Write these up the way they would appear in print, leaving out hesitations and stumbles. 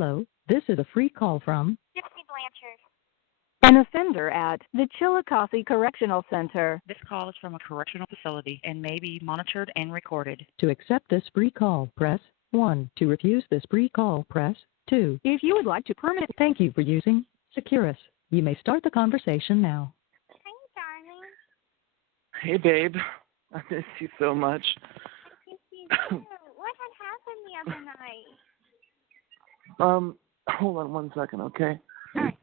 Hello, this is a free call from Gypsy Blanchard. An offender at the Chillicothe Correctional Center. This call is from a correctional facility and may be monitored and recorded. To accept this free call, press 1. To refuse this free call, press 2. If you would like to permanently... Thank you for using Securus. You may start the conversation now. Hey, darling. Hey, babe. I miss you so much. I miss you too. What had happened the other night? Hold on 1 second, okay? All right.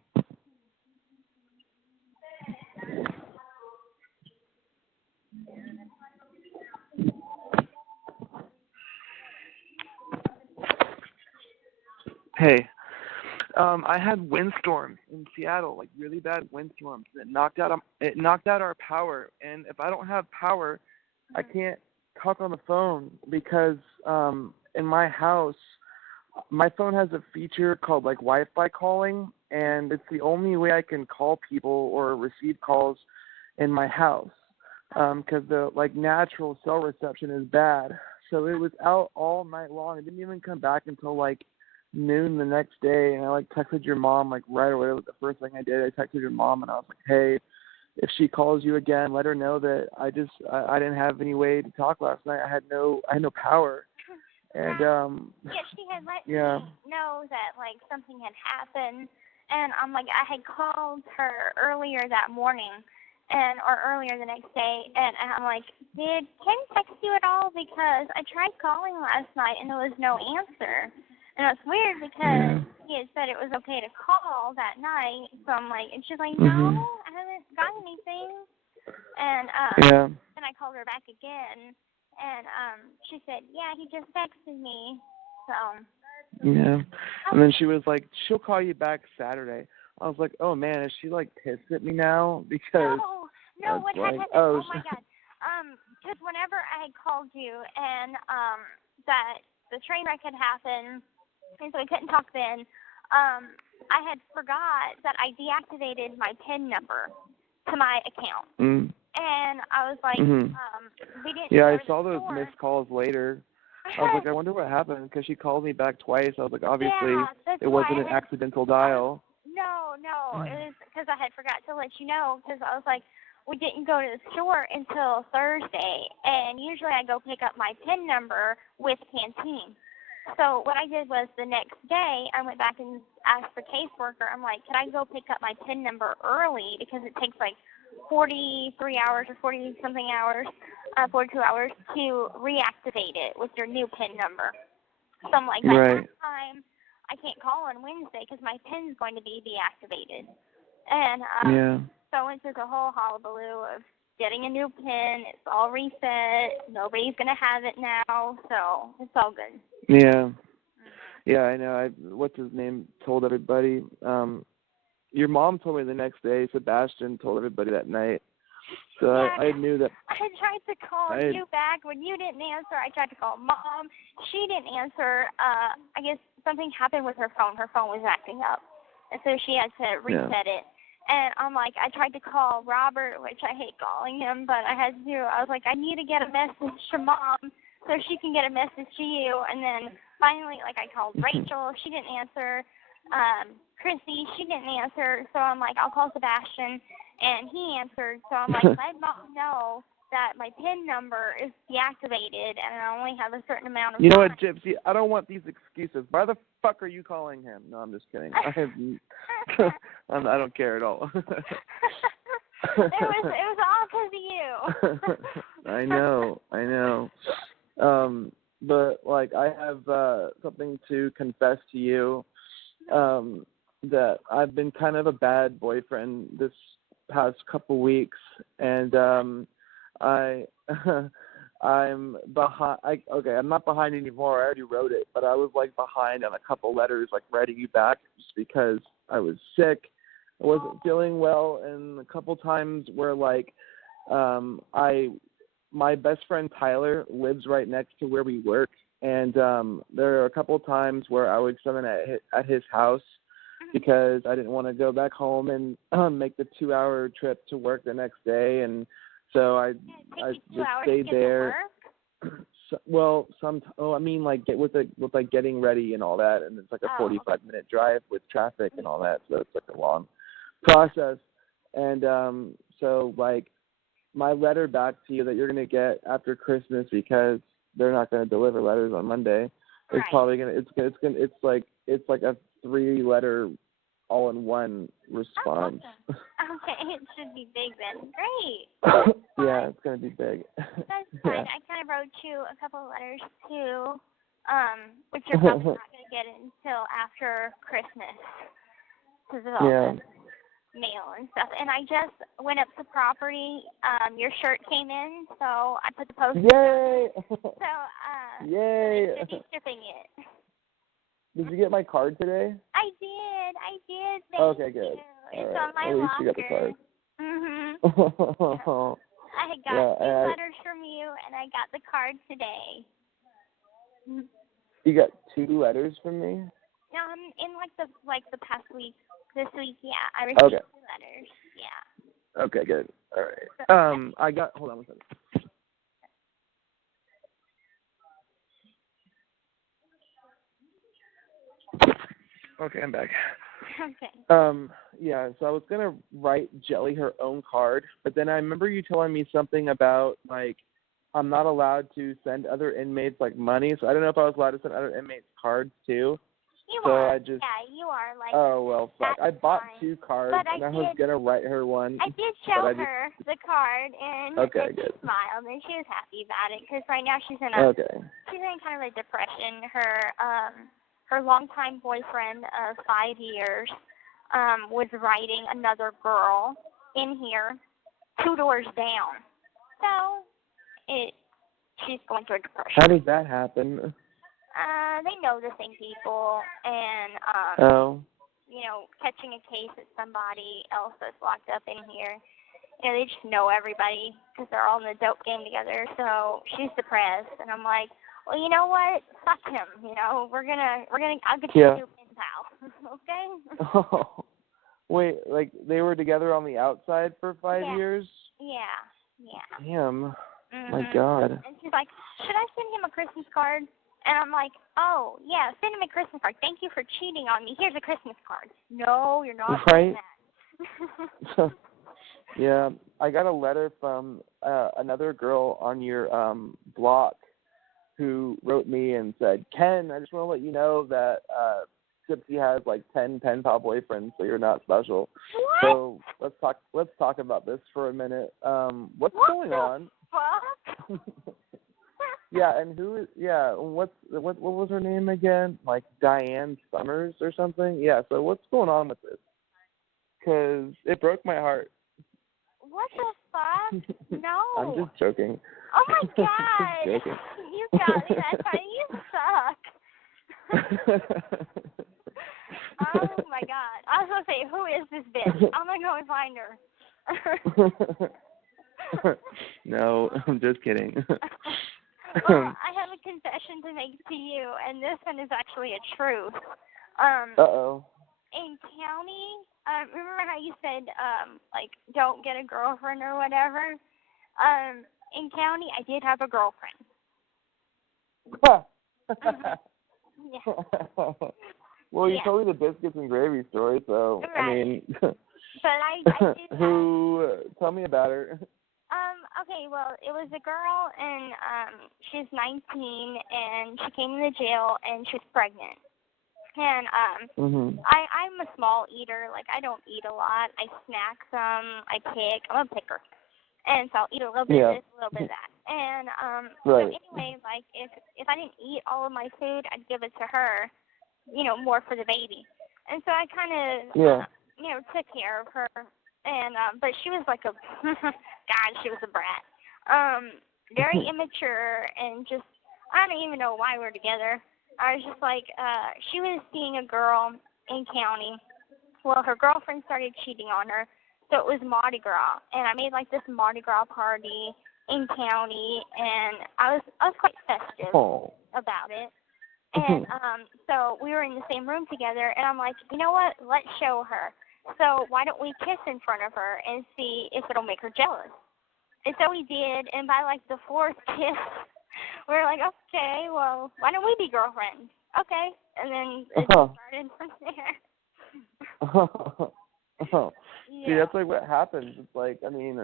Hey, I had windstorms in Seattle, like really bad windstorms. It knocked out our power, and if I don't have power, I can't talk on the phone because in my house, my phone has a feature called like Wi-Fi calling, and it's the only way I can call people or receive calls in my house because the like natural cell reception is bad. So it was out all night long. It didn't even come back until like noon the next day, and I like texted your mom like right away. The first thing I did, I texted your mom and I was like, hey, if she calls you again, let her know that I didn't have any way to talk last night. I had no power. And yeah, she had let me know that like something had happened, and I'm like, I had called her earlier that morning or earlier the next day, and I'm like, did Ken text you at all? Because I tried calling last night and there was no answer. And it was weird because he had said it was okay to call that night. So I'm like, and she's like, no, I haven't got anything. And then I called her back again, and she said, yeah, he just texted me. So. Yeah. And then she was like, she'll call you back Saturday. I was like, oh man, is she like pissed at me now? Because no, what like, had happened? Oh my God. Because whenever I had called you and that the train wreck had happened, and so we couldn't talk then, I had forgot that I deactivated my PIN number to my account. And I was like, we didn't. Yeah, I saw those missed calls later. I was like, I wonder what happened, because she called me back twice. I was like, obviously, it wasn't an accidental dial. No, it was because I had forgot to let you know, because I was like, we didn't go to the store until Thursday, and usually I go pick up my PIN number with Canteen. So what I did was the next day, I went back and asked the caseworker, I'm like, could I go pick up my PIN number early, because it takes like 43 hours or 40-something hours, 42 hours to reactivate it with your new PIN number. So I'm like, by that time, I can't call on Wednesday because my PIN's going to be deactivated. And so I went through the whole hullabaloo of getting a new PIN. It's all reset. Nobody's going to have it now, so it's all good. Yeah. Yeah, I know. What's his name told everybody. Your mom told me the next day. Sebastian told everybody that night. So I knew that. I tried to call you back when you didn't answer. I tried to call Mom. She didn't answer. I guess something happened with her phone. Her phone was acting up, and so she had to reset it. And I'm like, I tried to call Robert, which I hate calling him, but I had to. I was like, I need to get a message to Mom so she can get a message to you. And then finally, like, I called Rachel. She didn't answer. Kristy, she didn't answer. So I'm like, I'll call Sebastian. And he answered. So I'm like, let Mom know that my PIN number is deactivated and I only have a certain amount of time. You know what, Gypsy? I don't want these excuses. Why the fuck are you calling him? No, I'm just kidding. I don't care at all. It was all because of you. I know. But like, I have something to confess to you. That I've been kind of a bad boyfriend this past couple weeks, and I'm behind. I'm not behind anymore. I already wrote it, but I was like behind on a couple letters, like writing you back, just because I was sick. I wasn't feeling well, and a couple times where like my best friend Tyler lives right next to where we work, and there are a couple times where I would send it at his house because I didn't want to go back home and make the 2-hour trip to work the next day, and so I just stayed there. I mean, like with like getting ready and all that, and it's like a 45-minute drive with traffic and all that, so it's like a long process. And so like my letter back to you that you're gonna get after Christmas, because they're not gonna deliver letters on Monday. It's probably it's like a 3-letter all-in-one response. Oh, awesome. Okay, it should be big then. Great. Yeah, it's gonna be big. That's fine. I kind of wrote you a couple of letters too, which you're probably not gonna get until after Christmas, because of all the mail and stuff. And I just went up to property. Your shirt came in, so I put the post. Yay! So Yay! I should be shipping it. Did you get my card today? I did. Thank okay, good. you. It's right. on my At least locker. you got the card. I got 2 letters from you, and I got the card today. You got 2 letters from me? In the past week. This week, yeah, I received 2 letters. Yeah. Okay, good. All right. I got. Hold on one second. Okay, I'm back. Okay. Yeah, so I was gonna write Jelly her own card, but then I remember you telling me something about like I'm not allowed to send other inmates like money, so I don't know if I was allowed to send other inmates cards too. You so are. I just, yeah, you are. Like. Oh well, fuck. I bought fine. 2 cards, and I was did, gonna write her one. I did show her the card, and she smiled, and she was happy about it, because right now she's in kind of a depression. Her longtime boyfriend of 5 years was writing another girl in here 2 doors down. So she's going through a depression. How did that happen? They know the same people, and catching a case that somebody else that's locked up in here. They just know everybody because they're all in the dope game together. So she's depressed, and I'm like, well, you know what? Fuck him. I'll get you a new pen pal. Okay? Oh, wait, like they were together on the outside for 5 years? Yeah. Damn. Mm-hmm. My God. And she's like, should I send him a Christmas card? And I'm like, oh, yeah, send him a Christmas card. Thank you for cheating on me. Here's a Christmas card. No, you're not doing that. Yeah, I got a letter from another girl on your block who wrote me and said, Ken, I just want to let you know that Gypsy has like 10 pen pal boyfriends, so you're not special. What? So let's talk about this for a minute. What's going on? Fuck? Yeah, and what was her name again? Like Diane Summers or something? Yeah, so what's going on with this? Because it broke my heart. What the fuck? No. I'm just joking. Oh my God. I'm just joking. You got me that time. You suck. Oh my God. I was going to say, who is this bitch? I'm going to go and find her. No, I'm just kidding. Well, I have a confession to make to you, and this one is actually a truth. Uh-oh. In county, remember how you said, don't get a girlfriend or whatever? In county, I did have a girlfriend. Yeah. Well, you told me the biscuits and gravy story, so, right. I mean. But I did tell me about her. Okay, well, it was a girl, and she's 19, and she came to the jail, and she was pregnant. And I'm a small eater. Like, I don't eat a lot. I snack some. I pick. I'm a picker. And so I'll eat a little bit of this, a little bit of that. And so anyway, like, if I didn't eat all of my food, I'd give it to her, more for the baby. And so I kind of, took care of her. And but she was like God, she was a brat. Very immature, and just, I don't even know why we're together. I was just like, she was seeing a girl in county. Well, her girlfriend started cheating on her, so it was Mardi Gras, and I made like this Mardi Gras party in county, and I was quite festive about it. And so we were in the same room together, and I'm like, you know what? Let's show her. So why don't we kiss in front of her and see if it'll make her jealous? And so we did, and by like the 4th kiss, we're like, okay, well, why don't we be girlfriends? Okay, and then it started from there. See, that's like what happens. It's like, I mean,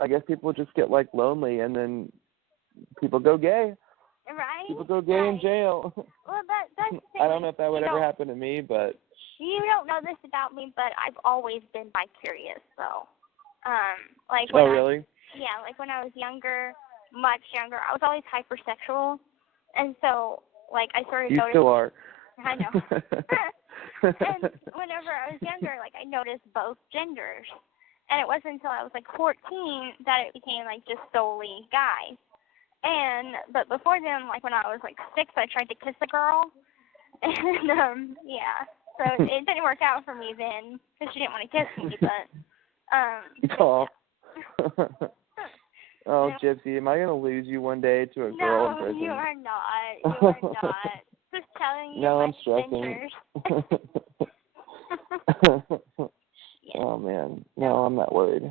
I guess people just get like lonely, and then people go gay. Right? People go gay in jail. Well, that's the thing. I don't know if that would ever happen to me, but you don't know this about me, but I've always been bisexual. So, like oh really? Like when I was younger, much younger, I was always hypersexual, and so like I started you noticing. still are. I know. And whenever I was younger, like I noticed both genders, and it wasn't until I was like 14 that it became like just solely guys. But before then, like when I was like 6, I tried to kiss a girl, and so it didn't work out for me then because she didn't want to kiss me. But oh, oh, Gypsy, am I gonna lose you one day to a girl in prison? No, you are not. You are not. Just telling you. No, my I'm stressing. Oh man, no, I'm not worried.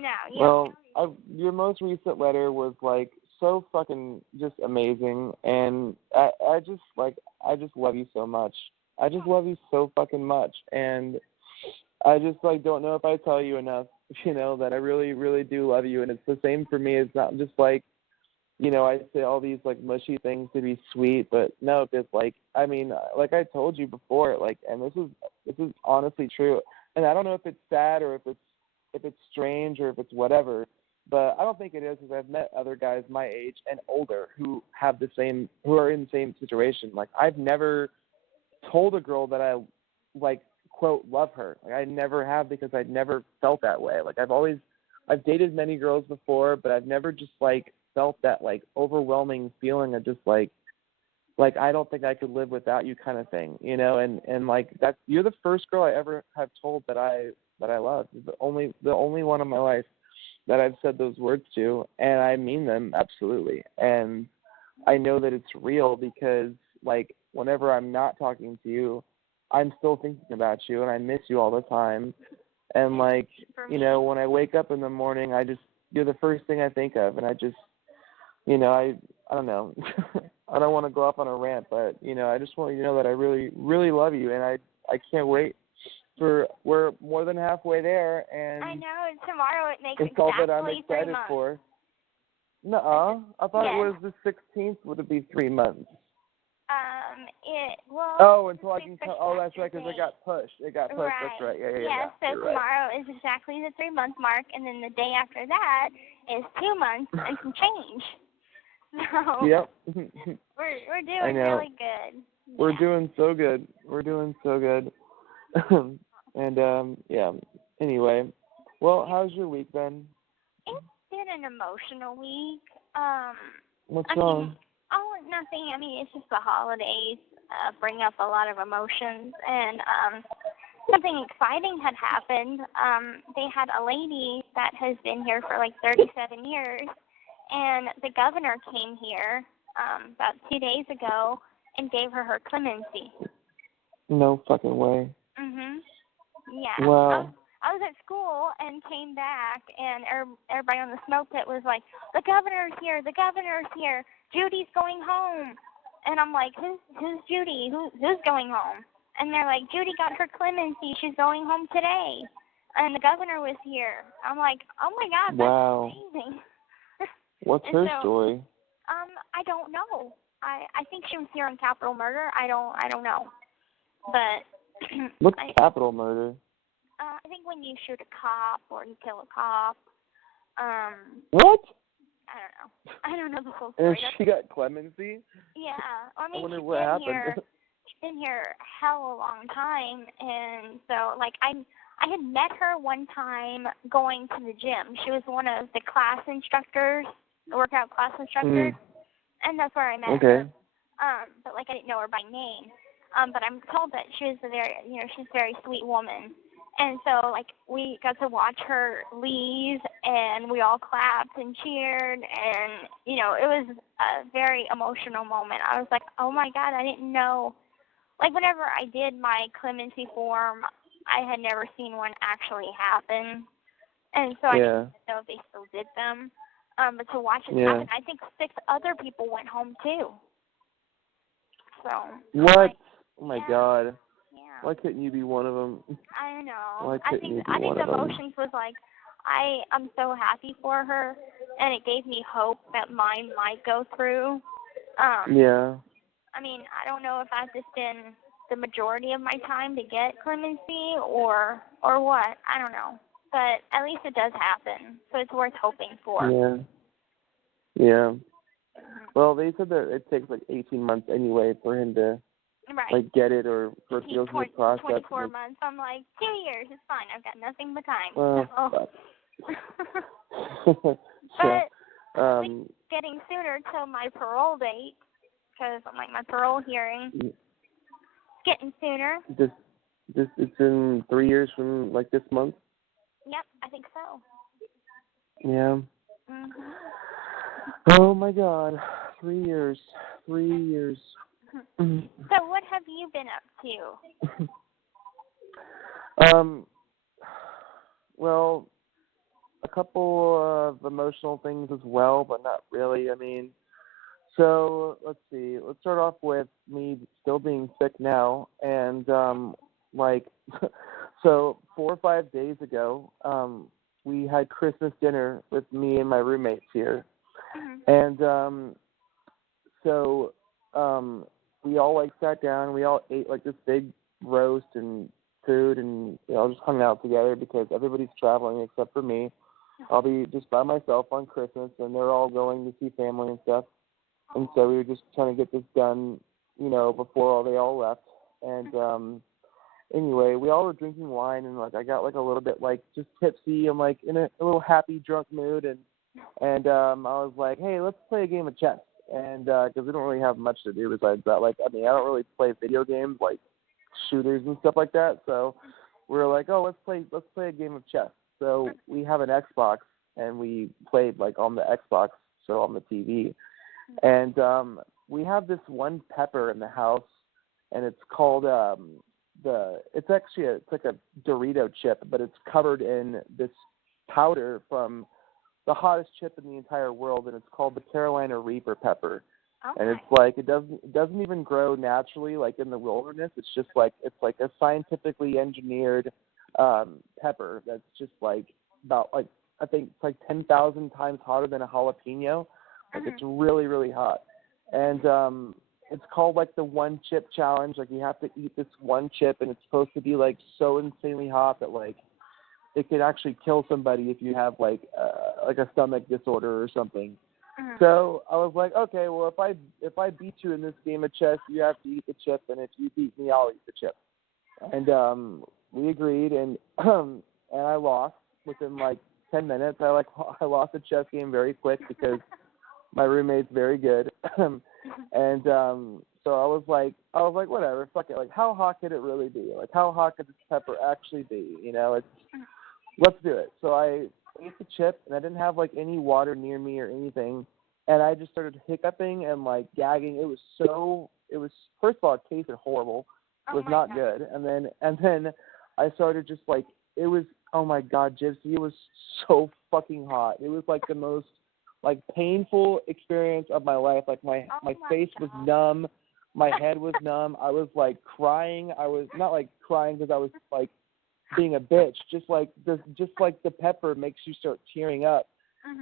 No, well, your most recent letter was like so fucking just amazing, and I just love you so much. I just love you so fucking much, and I just like don't know if I tell you enough, that I really, really do love you, and it's the same for me. It's not just like, I say all these like mushy things to be sweet, but no, it's like, I mean, like I told you before, like, and this is honestly true, and I don't know if it's sad or if it's strange or if it's whatever, but I don't think it is, because I've met other guys my age and older who are in the same situation. Like I've never told a girl that I like quote love her. Like I never have, because I'd never felt that way. Like I've dated many girls before, but I've never just like felt that like overwhelming feeling of just like I don't think I could live without you kind of thing, and like that's, you're the first girl I ever have told that I love. The only one in my life that I've said those words to, and I mean them absolutely. And I know that it's real, because like whenever I'm not talking to you, I'm still thinking about you, and I miss you all the time. And like, when I wake up in the morning, you're the first thing I think of, and I just, I don't know. I don't want to go off on a rant, but I just want you to know that I really, really love you, and I can't wait. We're more than halfway there, and I know, and tomorrow it makes it's all that I'm 3 excited months. for. Nuh-uh. I thought Yes. it was the 16th would it be 3 months? Until I can tell. Oh, that's right, because it got pushed. Right. That's right. Yeah. So tomorrow is exactly the 3-month mark, and then the day after that is 2 months and some change. So yep. we're doing really good. We're doing so good. And yeah. Anyway, well, how's your week been? It's been an emotional week. What's wrong? Nothing. I mean, it's just the holidays bring up a lot of emotions, and something exciting had happened. They had a lady that has been here for like 37 years, and the governor came here about 2 days ago and gave her clemency. No fucking way. Yeah. Wow. I was at school and came back, and everybody on the smoke pit was like, the governor's here, Judy's going home. And I'm like, who's Judy? Who's going home? And they're like, Judy got her clemency, she's going home today. And the governor was here. I'm like, oh my God, that's amazing. What's her story? I don't know. I think she was here on capital murder. I don't know. But what's capital murder? I think when you shoot a cop or you kill a cop. What? I don't know the whole story. And she got clemency? Yeah. I mean, wonder what happened. She's been here hell a long time, and so like I had met her one time going to the gym. She was one of the class instructors, the workout class instructors, and that's where I met her. But like I didn't know her by name. But I'm told that she was she's a very sweet woman. And so, like, we got to watch her leave, and we all clapped and cheered, and, it was a very emotional moment. I was like, oh, my God, I didn't know. Like, whenever I did my clemency form, I had never seen one actually happen. And so I didn't know if they still did them. But to watch it Yeah. happen, I think 6 other people went home too. So. What? Like, Oh my yeah. God. Yeah. Why couldn't you be one of them? I know. Why I couldn't you think be I think one the of them? emotions was like I'm so happy for her, and it gave me hope that mine might go through. Yeah. I mean, I don't know if I've just been the majority of my time to get clemency or what. I don't know. But at least it does happen, so it's worth hoping for. Yeah. Yeah. Well, they said that it takes like 18 months anyway for him to Right. like get it or for it to go through the process. 24 months. I'm like, 2 years. It's fine. I've got nothing but time. Well, But getting sooner till my parole date, because I'm like my parole hearing, getting sooner. It's in 3 years from like this month. Yep, I think so. Yeah. Mhm. Oh my God, 3 years. 3 years. So what have you been up to? Well, a couple of emotional things as well, but not really. I mean, so let's see. Let's start off with me still being sick now, and like, so 4 or 5 days ago, we had Christmas dinner with me and my roommates here, and so we all like sat down. We all ate like this big roast and food, and just hung out together because everybody's traveling except for me. I'll be just by myself on Christmas, and they're all going to see family and stuff. And so we were just trying to get this done, before they all left. And anyway, we all were drinking wine, and like I got like a little bit like just tipsy. I'm like in a little happy drunk mood, and I was like, hey, let's play a game of chess. And because we don't really have much to do besides that. Like, I mean, I don't really play video games like shooters and stuff like that. So we were like, oh, let's play a game of chess. So we have an Xbox, and we played like on the Xbox, so on the TV. And we have this one pepper in the house, and it's called it's like a Dorito chip, but it's covered in this powder from the hottest chip in the entire world, and it's called the Carolina Reaper pepper. Okay. And it's like it doesn't even grow naturally like in the wilderness. It's just like a scientifically engineered pepper that's just like about like I think it's like 10,000 times hotter than a jalapeno. Like it's really, really hot. And it's called like the one chip challenge. Like you have to eat this one chip, and it's supposed to be like so insanely hot that like it could actually kill somebody if you have like a stomach disorder or something. So I was like, okay, well if I beat you in this game of chess, you have to eat the chip, and if you beat me, I'll eat the chip. And we agreed, and I lost within like 10 minutes. I lost the chess game very quick because my roommate's very good. And so I was like, whatever, fuck it. Like, how hot could it really be? Like, how hot could this pepper actually be? Let's do it. So I ate the chip, and I didn't have like any water near me or anything, and I just started hiccuping and like gagging. It was first of all, it tasted horrible. It was not good. And then I started just like, it was, oh my God, Gypsy, it was so fucking hot. It was like the most like painful experience of my life. Like my face was numb, my head was numb. I was like crying. I was not like crying because I was like being a bitch. Just like the pepper makes you start tearing up.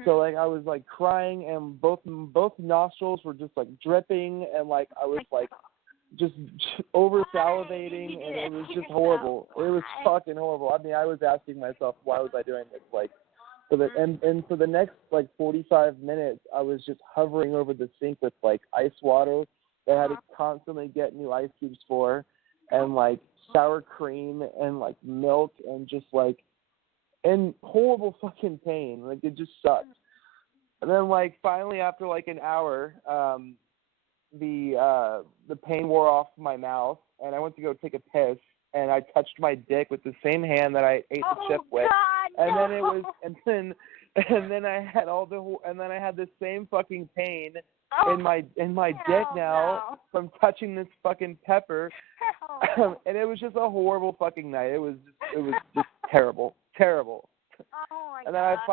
So like I was like crying, and both nostrils were just like dripping, and like I was like just over salivating, and it was just horrible. It was fucking horrible. I mean, I was asking myself, why was I doing this? Like, and for the next like 45 minutes, I was just hovering over the sink with like ice water that I had to constantly get new ice cubes for, and like sour cream and like milk, and just like in horrible fucking pain. Like it just sucked. And then like finally after like an hour, the pain wore off my mouth, and I went to go take a piss, and I touched my dick with the same hand that I ate the chip with. God, and then it was, and then I had the same fucking pain in my dick now from touching this fucking pepper, and it was just a horrible fucking night. It was just terrible. Oh my And then I God.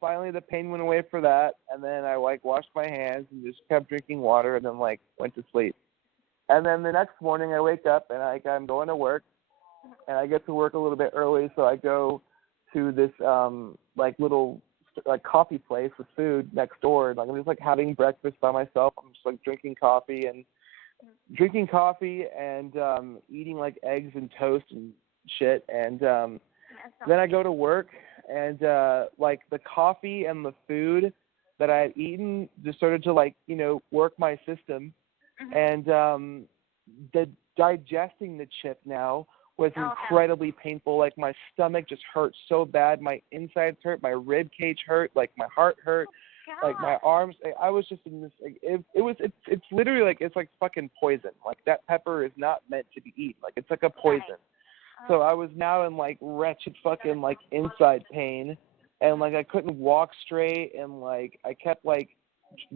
finally the pain went away for that, and then I washed my hands and just kept drinking water, and then went to sleep. And then the next morning I wake up and I'm going to work, and I get to work a little bit early, so I go to this little coffee place with food next door. I'm just having breakfast by myself. I'm just drinking coffee and eating eggs and toast and shit. And then I go to work, and the coffee and the food that I had eaten just started to work my system. And the digesting the chip now was incredibly painful. My stomach just hurt so bad. My insides hurt. My rib cage hurt. My heart hurt. My arms. I was just in this. It's literally it's fucking poison. That pepper is not meant to be eaten. It's a poison. So I was now in wretched fucking inside pain, and I couldn't walk straight, and I kept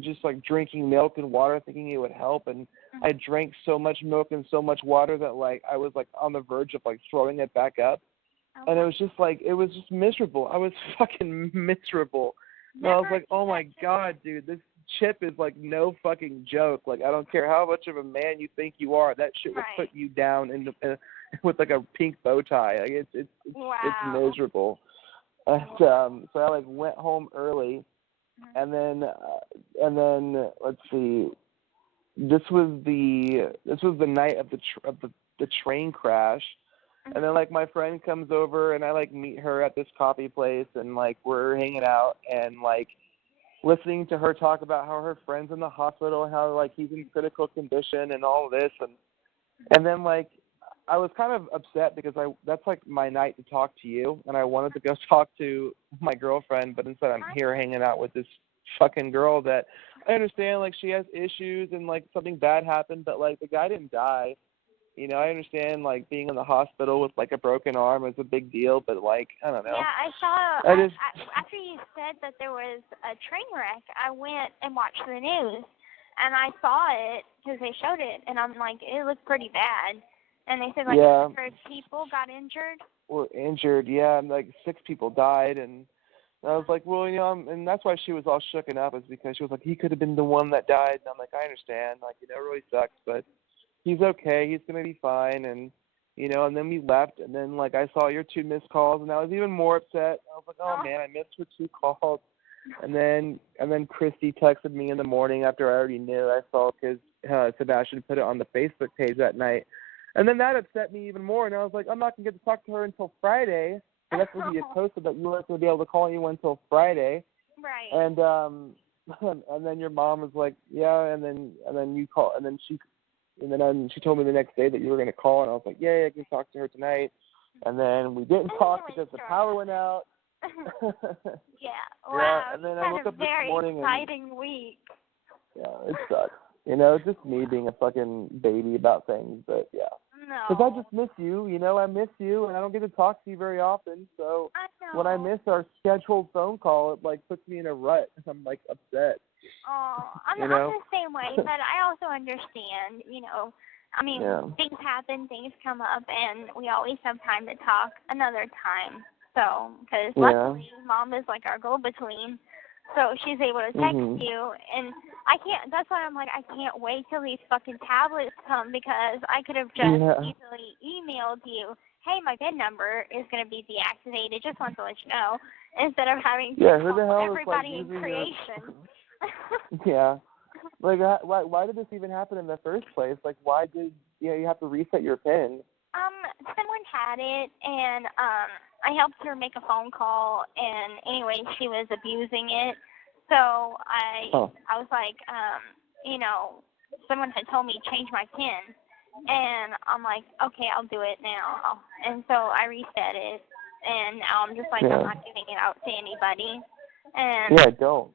just drinking milk and water thinking it would help, and I drank so much milk and so much water that I was on the verge of throwing it back up. And it was just miserable. I was fucking miserable. And I was oh my God, dude, this chip is no fucking joke. I don't care how much of a man you think you are, that shit will put you down with a pink bow tie. It's miserable. And so I went home early. And then let's see. This was the night of the train crash, and then my friend comes over, and I meet her at this coffee place, and we're hanging out and listening to her talk about how her friend's in the hospital, and how he's in critical condition and all this, and then I was kind of upset because that's my night to talk to you, and I wanted to go talk to my girlfriend, but instead I'm here hanging out with this fucking girl that I understand she has issues and something bad happened, but the guy didn't die. I understand being in the hospital with a broken arm is a big deal, but I don't know. Yeah, I saw after you said that there was a train wreck, I went and watched the news, and I saw it because they showed it, and I'm it looked pretty bad. And they said 100 people got injured? Were injured, yeah, and 6 people died, and I was well, and that's why she was all shooken up, is because she was he could have been the one that died, and I'm I understand, it really sucks, but he's okay, he's going to be fine, and, and then we left, and then, I saw your 2 missed calls, and I was even more upset. I was oh man, I missed her 2 calls, and then Kristy texted me in the morning after I already knew. I saw because Sebastian put it on the Facebook page that night. And then that upset me even more, and I was I'm not going to get to talk to her until Friday. And that's what he had posted, that you weren't going to be able to call anyone until Friday. Right. And then your mom was yeah, and then you call, and then she told me the next day that you were going to call, and I was yeah, I can talk to her tonight. And then we didn't talk because the power went out. Yeah. Wow. Yeah, and then I woke up this morning. Very exciting week. Yeah, it sucks. It's just me being a fucking baby about things, but yeah. No. Because I just miss you, I miss you, and I don't get to talk to you very often, so when I miss our scheduled phone call, it, puts me in a rut, and I'm, upset. Oh, I'm the same way, but I also understand, I mean, things happen, things come up, and we always have time to talk another time, so, because luckily, Mom is, our go-between. So she's able to text you, and that's why I'm I can't wait till these fucking tablets come, because I could have just easily emailed you, hey, my PIN number is going to be deactivated, just want to let you know, instead of having to call everybody in creation. Yeah. Why did this even happen in the first place? Why did you have to reset your PIN? Someone had it, and I helped her make a phone call, and anyway, she was abusing it. So I was someone had told me change my PIN, and I'm okay, I'll do it now. And so I reset it, and now I'm just I'm not giving it out to anybody. And yeah, don't.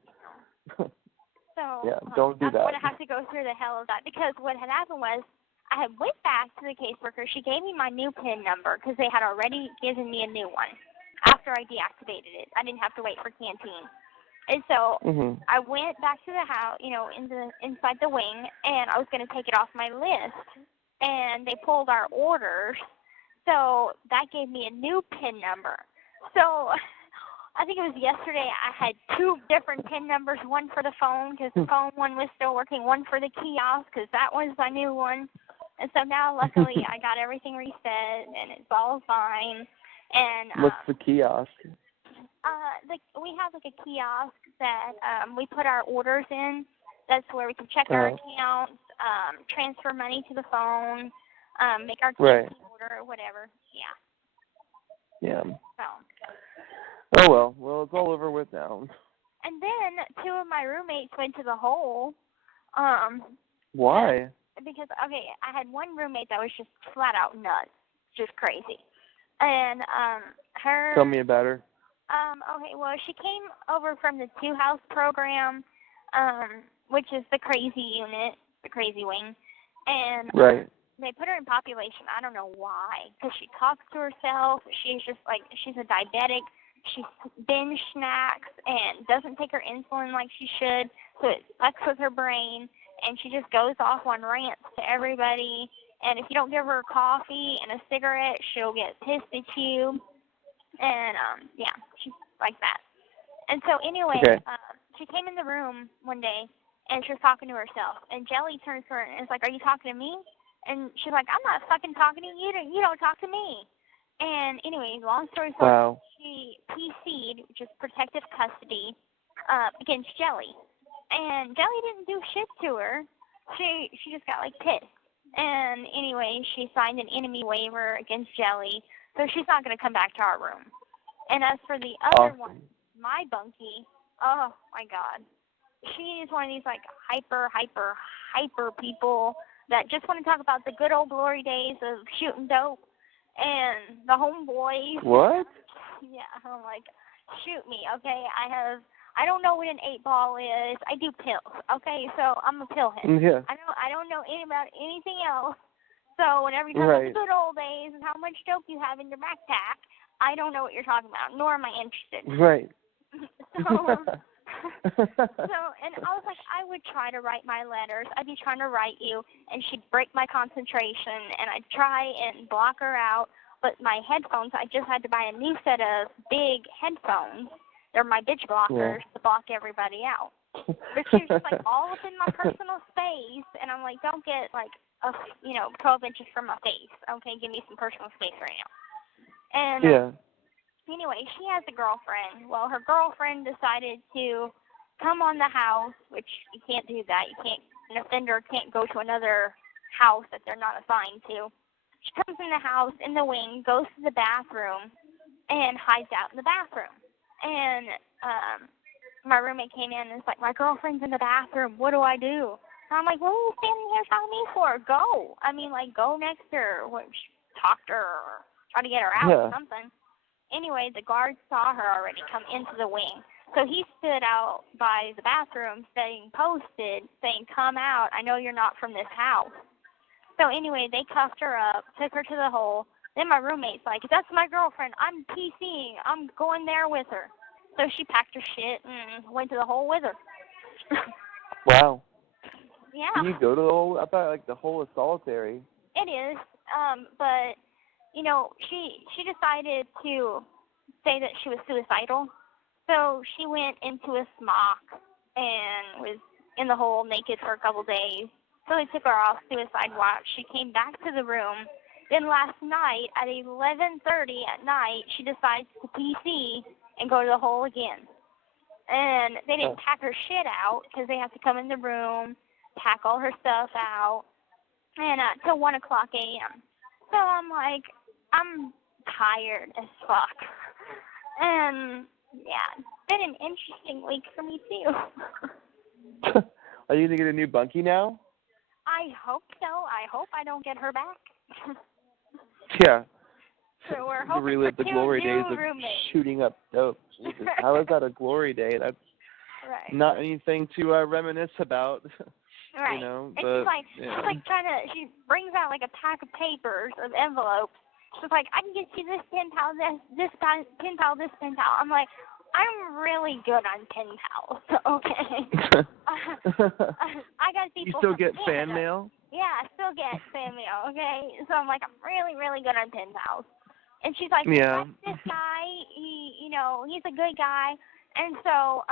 So don't do that. I would have to go through the hell of that, because what had happened was, I had went back to the caseworker. She gave me my new PIN number because they had already given me a new one after I deactivated it. I didn't have to wait for Canteen. And so I went back to the house, inside the wing, and I was going to take it off my list. And they pulled our orders. So that gave me a new PIN number. So I think it was yesterday I had 2 different PIN numbers, one for the phone because the phone one was still working, one for the kiosk because that was my new one. And so now, luckily, I got everything reset and it's all fine. And What's the kiosk? we have like a kiosk that we put our orders in. That's where we can check our accounts, transfer money to the phone, make our Right. order or whatever. Yeah. Yeah. So. Oh well, it's all over with now. And then 2 of my roommates went to the hole. Why? Because, okay, I had one roommate that was just flat out nuts, just crazy. And her... Tell me about her. Okay, well, she came over from the 2-house program, which is the crazy unit, the crazy wing. And Right. They put her in population. I don't know why. Because she talks to herself. She's just like, she's a diabetic. She binge snacks and doesn't take her insulin like she should. So it fucks with her brain. And she just goes off on rants to everybody. And if you don't give her coffee and a cigarette, she'll get pissed at you. And, yeah, she's like that. And so anyway, she came in the room one day, and she was talking to herself. And Jelly turns to her and is like, "Are you talking to me?" And she's like, "I'm not fucking talking to you. You don't talk to me." And anyway, long story short, she PC'd, which is protective custody, against Jelly. And Jelly didn't do shit to her. She just got, like, pissed. And anyway, she signed an enemy waiver against Jelly, so she's not going to come back to our room. And as for the other one, my bunkie, oh, my God. She is one of these, like, hyper people that just want to talk about the good old glory days of shooting dope and the homeboys. What? Yeah, I'm like, shoot me, okay? I don't know what an 8-ball is. I do pills, okay? So I'm a pill head. Yeah. I don't know about anything else. So whenever you talk about the good old days and how much dope you have in your backpack, I don't know what you're talking about, nor am I interested. Right. And I was like, I would try to write my letters. I'd be trying to write you, and she'd break my concentration, and I'd try and block her out. But my headphones, I just had to buy a new set of big headphones. They're my bitch blockers to block everybody out. But she was just like all up in my personal space, and I'm like, don't get like 12 inches from my face. Okay, give me some personal space right now. And anyway, she has a girlfriend. Well, her girlfriend decided to come on the house, which you can't do that. An offender can't go to another house that they're not assigned to. She comes in the house, in the wing, goes to the bathroom, and hides out in the bathroom. And my roommate came in and was like, "My girlfriend's in the bathroom. What do I do?" And I'm like, "What are you standing here telling me for? Go. I mean, like, go next to her. Talk to her or try to get her out or something." Anyway, the guard saw her already come into the wing. So he stood out by the bathroom staying posted, saying, "Come out. I know you're not from this house." So anyway, they cuffed her up, took her to the hole. Then my roommate's like, "That's my girlfriend. I'm PCing. I'm going there with her." So she packed her shit and went to the hole with her. Wow. Yeah. Can you go to the hole? I thought like the hole is solitary. It is, but she decided to say that she was suicidal. So she went into a smock and was in the hole naked for a couple days. So they took her off suicide watch. She came back to the room. Then last night at 11:30 at night, she decides to PC and go to the hole again. And they didn't pack her shit out because they have to come in the room, pack all her stuff out, and till 1 o'clock a.m. So I'm like, I'm tired as fuck. And yeah, it's been an interesting week for me too. Are you gonna get a new bunkie now? I hope so. I hope I don't get her back. Yeah. So we're To hoping relive for the 2 glory new days of roommates. shooting up dope. Jesus. How is that a glory day? That's not anything to reminisce about. Right. You know, and but, she's like she brings out like a pack of papers, of envelopes. She's like, "I can get you this pen pal, this pen pal, this pen pal." I'm like, I'm really good on pen pals, okay? I got people. You still get from fan Canada. mail? Yeah, I still get fan mail, okay? So I'm like, I'm really, really good on pen pals. And she's like, "That's this guy. he's a good guy. And so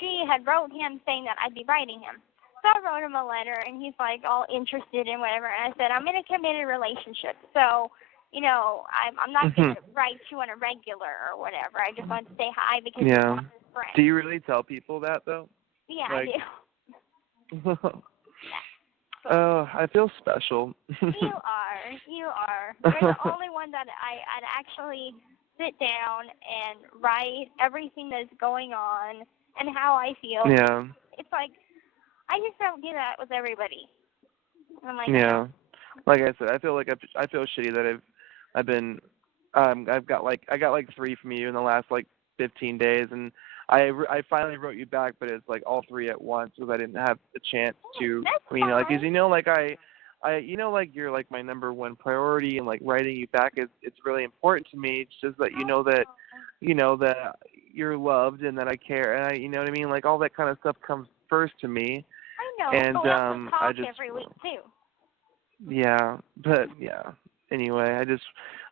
she had wrote him saying that I'd be writing him. So I wrote him a letter, and he's like all interested in whatever. And I said, I'm in a committed relationship, so I'm not going to write you on a regular or whatever. I just want to say hi because you're not his friend. Do you really tell people that, though? Yeah, I do. Oh, I feel special. You are. You're the only one that I'd actually sit down and write everything that's going on and how I feel. Yeah. It's like, I just don't do that with everybody. I'm like, yeah. Like I said, I feel shitty that I've been I got like 3 from you in the last like 15 days, and I finally wrote you back, but it's like all 3 at once because I didn't have the chance to. That's like, cause like like you're like my number 1 priority, and like writing you back it's really important to me. It's just that that that you're loved and that I care, and you know what I mean. Like all that kind of stuff comes first to me. I know. And but we also talk I just every week too. Yeah, but yeah. Anyway,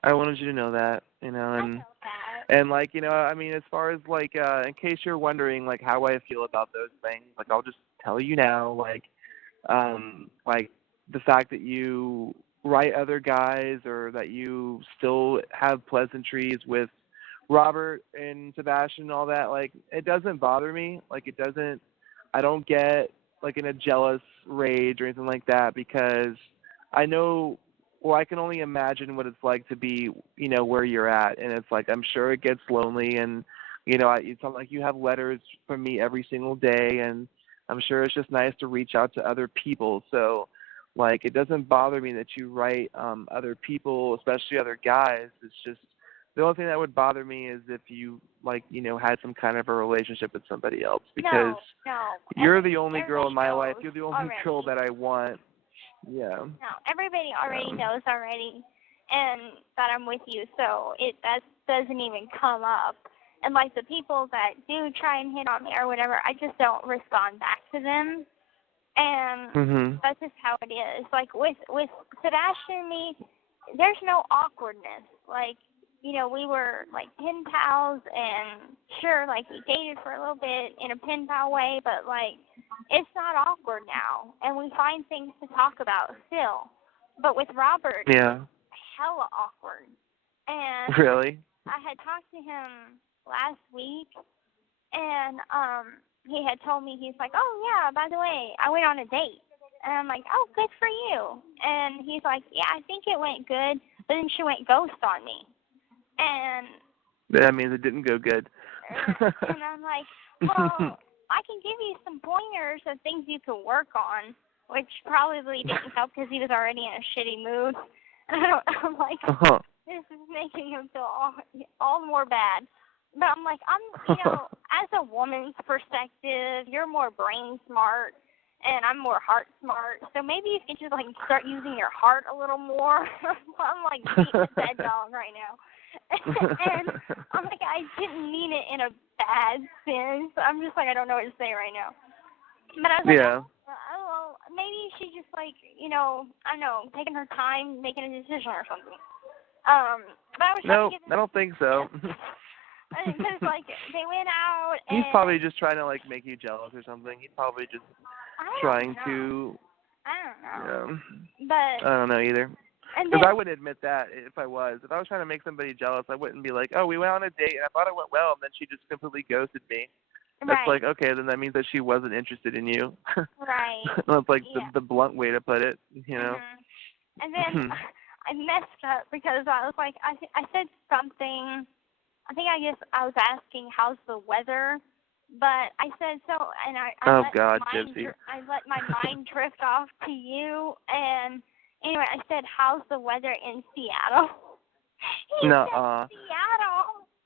I wanted you to know that, and I know that. and like I mean, as far as like in case you're wondering like how I feel about those things, like I'll just tell you now, like the fact that you write other guys or that you still have pleasantries with Robert and Sebastian and all that, like it doesn't bother me. Like it doesn't. I don't get like in a jealous rage or anything like that because I know. Well, I can only imagine what it's like to be, where you're at, and it's like I'm sure it gets lonely, and it's not like you have letters from me every single day, and I'm sure it's just nice to reach out to other people. So, like, it doesn't bother me that you write other people, especially other guys. It's just the only thing that would bother me is if you had some kind of a relationship with somebody else, because you're the only girl in my life. You're the only girl that I want. Yeah. No, everybody already knows already, and that I'm with you, so that doesn't even come up. And like the people that do try and hit on me or whatever, I just don't respond back to them, and that's just how it is. Like with Sebastian and me, there's no awkwardness. Like we were like pen pals, and sure, like we dated for a little bit in a pen pal way, but like it's not awkward now, and we find things to talk about still. But with Robert, it's hella awkward. And really, I had talked to him last week, and he had told me, he's like, oh yeah, by the way, I went on a date. And I'm like, oh, good for you. And he's like, yeah, I think it went good, but then she went ghost on me. And that means it didn't go good. And I'm like, well, I can give you some pointers of things you could work on, which probably didn't help because he was already in a shitty mood. And I'm like, this is making him feel all the more bad. But I'm like, as a woman's perspective, you're more brain smart, and I'm more heart smart. So maybe you could just like start using your heart a little more. I'm like beating a dead dog right now. And I'm like, I didn't mean it in a bad sense. I'm just like, I don't know what to say right now. But I was like, well, maybe she just like, I don't know, taking her time, making a decision or something. But I was I don't think so. Because like they went out. And he's probably just trying to like make you jealous or something. He's probably just trying to. I don't know. Yeah. But I don't know either. Because I wouldn't admit that if I was. If I was trying to make somebody jealous, I wouldn't be like, oh, we went on a date and I thought it went well, and then she just completely ghosted me. That's like, okay, then that means that she wasn't interested in you. Right. That's like the blunt way to put it, And then I messed up because I was like, I said something. I guess I was asking how's the weather, but I said so, and I let my mind drift off to you, and anyway, I said how's the weather in Seattle? He said Seattle,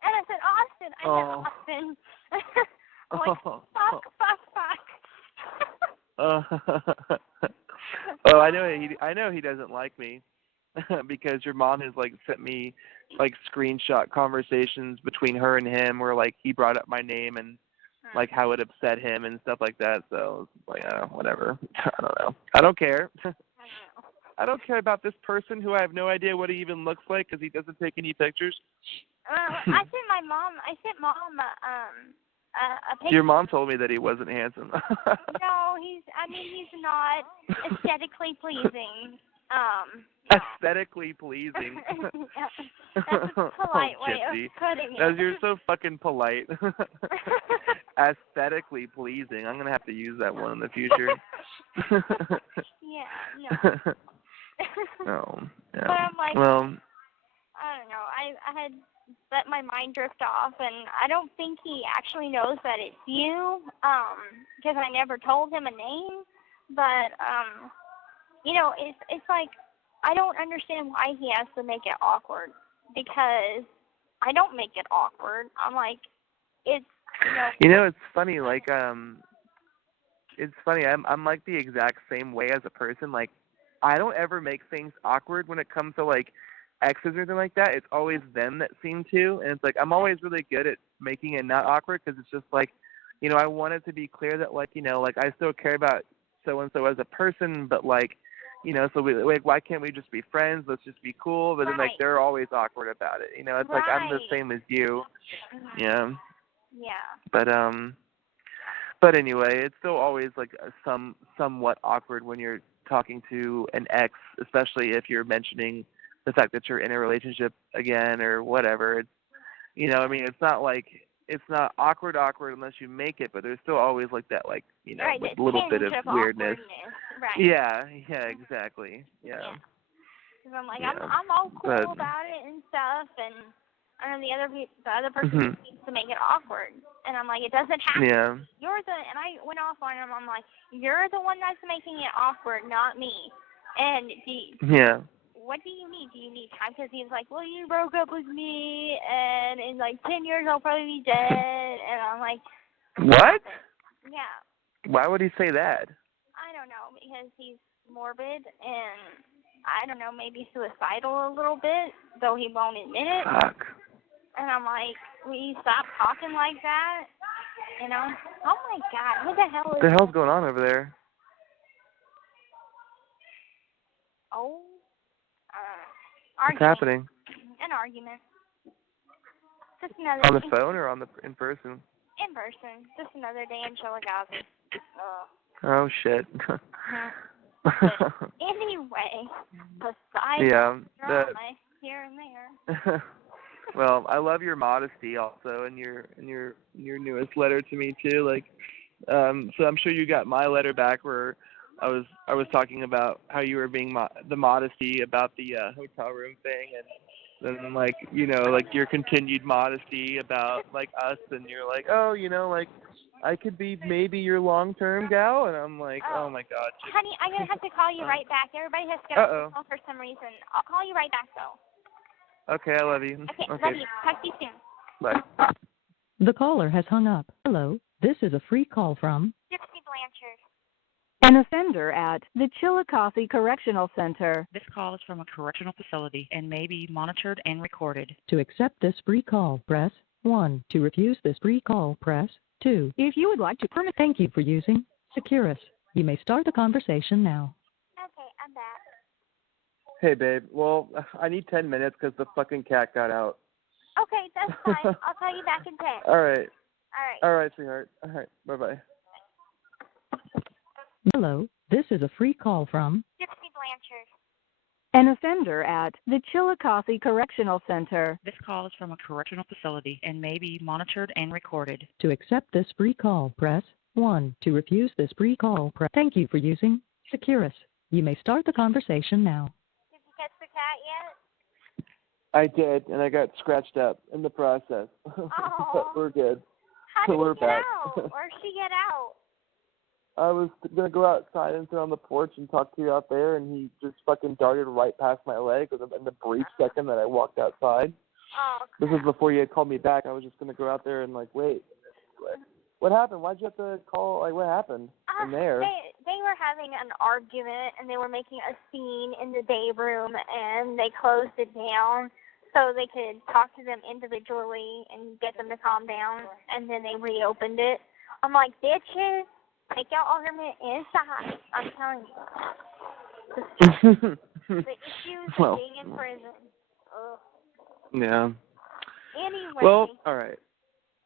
and I said Austin. I said Austin. I'm like, fuck. Oh, I know he doesn't like me. Because your mom has like sent me like screenshot conversations between her and him where like he brought up my name and like how it upset him and stuff like that. So like whatever. I don't know. I don't care. I don't care about this person who I have no idea what he even looks like because he doesn't take any pictures. I sent mom a picture. Your mom told me that he wasn't handsome. No, he's not aesthetically pleasing. Aesthetically pleasing. That's a polite way Gypsy. of putting it. You're so fucking polite. Aesthetically pleasing. I'm going to have to use that one in the future. Yeah, no. Oh, yeah. But I'm like, well, I don't know. I had let my mind drift off, and I don't think he actually knows that it's you, because I never told him a name. But it's like I don't understand why he has to make it awkward, because I don't make it awkward. I'm like, it's it's funny. Like, it's funny. I'm like the exact same way as a person. Like, I don't ever make things awkward when it comes to like exes or anything like that. It's always them that seem to, and it's like I'm always really good at making it not awkward because it's just like, I want it to be clear that like, like I still care about so and so as a person, but like, so we like, why can't we just be friends? Let's just be cool. But then like they're always awkward about it. It's like I'm the same as you. Yeah. Yeah. But anyway, it's still always like somewhat awkward when you're talking to an ex, especially if you're mentioning the fact that you're in a relationship again or whatever. It's, it's not like, it's not awkward unless you make it, but there's still always like that, like, right, like little bit of weirdness. Right. Yeah, exactly. Yeah. Because I'm like, I'm all cool about it and stuff, and I know the other person needs to make it awkward, and I'm like, it doesn't have to. Yeah. And I went off on him. I'm like, you're the one that's making it awkward, not me. And yeah. What do you need? Do you need time? Because he's like, well, you broke up with me, and in like 10 years I'll probably be dead. And I'm like, what? Yeah. Why would he say that? I don't know, because he's morbid, and I don't know, maybe suicidal a little bit, though he won't admit it. Fuck. And I'm like, will you stop talking like that? Oh my God, what the hell is What the hell's going on over there? Oh. What's happening? An argument. Just another On the phone or in person? In person. Just another day in Chillicothe. Oh, shit. Anyway, besides drama here and there. Well, I love your modesty also, and your newest letter to me too. Like, so I'm sure you got my letter back where I was talking about how you were being the modesty about the hotel room thing, and then like like your continued modesty about like us, and you're like, oh, like I could be maybe your long-term gal, and I'm like, oh my God. Honey, I'm gonna have to call you right back. Everybody has to get off the phone for some reason. I'll call you right back though. Okay, I love you. Okay, love you. Talk to you soon. Bye. The caller has hung up. Hello, this is a free call from Gypsy Blanchard. An offender at the Chillicothe Correctional Center. This call is from a correctional facility and may be monitored and recorded. To accept this free call, press 1. To refuse this free call, press 2. If you would like to Thank you for using Securus. You may start the conversation now. Okay, I'm back. Hey, babe. Well, I need 10 minutes because the fucking cat got out. Okay, that's fine. I'll call you back in 10. All right. All right, sweetheart. All right, bye-bye. Hello, this is a free call from Gypsy Blanchard. An offender at the Chillicothe Correctional Center. This call is from a correctional facility and may be monitored and recorded. To accept this free call, press 1. To refuse this free call, press. Thank you for using Securus. You may start the conversation now. Did you catch the cat yet? I did, and I got scratched up in the process. Oh. But we're good. How So did we're he get back. out? Where'd she get out? I was going to go outside and sit on the porch and talk to you out there, and he just fucking darted right past my leg in the brief second that I walked outside. Oh, crap. This was before you had called me back. I was just going to go out there and, like, wait. What happened? Why'd you have to call? Like, what happened in there? They were having an argument, and they were making a scene in the day room, and they closed it down so they could talk to them individually and get them to calm down, and then they reopened it. I'm like, bitches, take your argument inside. I'm telling you. The issues of being in prison. Ugh. Yeah. Anyway. Well, all right.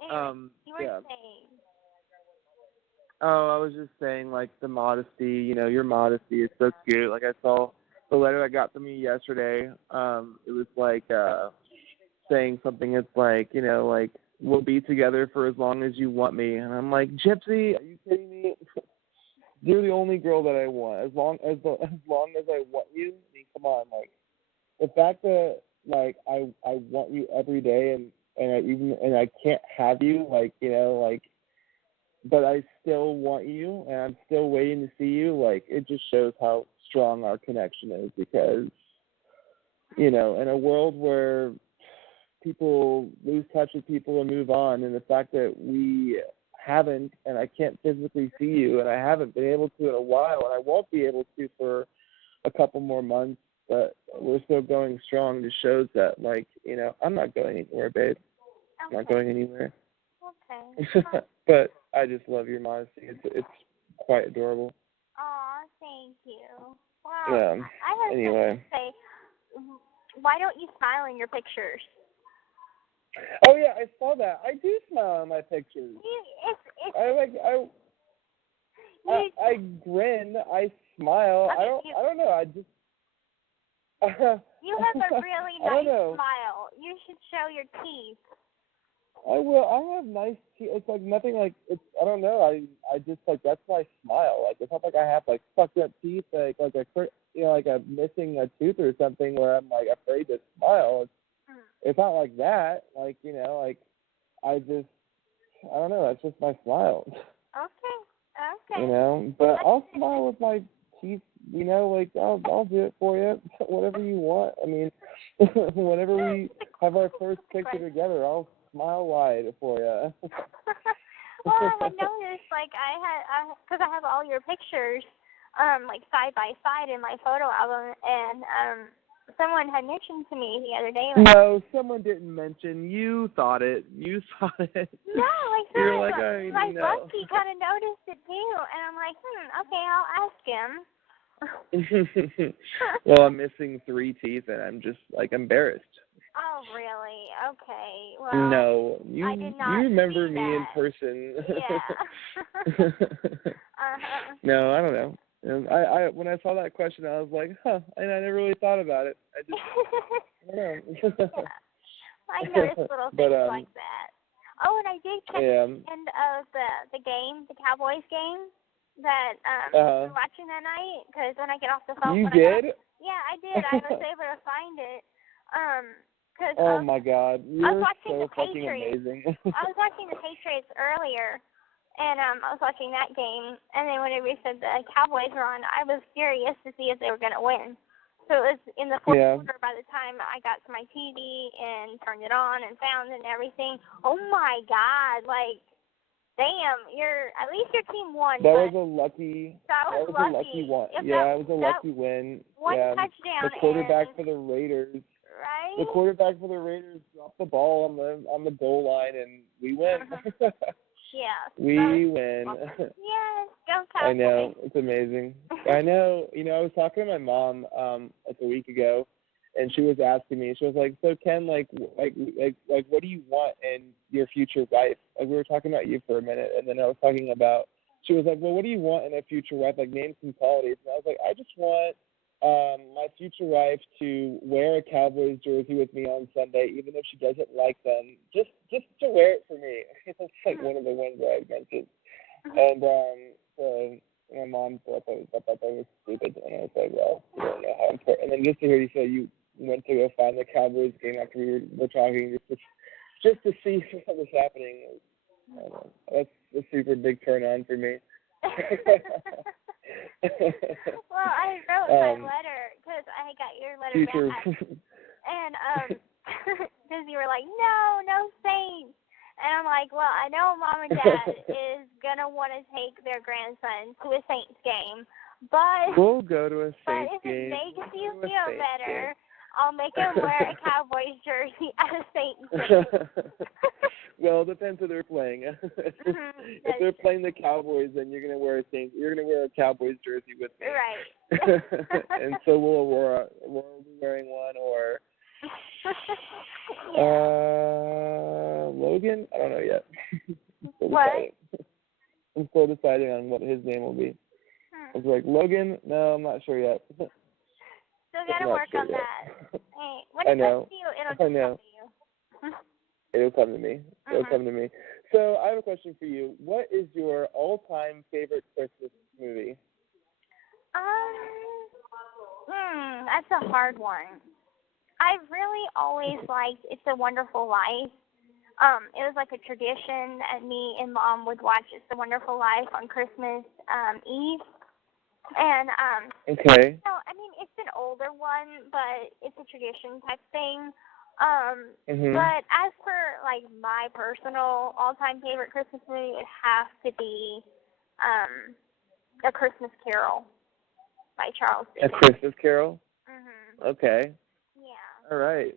You were saying. Oh, I was just saying, like, the modesty, your modesty is so cute. Like, I saw the letter I got from you yesterday. It was, like, saying something that's like, like, we'll be together for as long as you want me. And I'm like, Gypsy, are you kidding me? You're the only girl that I want. As long as I want you, I mean, come on, like, the fact that, like, I want you every day and I can't have you, like, like, but I still want you, and I'm still waiting to see you. Like, it just shows how strong our connection is because, in a world where people lose touch with people and move on, and the fact that we haven't, and I can't physically see you, and I haven't been able to in a while, and I won't be able to for a couple more months, but we're still going strong, just shows that, like, I'm not going anywhere, babe. I'm not going anywhere. Okay. But I just love your modesty. It's quite adorable. Aw, thank you. Wow. Yeah. I have Anyway. to say, why don't you smile in your pictures? Oh yeah, I saw that. I do smile in my pictures. I grin. I smile. Okay, I don't know. I just. You have a really nice smile. You should show your teeth. I will. I have nice teeth. It's like nothing like it's. I don't know. I just like that's my smile. Like it's not like I have like fucked up teeth. Like like I'm missing a tooth or something where I'm like afraid to smile. It's not like that. Like like I don't know. That's just my smile. Okay. But I'll smile with my teeth. Like I'll do it for you. Whatever you want. I mean, whenever we have our first picture together, I'll smile wide for you. Well, I had noticed, like, because I have all your pictures, like, side by side in my photo album, and someone had mentioned to me the other day. Like, no, someone didn't mention. You thought it. You thought it. No, like, you're like, my Bucky kind of noticed it too, and I'm like, okay, I'll ask him. Well, I'm missing 3 teeth, and I'm just like embarrassed. Oh, really? Okay. Well, no, you remember me that. in person. Yeah. No, I don't know. And I when I saw that question, I was like, and I never really thought about it. I don't know. Yeah. I noticed little things like that. Oh, and I did catch the end of the game, the Cowboys game that we're watching that night. Because when I get off the phone, you did? Yeah, I did. I was able to find it. Oh my God, you're so fucking Patriots. amazing. I was watching the Patriots earlier, and I was watching that game, and then whenever you said the Cowboys were on, I was curious to see if they were going to win. So it was in the fourth quarter by the time I got to my TV and turned it on and found it and everything. Oh my God, like, damn, at least your team won. That was a lucky. That was a lucky one. It was a lucky win. One touchdown. The quarterback for the Raiders. Right? The quarterback for the Raiders dropped the ball on the goal line, and we win. Yeah. We win. Yes, go Cowboys. I know, it's amazing. I know. I was talking to my mom like a week ago, and she was asking me. She was like, "So Ken, like, what do you want in your future wife?" Like we were talking about you for a minute, and then I was talking about. She was like, "Well, what do you want in a future wife? Like, name some qualities." And I was like, "I just want." My future wife to wear a Cowboys jersey with me on Sunday, even if she doesn't like them, just to wear it for me. That's like one of the ones that I mentioned. And so my mom thought that was stupid, and I was like, well, you don't know how important. And then just to hear you say you went to go find the Cowboys game after we were talking, just to see what was happening. I don't know, that's a super big turn on for me. Well, I wrote my letter because I got your letter back, and because you were like, no Saints, and I'm like, well, I know Mom and Dad is gonna want to take their grandson to a Saints game, but we'll go to a Saints But if game. it makes you feel better, I'll make him wear a Cowboys jersey at a Saints game. Well, it depends who they're playing. If they're playing the Cowboys, then you're gonna wear a Cowboys jersey with me. Right. And so will Aurora. Aurora will be wearing one, or Logan. I don't know yet. I'm still deciding on what his name will be. I was like, Logan? No, I'm not sure yet. Still gotta work on that. Hey, when I it know. comes to you, it'll just come to you. It'll come to me. It'll come to me. So I have a question for you. What is your all-time favorite Christmas movie? That's a hard one. I've really always liked It's a Wonderful Life. It was like a tradition that me and Mom would watch It's a Wonderful Life on Christmas Eve. And okay. so, I mean, it's an older one, but it's a tradition type thing. But as for like my personal all-time favorite Christmas movie, it has to be A Christmas Carol by Charles Dickens. A Christmas Carol? Okay. Yeah. All right.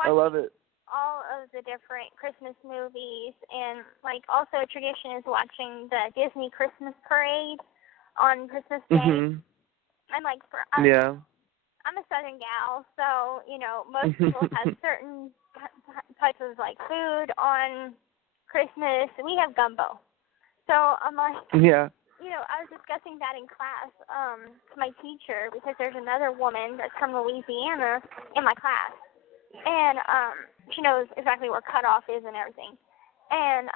I love it. all of the different Christmas movies, and like also a tradition is watching the Disney Christmas parade on Christmas Day. And like I'm a Southern gal, so, you know, most people have certain types of, like, food on Christmas. We have gumbo. So I'm like, you know, I was discussing that in class to my teacher because there's another woman that's from Louisiana in my class. And she knows exactly where cutoff is and everything. And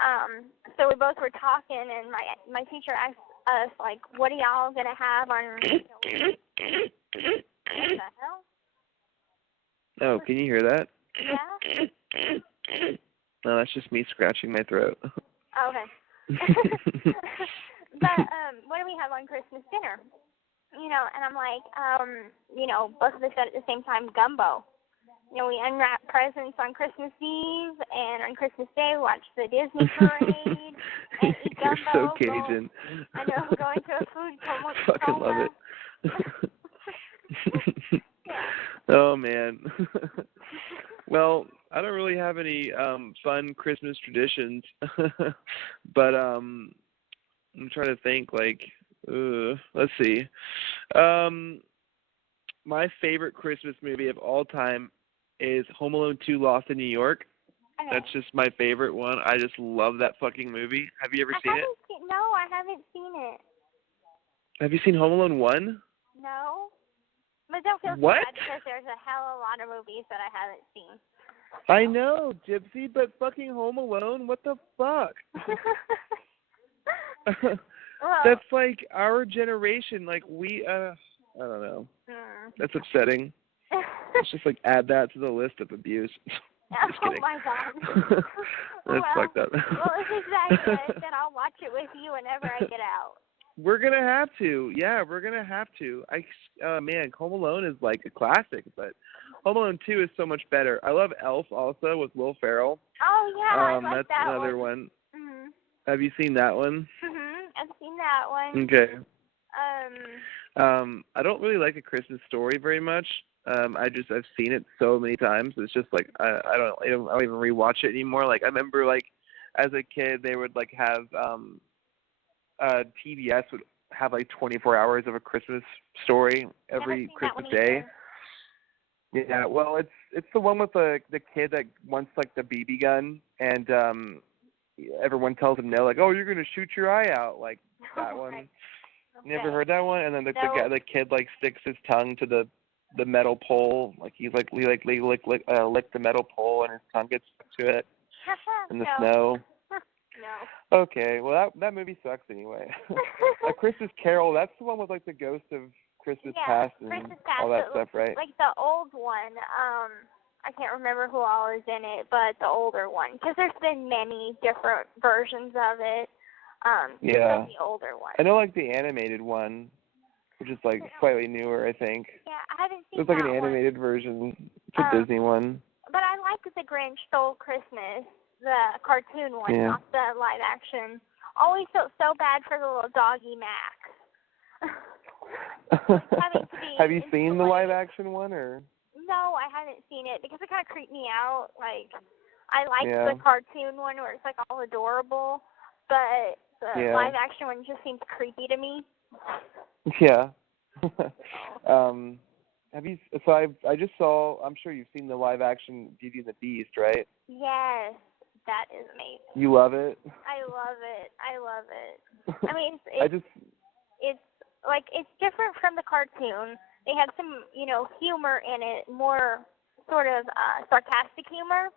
so we both were talking, and my teacher asked us, like, what are y'all going to have on, you know, what the hell? Oh, can you hear that? Yeah? No, that's just me scratching my throat. Oh, okay. But what do we have on Christmas dinner? You know, and I'm like, you know, both of us said at the same time, gumbo. You know, we unwrap presents on Christmas Eve, and on Christmas Day we watch the Disney parade and eat gumbo. You're so Cajun. I know, go into a food coma. Fucking love it. Oh, man. Well, I don't really have any fun Christmas traditions, but I'm trying to think, like, let's see. My favorite Christmas movie of all time is Home Alone 2 Lost in New York. Okay. That's just my favorite one. I just love that fucking movie. Have you ever seen it? No, I haven't seen it. Have you seen Home Alone 1? No. But don't feel too What? bad because there's a hell of a lot of movies that I haven't seen. I know, Gypsy, but fucking Home Alone? What the fuck? Well, That's like our generation. Like, we, I don't know. That's upsetting. Let's just, like, add that to the list of abuse. Just kidding. Oh, my God. That's fucked up. Well, if it's that good, then I'll watch it with you whenever I get out. We're going to have to. Yeah, we're going to have to. Man, Home Alone is like a classic, but Home Alone 2 is so much better. I love Elf also with Will Ferrell. Oh, yeah, I like that's that another one. Have you seen that one? I've seen that one. Okay. I don't really like A Christmas Story very much. I've seen it so many times. It's just like I don't even rewatch it anymore. Like I remember, like as a kid, they would like have TBS would have like 24 hours of A Christmas Story every Christmas day. Yeah, well, it's the one with the kid that wants like the BB gun, and everyone tells him no, like, oh, you're gonna shoot your eye out, like that one. Okay. You ever heard that one? And then the kid like sticks his tongue to the metal pole, like he lick the metal pole, and his tongue gets stuck to it in the snow. No. Okay, well that movie sucks anyway. A Christmas Carol, that's the one with like the ghost of Christmas Past and all that stuff, right? Like the old one. I can't remember who all is in it, but the older one, because there's been many different versions of it. Yeah. The older one. I know, like the animated one, which is like slightly newer, I think. Yeah, I haven't seen that. It's like an animated version. It's a Disney one. But I like The Grinch Stole Christmas, the cartoon one, not the live action. Always felt so bad for the little doggy Max. Have you seen the live action one, or? No, I haven't seen it because it kind of creeped me out. Like, I like Yeah. the cartoon one where it's like all adorable, but the live action one just seems creepy to me. Yeah. Have you? So I just saw. I'm sure you've seen the live action Beauty and the Beast, right? Yes, that is amazing. You love it? I love it. I love it. I mean, it's like it's different from the cartoon. They have some, humor in it, more sort of sarcastic humor,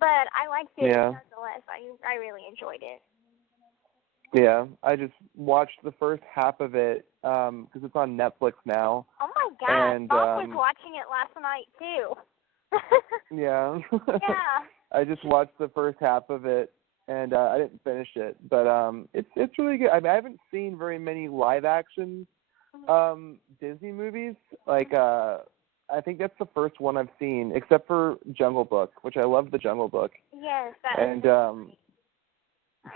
but I liked it nonetheless. I really enjoyed it. Yeah, I just watched the first half of it because it's on Netflix now. Oh my God, and, Bob was watching it last night too. Yeah. Yeah. I just watched the first half of it, and I didn't finish it, but it's really good. I mean, I haven't seen very many live action Disney movies. Like I think that's the first one I've seen, except for Jungle Book, which I love the Jungle Book. Yes, that and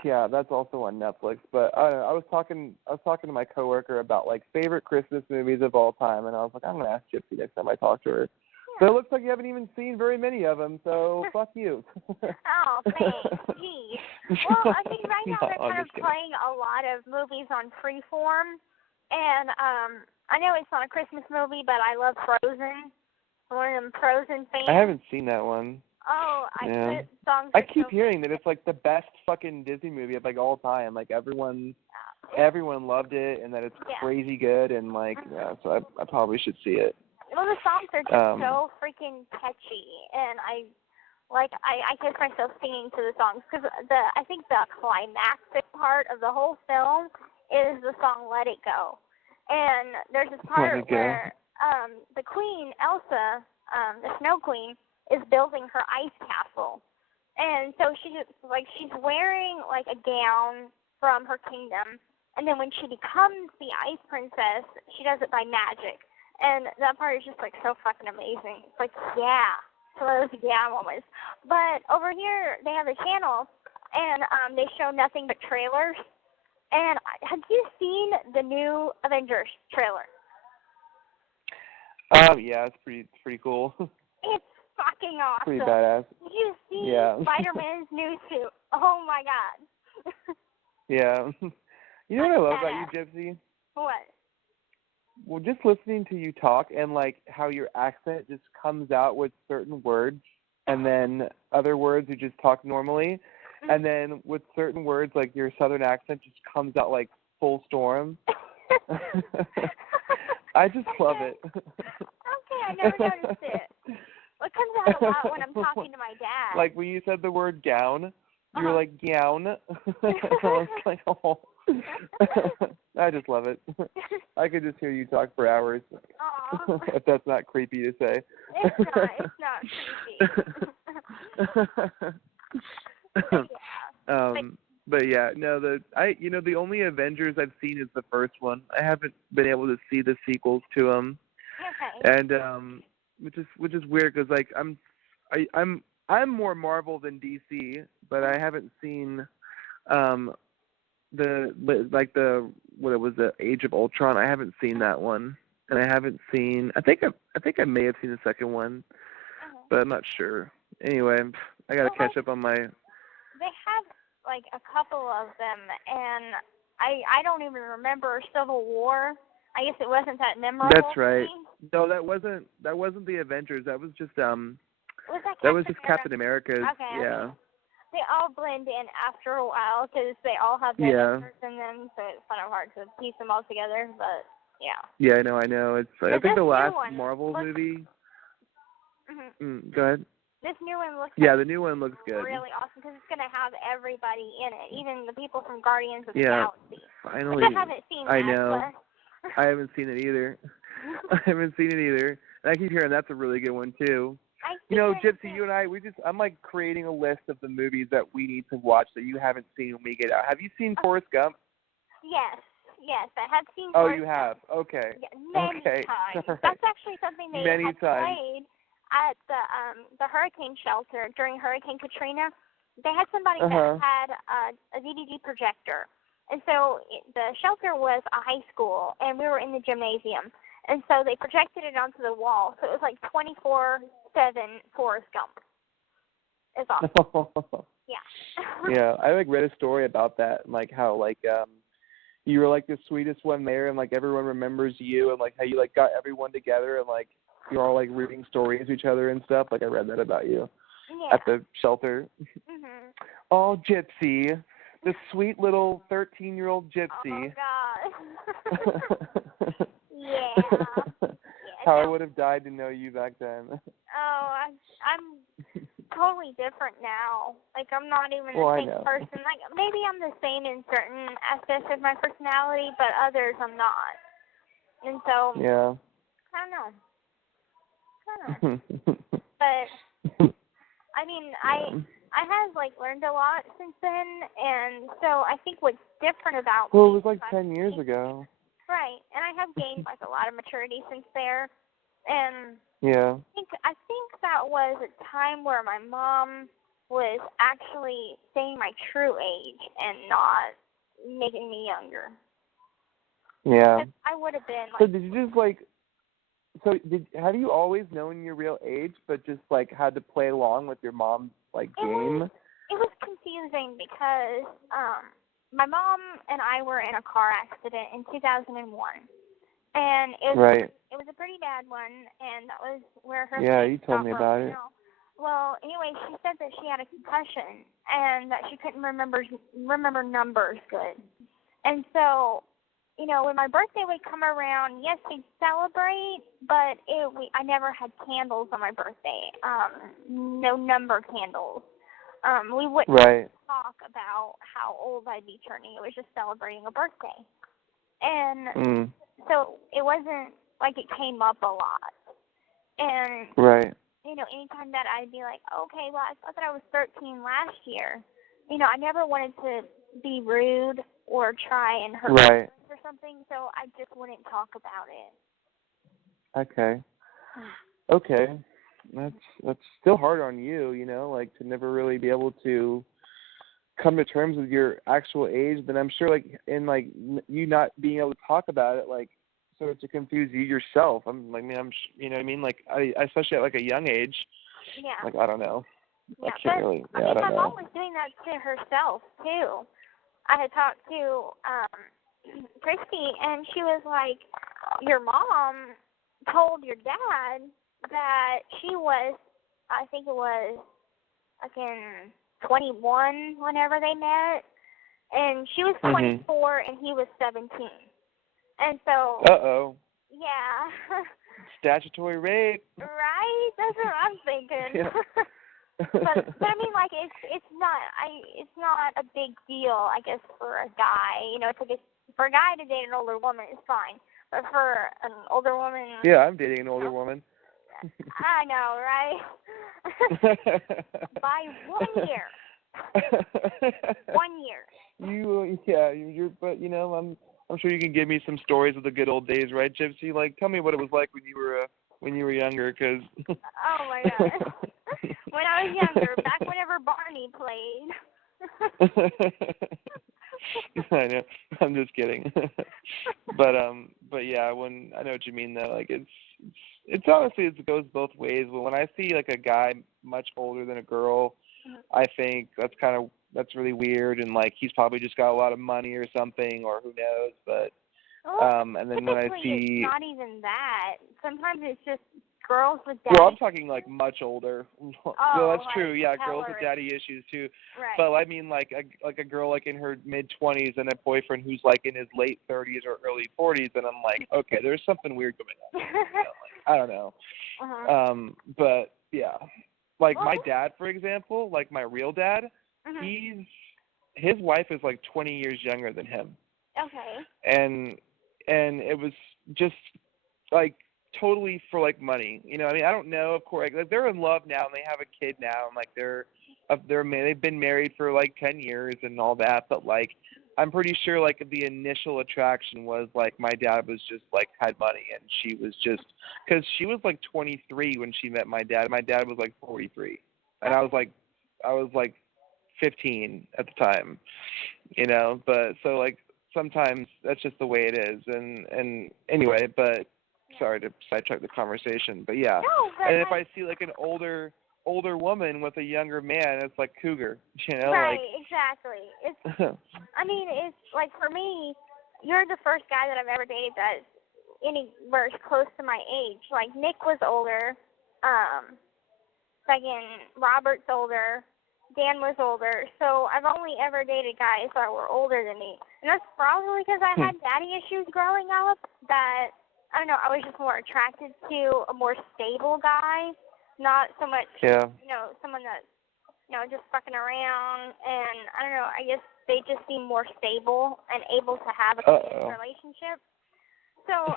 yeah, that's also on Netflix. But I was talking to my coworker about like favorite Christmas movies of all time, and I was like, I'm gonna ask Gypsy next time I talk to her. So it looks like you haven't even seen very many of them, so fuck you. Oh, thanks. Geez. Well, I think right now they're kind of playing a lot of movies on Freeform, and I know it's not a Christmas movie, but I love Frozen. I'm one of them Frozen fans. I haven't seen that one. Oh, I keep hearing that it's like the best fucking Disney movie of like all time. Like everyone loved it, and that it's crazy good, and like so I probably should see it. Well, the songs are just so freaking catchy, and I catch myself singing to the songs because I think the climactic part of the whole film is the song "Let It Go," and there's this part where the Queen Elsa, the Snow Queen, is building her ice castle, and so she's wearing like a gown from her kingdom, and then when she becomes the Ice Princess, she does it by magic. And that part is just, like, so fucking amazing. It's like, yeah, so those moments. But over here, they have a channel, and they show nothing but trailers. And have you seen the new Avengers trailer? Yeah, it's pretty cool. It's fucking awesome. Pretty badass. Did you see Spider-Man's new suit? Oh, my God. Yeah. You know what I love about you, Gypsy? What? Well, just listening to you talk and, like, how your accent just comes out with certain words, and then other words you just talk normally, and then with certain words, like, your southern accent just comes out, like, full storm. I just love it. Okay, I never noticed it. Well, it comes out a lot when I'm talking to my dad. Like, when you said the word gown, you were like, gown. I was like, oh. I just love it. I could just hear you talk for hours. If that's not creepy to say. It's not creepy. But yeah, no, the only Avengers I've seen is the first one. I haven't been able to see the sequels to them. Okay. And which is weird because like I'm more Marvel than DC, but I haven't seen the Age of Ultron. I haven't seen that one, and I haven't seen. I think I may have seen the second one, but I'm not sure. Anyway, I gotta catch up on my. They have like a couple of them, and I don't even remember Civil War. I guess it wasn't that memorable. That's right. No, that wasn't the Avengers. That was just Captain America's. Okay. Yeah. They all blend in after a while because they all have the Avengers in them, so it's kind of hard to piece them all together. But yeah. Yeah, I know. It's. I think the last Marvel movie. Go ahead. This new one looks. Yeah, the new one looks good. Really awesome because it's gonna have everybody in it, even the people from Guardians of the Galaxy. Finally. I haven't seen that. I know. I haven't seen it either. And I keep hearing that's a really good one too. Gypsy, you and I'm like creating a list of the movies that we need to watch that you haven't seen when we get out. Have you seen Forrest Gump? Yes, I have seen Forrest Gump. Oh, you have? Okay. Yeah, many times. That's actually something they had played at the hurricane shelter during Hurricane Katrina. They had somebody that had a DVD projector. And so the shelter was a high school, and we were in the gymnasium. And so they projected it onto the wall. So it was like 24/7 Forrest Gump. It's awesome. Yeah. Yeah, I like read a story about that, and like how like you were like the sweetest one there, and like everyone remembers you, and like how you like got everyone together, and like you're all like reading stories to each other and stuff. Like I read that about you at the shelter. Mhm. Oh, Gypsy, the sweet little 13-year-old Gypsy. Oh God. Yeah. How I would have died to know you back then. Oh, I'm totally different now. Like, I'm not even Well, the I same know. person. Like, maybe I'm the same in certain aspects of my personality, but others I'm not. And so, Yeah. I don't know. But, I mean, I have, like, learned a lot since then, and so I think what's different about Well, me... it was like 10 years ago. Right, and I have gained, like, a lot of maturity since there, and... Yeah. I think that was a time where my mom was actually saying my true age and not making me younger. Yeah. I would have been like. So did you just like? So have you always known your real age, but just like had to play along with your mom's like game? It was confusing because my mom and I were in a car accident in 2001. And it was a pretty bad one, and that was where her... Yeah, you told me about it. Well, anyway, she said that she had a concussion and that she couldn't remember numbers good. And so, you know, when my birthday would come around, yes, we'd celebrate, but I never had candles on my birthday. No number candles. We wouldn't talk about how old I'd be turning. It was just celebrating a birthday. And so it wasn't like it came up a lot. And, you know, anytime that I'd be like, okay, well, I thought that I was 13 last year. You know, I never wanted to be rude or try and hurt my friends or something, so I just wouldn't talk about it. Okay. That's still hard on you, you know, like to never really be able to come to terms with your actual age. Then I'm sure like in like you not being able to talk about it, like sort of to confuse you yourself. I'm like, you know what I mean? Like I especially at like a young age. Yeah. Like I don't know. Yeah, I can't really. I Yeah, mean, I don't my know. mom was doing that to herself too. I had talked to Kristy, and she was like, "Your mom told your dad that she was, I think it was, like in 21 whenever they met, and she was 24 and he was 17, and so." Yeah. Statutory rape. Right? That's what I'm thinking. Yeah. but I mean, like it's not a big deal, I guess, for a guy. You know, for a guy to date an older woman is fine, but for an older woman. Yeah, I'm dating an older woman. I know, right? By 1 year. 1 year. But you know, I'm sure you can give me some stories of the good old days, right, Gypsy? Like, tell me what it was like when you were younger, because. Oh my God. When I was younger, back whenever Barney played. I know. I'm just kidding. But yeah, when I know what you mean though. Like it's honestly it goes both ways. But when I see like a guy much older than a girl, I think that's really weird, and like he's probably just got a lot of money or something, or who knows. But and then when I see, it's not even that. Sometimes it's just girls with daddy. Well, I'm talking like much older. Oh, well, that's like true. Yeah, girls with daddy issues too. Right. But I mean, like a girl like in her mid-20s and a boyfriend who's like in his late 30s or early 40s, and I'm like, okay, there's something weird going on. You know, like, I don't know. But yeah, like my dad, for example, like my real dad, his wife is like 20 years younger than him. Okay. And it was just like totally for like money, you know. I mean, I don't know, of course, like they're in love now and they have a kid now, and like they've been married for like 10 years and all that, but like I'm pretty sure like the initial attraction was like my dad was just like had money, and she was just, because she was like 23 when she met my dad was like 43, and I was like 15 at the time, you know. But so like sometimes that's just the way it is, and anyway, but sorry to sidetrack the conversation, but yeah. No, but and if I see like an older older woman with a younger man. It's like cougar, you know? Right, like, exactly. It's, I mean, it's like for me, you're the first guy that I've ever dated that's anywhere close to my age. Like Nick was older, second Robert's older, Dan was older. So I've only ever dated guys that were older than me, and that's probably because I had daddy issues growing up. That I don't know, I was just more attracted to a more stable guy, not so much, someone that's, just fucking around. And I don't know, I guess they just seem more stable and able to have a committed relationship. So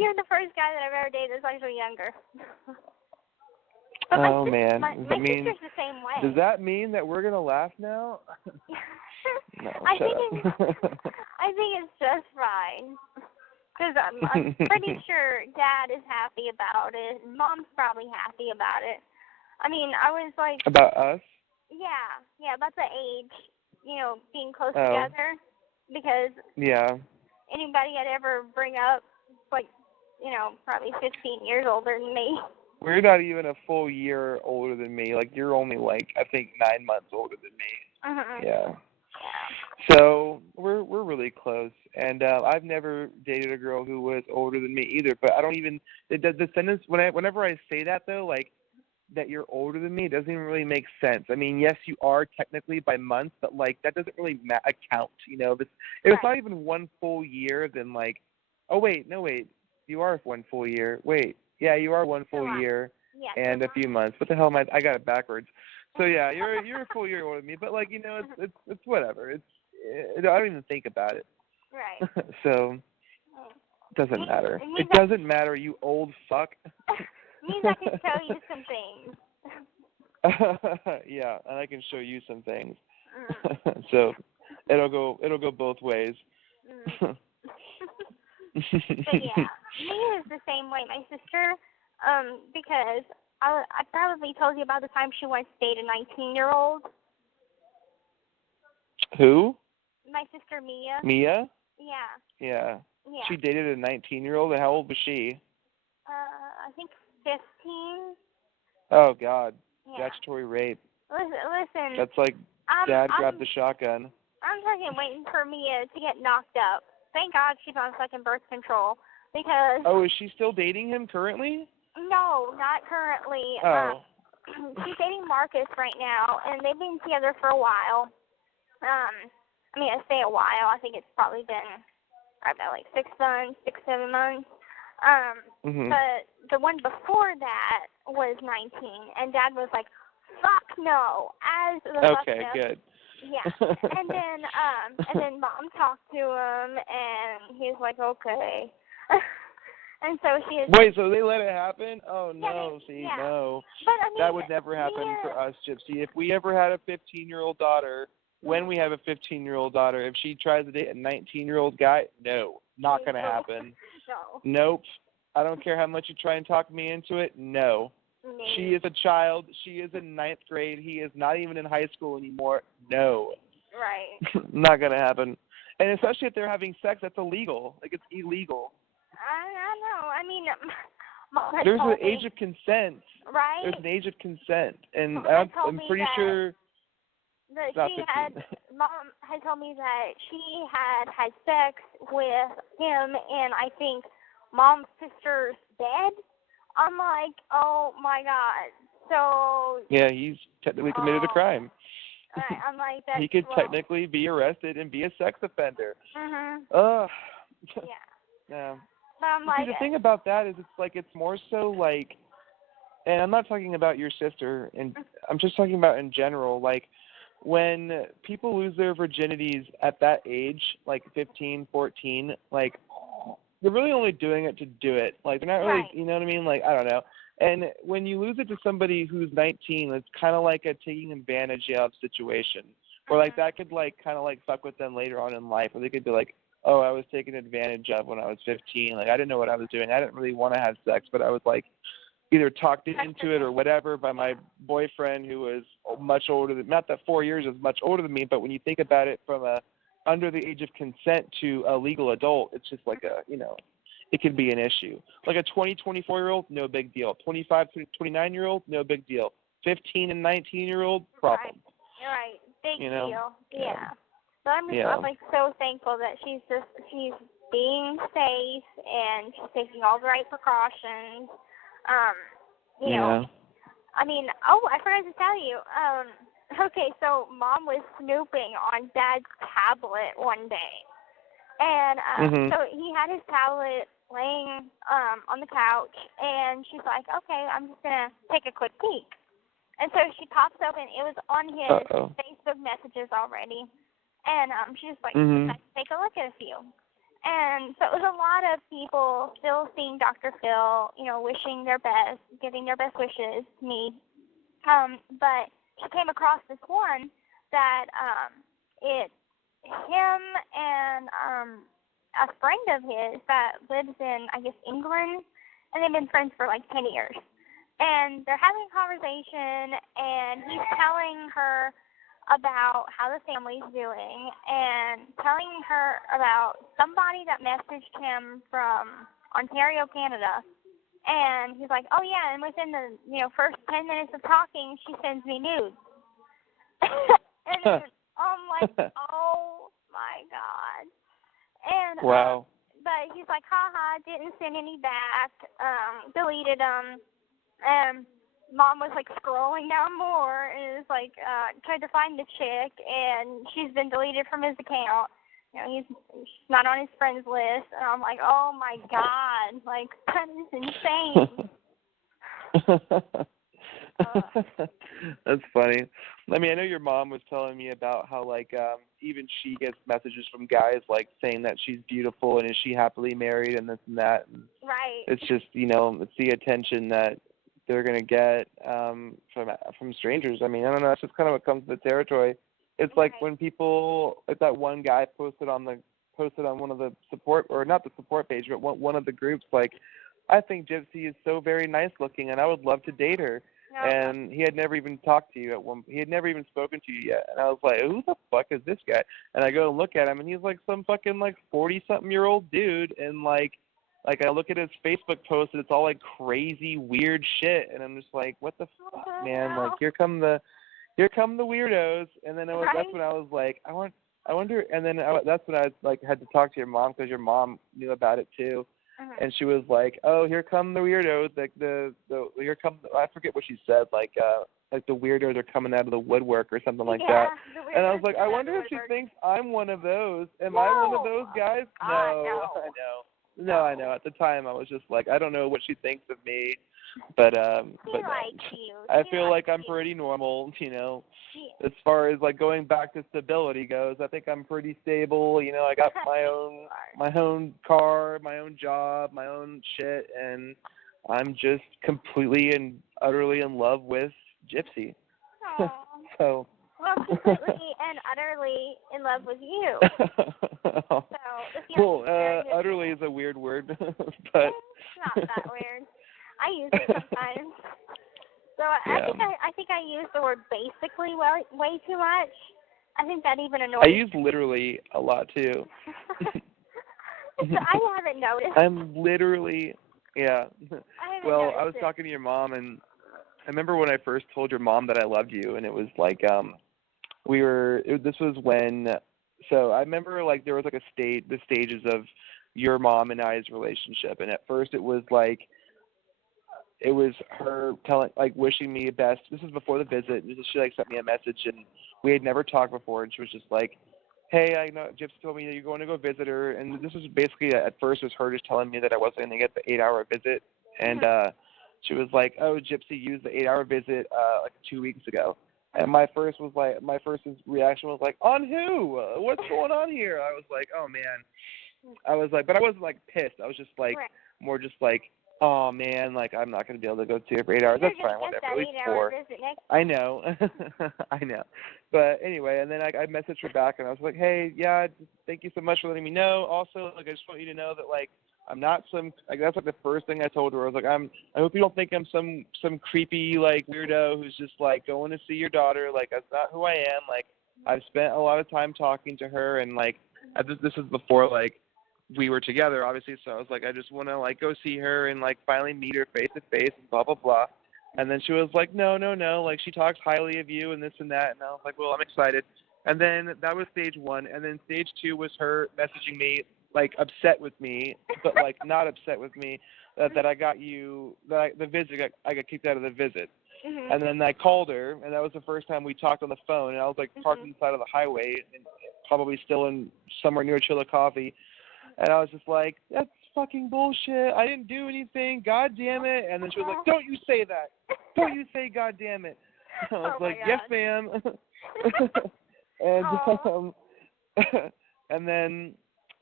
you're the first guy that I've ever dated that's actually younger. But man. My sister's the same way. Does that mean that we're going to laugh now? No, I think it's just fine. Because I'm pretty sure Dad is happy about it. Mom's probably happy about it. I mean, I was like... About us? Yeah, about the age, being close together. Because anybody I'd ever bring up, like, probably 15 years older than me. We're not even a full year older than me. Like, you're only, like, I think 9 months older than me. Yeah. So we're really close, and I've never dated a girl who was older than me either. But I don't even the sentence whenever I say that though, like that you're older than me, it doesn't even really make sense. I mean, yes, you are technically by months, but like that doesn't really account. If it's not even 1 full year, then like, oh wait, no wait, you are 1 full year. Wait, yeah, you are 1 full year and a few months. What the hell am I got it backwards. So yeah, you're a full year older than me, but like it's whatever. I don't even think about it. Right. So it doesn't matter. It doesn't matter, you old fuck. Means I can show you some things. Yeah, and I can show you some things. So it'll go both ways. But yeah, me is the same way. My sister, because I probably told you about the time she once dated a 19-year-old. Who? My sister Mia. Mia? Yeah. Yeah. She dated a 19-year-old. How old was she? I think 15. Oh God. Yeah. Statutory rape. Listen. That's like Dad grabbed the shotgun. I'm fucking waiting for Mia to get knocked up. Thank God she's on fucking birth control because. Oh, is she still dating him currently? No, not currently. Oh. She's dating Marcus right now, and they've been together for a while. I mean, I say a while. I think it's probably been, I don't know, like 6 months, 6, 7 months. But the one before that was 19, and Dad was like, "Fuck no!" As the fuck no. Okay, good. Yeah, and then Mom talked to him, and he was like, "Okay." And so she is. Wait, so they let it happen? Oh no, no. But, I mean, that would never happen for us, Gypsy. If we ever had a 15-year-old daughter, when we have a 15-year-old daughter, if she tries to date a 19-year-old guy, no, not going to happen. No. Nope. I don't care how much you try and talk me into it. No. She is a child. She is in 9th grade. He is not even in high school anymore. No. Right. Not going to happen. And especially if they're having sex, that's illegal. Like, it's illegal. I know. I mean, Mom had there's told an age of consent. Right. There's an age of consent. And Mom I'm pretty sure... Mom had told me that she had sex with him in, I think, Mom's sister's bed. I'm like, oh my God. So. Yeah, he's technically committed a crime. Right, I'm like, that's he could technically be arrested and be a sex offender. Yeah. Yeah. But I'm like. See, the thing about that is it's more so like, and I'm not talking about your sister, and I'm just talking about in general, like, when people lose their virginities at that age, like 15, 14, like, they're really only doing it to do it. Like, they're not really, you know what I mean? Like, I don't know. And when you lose it to somebody who's 19, it's kind of like a taking advantage of situation. Or, like, that could, like, kind of, like, fuck with them later on in life. Or they could be like, oh, I was taken advantage of when I was 15. Like, I didn't know what I was doing. I didn't really want to have sex, but I was, like, either talked into it or whatever by my boyfriend who was much older than, not that 4 years is much older than me, but when you think about it from a under the age of consent to a legal adult, it's just like a, it could be an issue. Like a 20, 24-year-old, no big deal. 25, 29-year-old, no big deal. 15 and 19-year-old problem. Right. Big You know? deal. Yeah. So I'm like so thankful that she's being safe and she's taking all the right precautions. You know. I mean, I forgot to tell you. Okay, so Mom was snooping on Dad's tablet one day. And so he had his tablet laying on the couch, and she's like, okay, I'm just going to take a quick peek. And so she pops open. It was on his Facebook messages already. And she just like, take a look at a few. And so it was a lot of people still seeing Dr. Phil, you know, wishing their best, giving their best wishes to me. But she came across this one that him and a friend of his that lives in, I guess, England, and they've been friends for like 10 years. And they're having a conversation, and he's telling her about how the family's doing and telling her about somebody that messaged him from Ontario, Canada. And he's like, oh, yeah, and within the, first 10 minutes of talking, she sends me nudes. And then I'm like, oh, my God. And wow. But he's like, haha, didn't send any back, deleted them. And Mom was like scrolling down more and is like tried to find the chick, and she's been deleted from his account. You know, he's not on his friends list, and I'm like, oh my God, like that is insane. That's funny. I mean, I know your mom was telling me about how like even she gets messages from guys like saying that she's beautiful and is she happily married and this and that. And right. it's just it's the attention that they're gonna get from strangers. I mean, I don't know. That's just kind of what comes with the territory. It's like when people, like that one guy posted on one of the support, or not the support page, but one of the groups, like, I think Gypsy is so very nice looking, and I would love to date her. No. And he had never even talked to you he had never even spoken to you yet. And I was like, who the fuck is this guy? And I go and look at him, and he's like some fucking like 40-something-year-old dude, and like I look at his Facebook post, and it's all like crazy weird shit, and I'm just like, what the fuck, man? Like, here come the weirdos. And then that's when I was like, I wonder. And then that's when I like had to talk to your mom, because your mom knew about it too. And she was like, oh, here come the weirdos. Like here come I forget what she said. Like the weirdos are coming out of the woodwork or something like that. And I was like, I wonder if she thinks I'm one of those. Am I one of those guys? No, I know. No, I know. At the time, I was just like, I don't know what she thinks of me, but no. I feel like I'm pretty normal, as far as like going back to stability goes. I think I'm pretty stable. I got my own car, my own job, my own shit, and I'm just completely and utterly in love with Gypsy. So. Well, completely and utterly in love with you. Well, utterly is a weird word, but it's not that weird. I use it sometimes. So I think I use the word basically way too much. I think that even annoys me. I use literally a lot too. So I haven't noticed. I'm literally, yeah. Well, I was talking to your mom, and I remember when I first told your mom that I loved you, and it was like this was when, so I remember like there was like the stages of your mom and I's relationship, and at first it was her wishing me the best. This was before the visit. She like sent me a message, and we had never talked before, and she was just like, hey, I know Gypsy told me that you're going to go visit her, and this was basically at first it was her just telling me that I wasn't going to get the 8-hour visit, and she was like, oh, Gypsy used the 8-hour visit like 2 weeks ago. And my first reaction was like, on who? What's going on here? I was like, oh man. I was like, but I wasn't like pissed. I was just like, more just like, oh man, like I'm not gonna be able to go see her for 8 hours. That's fine, whatever. At least 4. I know, I know. But anyway, and then I messaged her back, and I was like, hey, yeah, thank you so much for letting me know. Also, like I just want you to know that like I'm not that's like the first thing I told her. I was like, I hope you don't think I'm some creepy like weirdo who's just like going to see your daughter. Like that's not who I am. Like I've spent a lot of time talking to her, and like this is before like we were together, obviously. So I was like, I just want to like go see her and like finally meet her face to face and blah blah blah. And then she was like, no, like she talks highly of you and this and that. And I was like, well, I'm excited. And then that was stage 1. And then stage 2 was her messaging me, like upset with me, but like not upset with me that I got you, the visit, I got kicked out of the visit. Mhm. And then I called her, and that was the first time we talked on the phone. And I was like parked on the side of the highway, and probably still in somewhere near Chillicothe. And I was just like, that's fucking bullshit. I didn't do anything. God damn it. And then she was like, don't you say that. Don't you say God damn it. I was like, yes, ma'am. And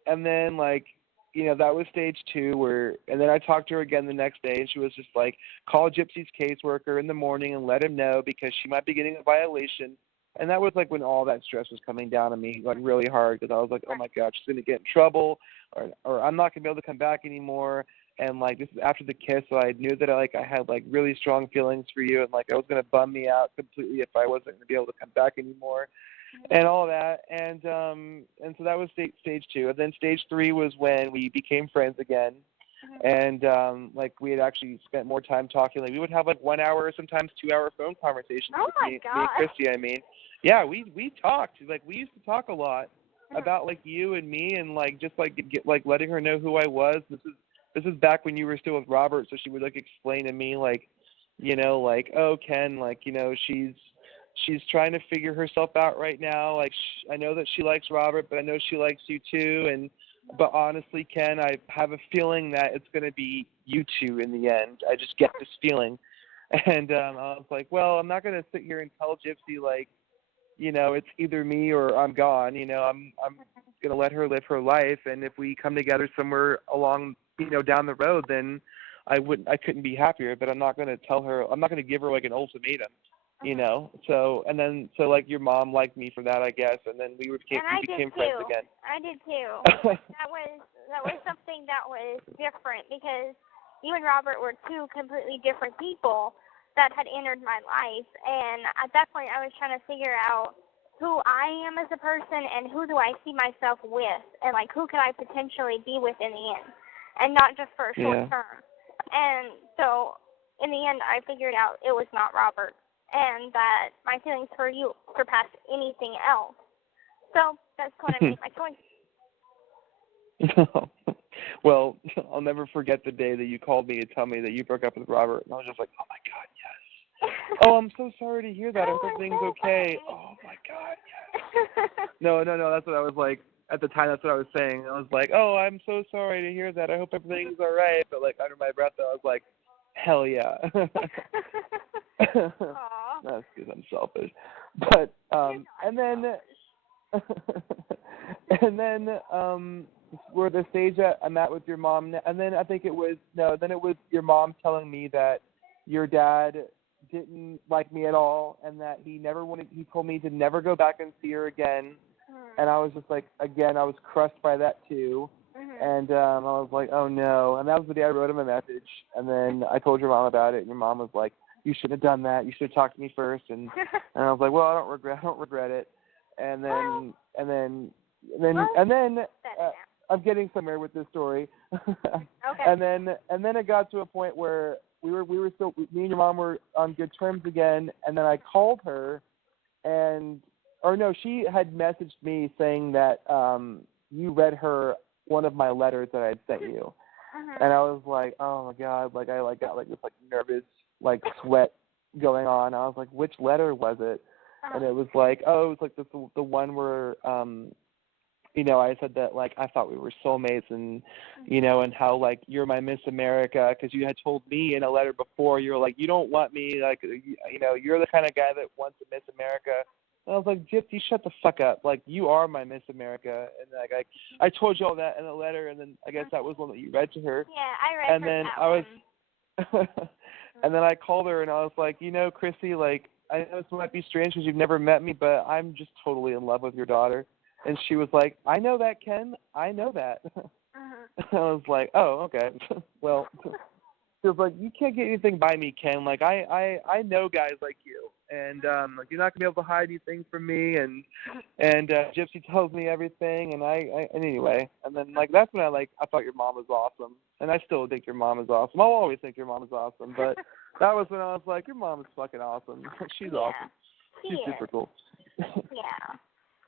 and then like, you know, that was stage 2 and then I talked to her again the next day, and she was just like, call Gypsy's caseworker in the morning and let him know because she might be getting a violation. And that was like when all that stress was coming down on me, like really hard, because I was like, oh my God, she's going to get in trouble, or I'm not going to be able to come back anymore. And like, this is after the kiss, so I knew that I had like really strong feelings for you, and like it was going to bum me out completely if I wasn't going to be able to come back anymore, and all that. And so that was stage 2. And then stage 3 was when we became friends again. And like we had actually spent more time talking. Like we would have like 1 hour, sometimes 2-hour phone conversations with me and Kristy. I mean, yeah, we talked. Like we used to talk a lot about like you and me, and like just like like letting her know who I was. This is back when you were still with Robert, so she would like explain to me like, you know, like, oh Ken, like, you know, she's trying to figure herself out right now. Like I know that she likes Robert, but I know she likes you too. But honestly, Ken, I have a feeling that it's going to be you two in the end. I just get this feeling. And I was like, well, I'm not going to sit here and tell Gypsy, like, you know, it's either me or I'm gone. You know, I'm going to let her live her life. And if we come together somewhere along, you know, down the road, then I couldn't be happier. But I'm not going to tell her, I'm not going to give her like an ultimatum. You know, so like your mom liked me for that, I guess, and then we became friends again. I did too. that was something that was different, because you and Robert were 2 completely different people that had entered my life, and at that point I was trying to figure out who I am as a person and who do I see myself with, and like who could I potentially be with in the end, and not just for a short term. And so in the end I figured out it was not Robert, and that my feelings for you surpassed anything else. So that's when I made my choice. Well, I'll never forget the day that you called me to tell me that you broke up with Robert, and I was just like, oh my God, yes. Oh, I'm so sorry to hear that. I hope everything's okay. Oh my God, yes. No, that's what I was like. At the time, that's what I was saying. I was like, oh, I'm so sorry to hear that. I hope everything's all right. But like under my breath, I was like, hell yeah. That's because I'm selfish. But and then were the stage that I met with your mom, and then I think it was your mom telling me that your dad didn't like me at all, and that he told me to never go back and see her again. And I was just like, again, I was crushed by that too. And I was like, oh no. And that was the day I wrote him a message, and then I told your mom about it, and your mom was like, you should have done that. You should have talked to me first. And I was like, well, I don't regret it. And then I'm getting somewhere with this story. Okay. And then it got to a point where we were still, me and your mom were on good terms again. And then I called her, she had messaged me saying that you read her one of my letters that I had sent you. And I was like, oh my God, like I like got like this like nervous like sweat going on. I was like, which letter was it? And it was like, oh, it was like the one where I said that like I thought we were soulmates, and and how like you're my Miss America, because you had told me in a letter before, you were like, you don't want me, like you're the kind of guy that wants a Miss America. And I was like, Gypsy, shut the fuck up. Like, you are my Miss America. And like I told you all that in a letter, and then I guess that was one that you read to her. Yeah, I read and her then that I was one. And then I called her and I was like, Kristy, like, I know this might be strange because you've never met me, but I'm just totally in love with your daughter. And she was like, I know that, Ken. I know that. I was like, oh, okay. Well, she was like, you can't get anything by me, Ken. Like, I know guys like you. and like you're not gonna be able to hide anything from me, and Gypsy tells me everything, and and anyway, and then like that's when I thought your mom was awesome, and I still think your mom is awesome. I'll always think your mom is awesome, but that was when I was like, your mom is fucking awesome. She's awesome. She's super cool. Yeah.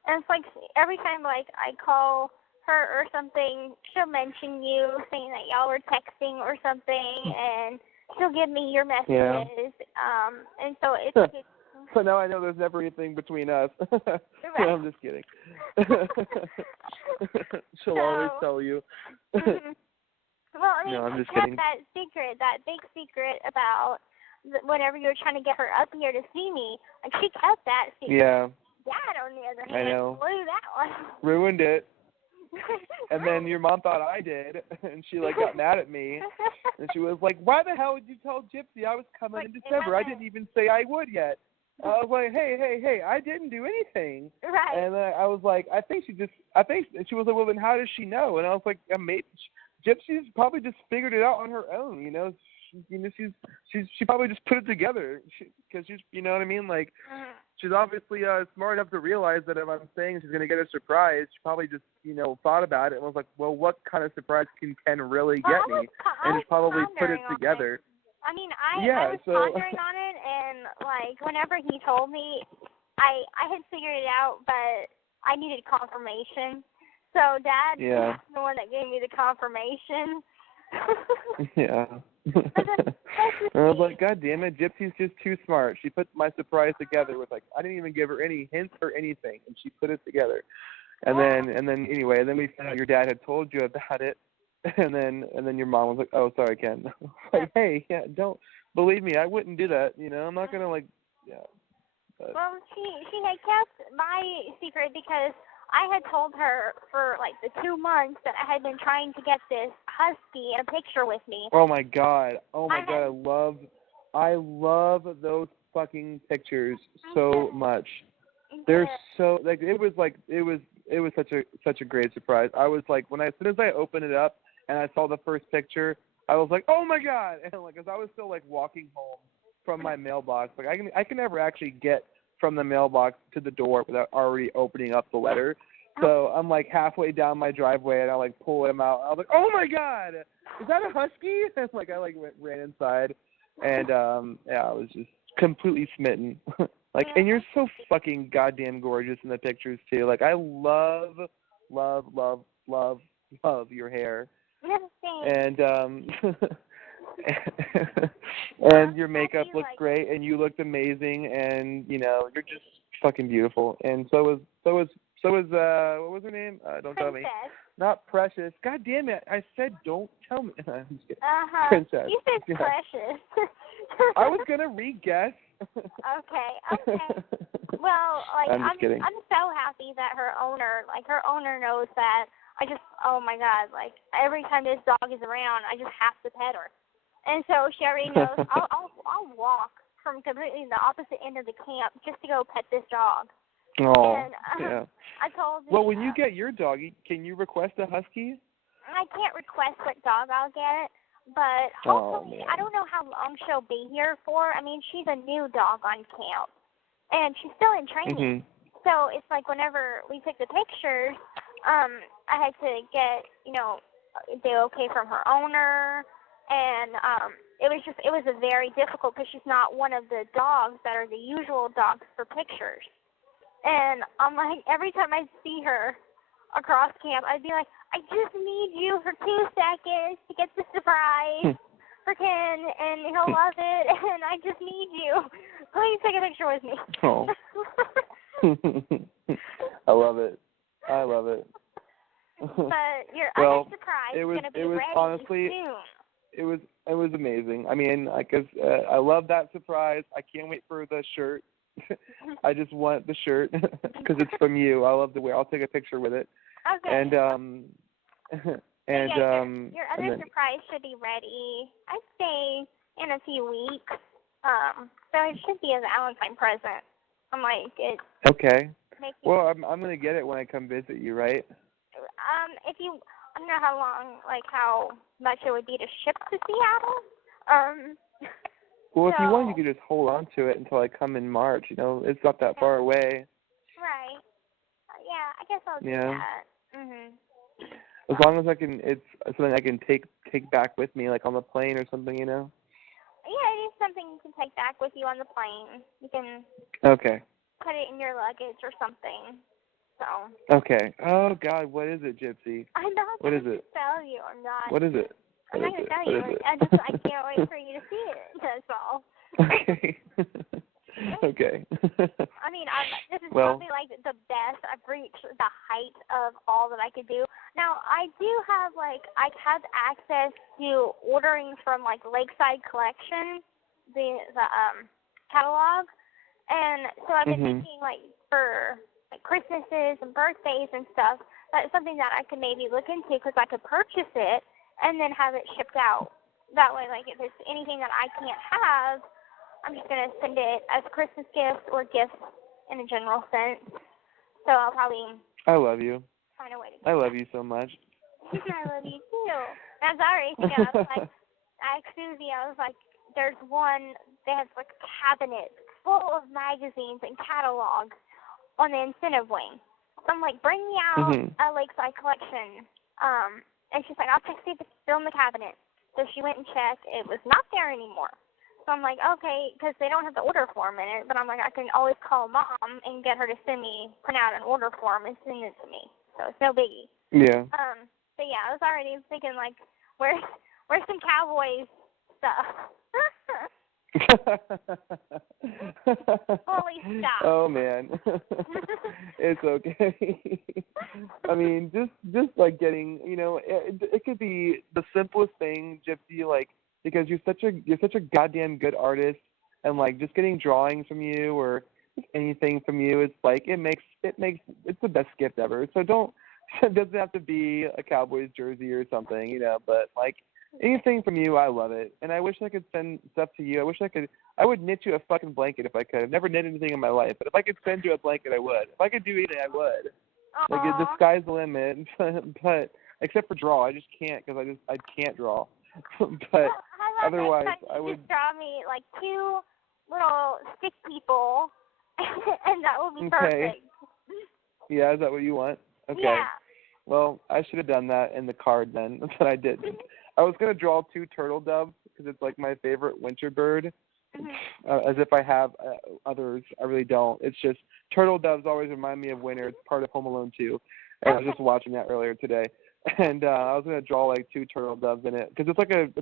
And it's like every time like I call her or something, she'll mention you, saying that y'all were texting or something, and she'll give me your messages. Yeah. And so it's so now I know there's never anything between us. Right. No, I'm just kidding. She'll always tell you. Well, I mean, no, I'm she just kept kidding. that secret, that big secret about whenever you were trying to get her up here to see me. Like, she kept that secret. Yeah. Dad, on the other I hand, know. blew that one. Ruined it. And then your mom thought I did, and she like got mad at me, and she was like, "Why the hell did you tell Gypsy I was coming in December? I didn't even say I would yet." I was like, "Hey, I didn't do anything." Right. And then I was like, "I think she was like, well, then how does she know?" And I was like, Gypsy's probably just figured it out on her own, you know. She probably just put it together because she's, you know what I mean, like. She's obviously smart enough to realize that if I'm saying she's going to get a surprise, she probably just, you know, thought about it and was like, well, what kind of surprise can Ken really get me? And just probably put it together. I mean, I was pondering on it, and, like, whenever he told me, I had figured it out, but I needed confirmation. So Dad was the one that gave me the confirmation. Yeah. And I was like, God damn it, Gypsy's just too smart. She put my surprise together with, like, I didn't even give her any hints or anything, and she put it together. And then anyway, then we found out your dad had told you about it, and then your mom was like, oh, sorry, Ken. Like, hey, yeah, don't believe me, I wouldn't do that. You know, I'm not gonna But. Well, she had kept my secret because I had told her for like the 2 months that I had been trying to get this husky in a picture with me. Oh my god, I love those fucking pictures so much. They're so like it was such a great surprise. I was like as soon as I opened it up and I saw the first picture, I was like, oh my god, and like as I was still like walking home from my mailbox, like I can never actually get from the mailbox to the door without already opening up the letter. So I'm like halfway down my driveway and I like pull him out. I was like, oh my god, is that a husky? And like I ran inside, and I was just completely smitten. Like, and you're so fucking goddamn gorgeous in the pictures too. Like I love your hair. And and your makeup looked great, and you looked amazing, and you know you're just fucking beautiful. And so was what was her name? Don't tell me. Not Precious. God damn it! I said don't tell me. I'm just kidding. Princess. You said Precious. I was gonna re-guess. Okay. Well, like I'm just kidding. I'm so happy that her owner knows that. Oh my god, like every time this dog is around, I just have to pet her. And so she already knows I'll walk from completely the opposite end of the camp just to go pet this dog. Oh, and, yeah. I told Well, when you get your doggy, can you request a husky? I can't request what dog I'll get, but hopefully, I don't know how long she'll be here for. I mean, she's a new dog on camp, and she's still in training. Mm-hmm. So it's like whenever we took the pictures, I had to get, the okay from her owner, and it was a very difficult because she's not one of the dogs that are the usual dogs for pictures. And I'm like, every time I see her across camp, I'd be like, I just need you for 2 seconds to get the surprise for Ken, and he'll love it, and I just need you. Please take a picture with me. Oh. I love it. But your other surprise is going to be ready honestly, soon. It was amazing. I mean, I love that surprise. I can't wait for the shirt. I just want the shirt because it's from you. I love the way. I'll take a picture with it. Okay. And your other surprise should be ready, I'd say, in a few weeks. So it should be a Valentine present. I'm like it. Okay. Well, I'm gonna get it when I come visit you, right? I don't know how long, like how much it would be to ship to Seattle. Well, if So, you want, you could just hold on to it until I come in March. You know, it's not that far away. right. Yeah, I guess I'll do Yeah. that. Mhm. As long as it's something I can take back with me, like on the plane or something, you know. Yeah, it is something you can take back with you on the plane. You can Okay. put it in your luggage or something. So. Okay. Oh God, what is it, Gypsy? I'm not What going is to it? tell you. I'm not. What is it? I'm What not is going to it? tell you. What is it? I can't wait for you to see it. That's all. Okay. Okay. I mean, this is Well, probably like the best. I've reached the height of all that I could do. Now, I do have I have access to ordering from Lakeside Collection, the catalog, and so I've been thinking for Christmases and birthdays and stuff. That's something that I could maybe look into because I could purchase it and then have it shipped out. That way, if there's anything that I can't have, I'm just going to send it as a Christmas gift or gift in a general sense. So I'll probably I love you. find a way to do I love you so much. I love you too. I was already thinking, I asked Susie, I was like, there's one, they have a cabinet full of magazines and catalogs on the incentive wing. So I'm like, bring me out a Lakeside Collection. And she's like, I'll check see if it's still in the cabinet. So she went and checked. It was not there anymore. So I'm like, okay, because they don't have the order form in it. But I'm like, I can always call Mom and get her to print out an order form and send it to me. So it's no biggie. Yeah. But yeah, I was already thinking where's some Cowboys stuff? Holy stop. Oh man. It's okay. I mean, just getting, it could be the simplest thing, Gypsy, because you're such a goddamn good artist, and just getting drawings from you or just anything from you, it's it's the best gift ever. So it doesn't have to be a Cowboys jersey or something, but anything from you, I love it. And I wish I could send stuff to you. I would knit you a fucking blanket if I could. I've never knit anything in my life, but if I could send you a blanket, I would. If I could do anything, I would. Aww. The sky's the limit. But except for draw, I just can't because I can't draw. But otherwise, I would just draw me two little stick people, and that would be perfect. Yeah, is that what you want? Okay. Yeah. Well, I should have done that in the card then, but I didn't. I was going to draw 2 turtle doves because it's my favorite winter bird. As if I have others. I really don't. It's just turtle doves always remind me of winter. It's part of Home Alone 2. And I was just watching that earlier today. And I was going to draw 2 turtle doves in it because it's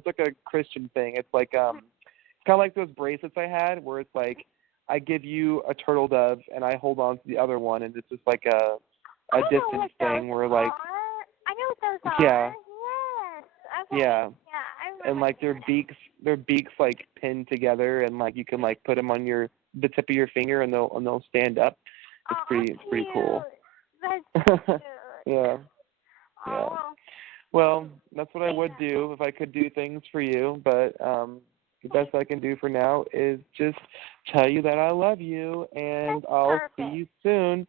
like a Christian thing. It's it's kind of like those bracelets I had where it's I give you a turtle dove and I hold on to the other one, and it's just a distance thing where I know what those are. Yeah. Yes. Okay. Yeah. Yeah, I and their beaks pinned together, and you can put them on the tip of your finger, and they'll stand up. It's pretty cool. That's cute. Yeah. Oh. Yeah. Well, that's what I would do if I could do things for you, but the best I can do for now is just tell you that I love you, and That's I'll perfect. see you soon,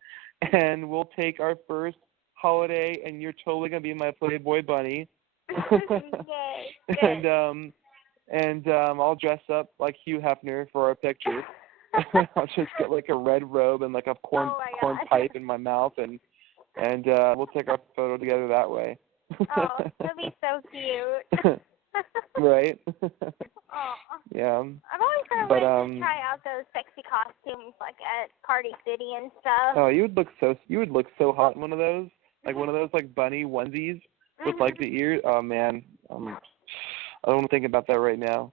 and we'll take our first holiday, and you're totally gonna be my Playboy bunny. Yay. And I'll dress up like Hugh Hefner for our picture. I'll just get a red robe and a corn pipe in my mouth, and we'll take our photo together that way. Oh, that'd be so cute. Right? Oh. Yeah. I've always kind of wanted to try out those sexy costumes at Party City and stuff. Oh, you would look so hot in one of those, one of those bunny onesies with the ears. Oh man, I don't want to think about that right now.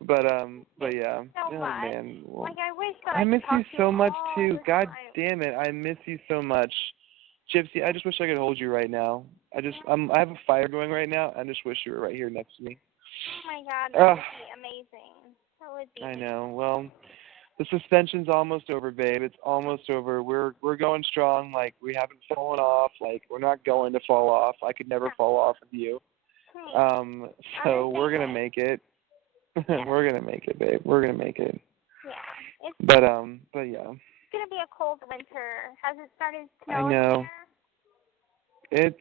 But yeah. So oh much. Man. Well, I wish that I miss you so much all too. the God time. damn it, I miss you so much, Gypsy. I just wish I could hold you right now. I have a fire going right now. I just wish you were right here next to me. Oh my God, that would be amazing. That would be. I know. Well, the suspension's almost over, babe. It's almost over. We're going strong. We haven't fallen off. We're not going to fall off. I could never fall off with you. So we're gonna make it. We're gonna make it, babe. We're gonna make it. Yeah. But yeah. It's gonna be a cold winter. Has it started snowing? I know. There?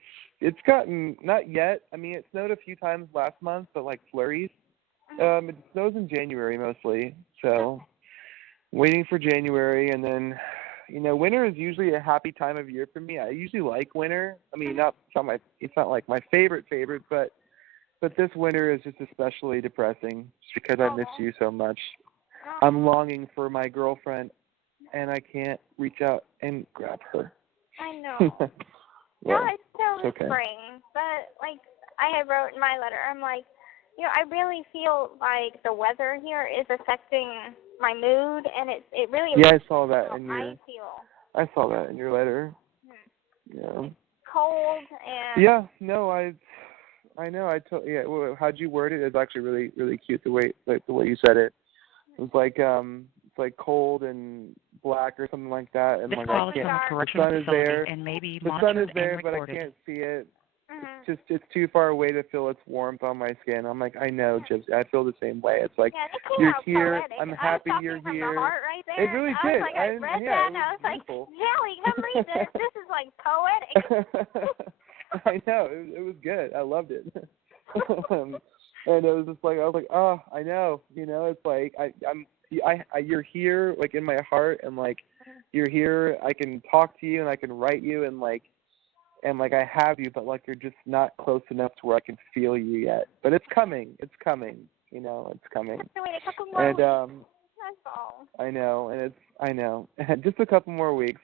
It's gotten, not yet. I mean, it snowed a few times last month, but flurries. It snows in January mostly, so waiting for January, and then, winter is usually a happy time of year for me. I usually like winter. I mean, it's not like my favorite, but this winter is just especially depressing just because I miss you so much. I'm longing for my girlfriend, and I can't reach out and grab her. I know. Well, no, it's still the okay. spring, but like I had wrote in my letter, I'm like, I really feel like the weather here is affecting my mood, and it really. Yeah, I saw that in your. I feel. I saw that in your letter. Yeah. It's cold and. Yeah. No, I know. Yeah. Well, how'd you word it? It's actually really, really cute the way you said it. It was like it's like cold and black or something like that, and This like call I is from a can't. The correctional sun is facility there. and may be The sun monitored is there, and but I recorded. can't see it. It's too far away to feel its warmth on my skin. I'm like, I know, Gypsy. I feel the same way. It's like you're here. Poetic. I'm happy you're from here. The heart right there. It really did. I read that and I was beautiful. like, Jelly, come read this. This is like poetic. I know. It was good. I loved it. And it was just like I was like, oh, I know. It's like you're here, like in my heart, and like you're here. I can talk to you and I can write you and like I have you, but like you're just not close enough to where I can feel you yet. But it's coming. It's coming. It's coming. Have to wait a couple more weeks. That's all. I know. Just a couple more weeks.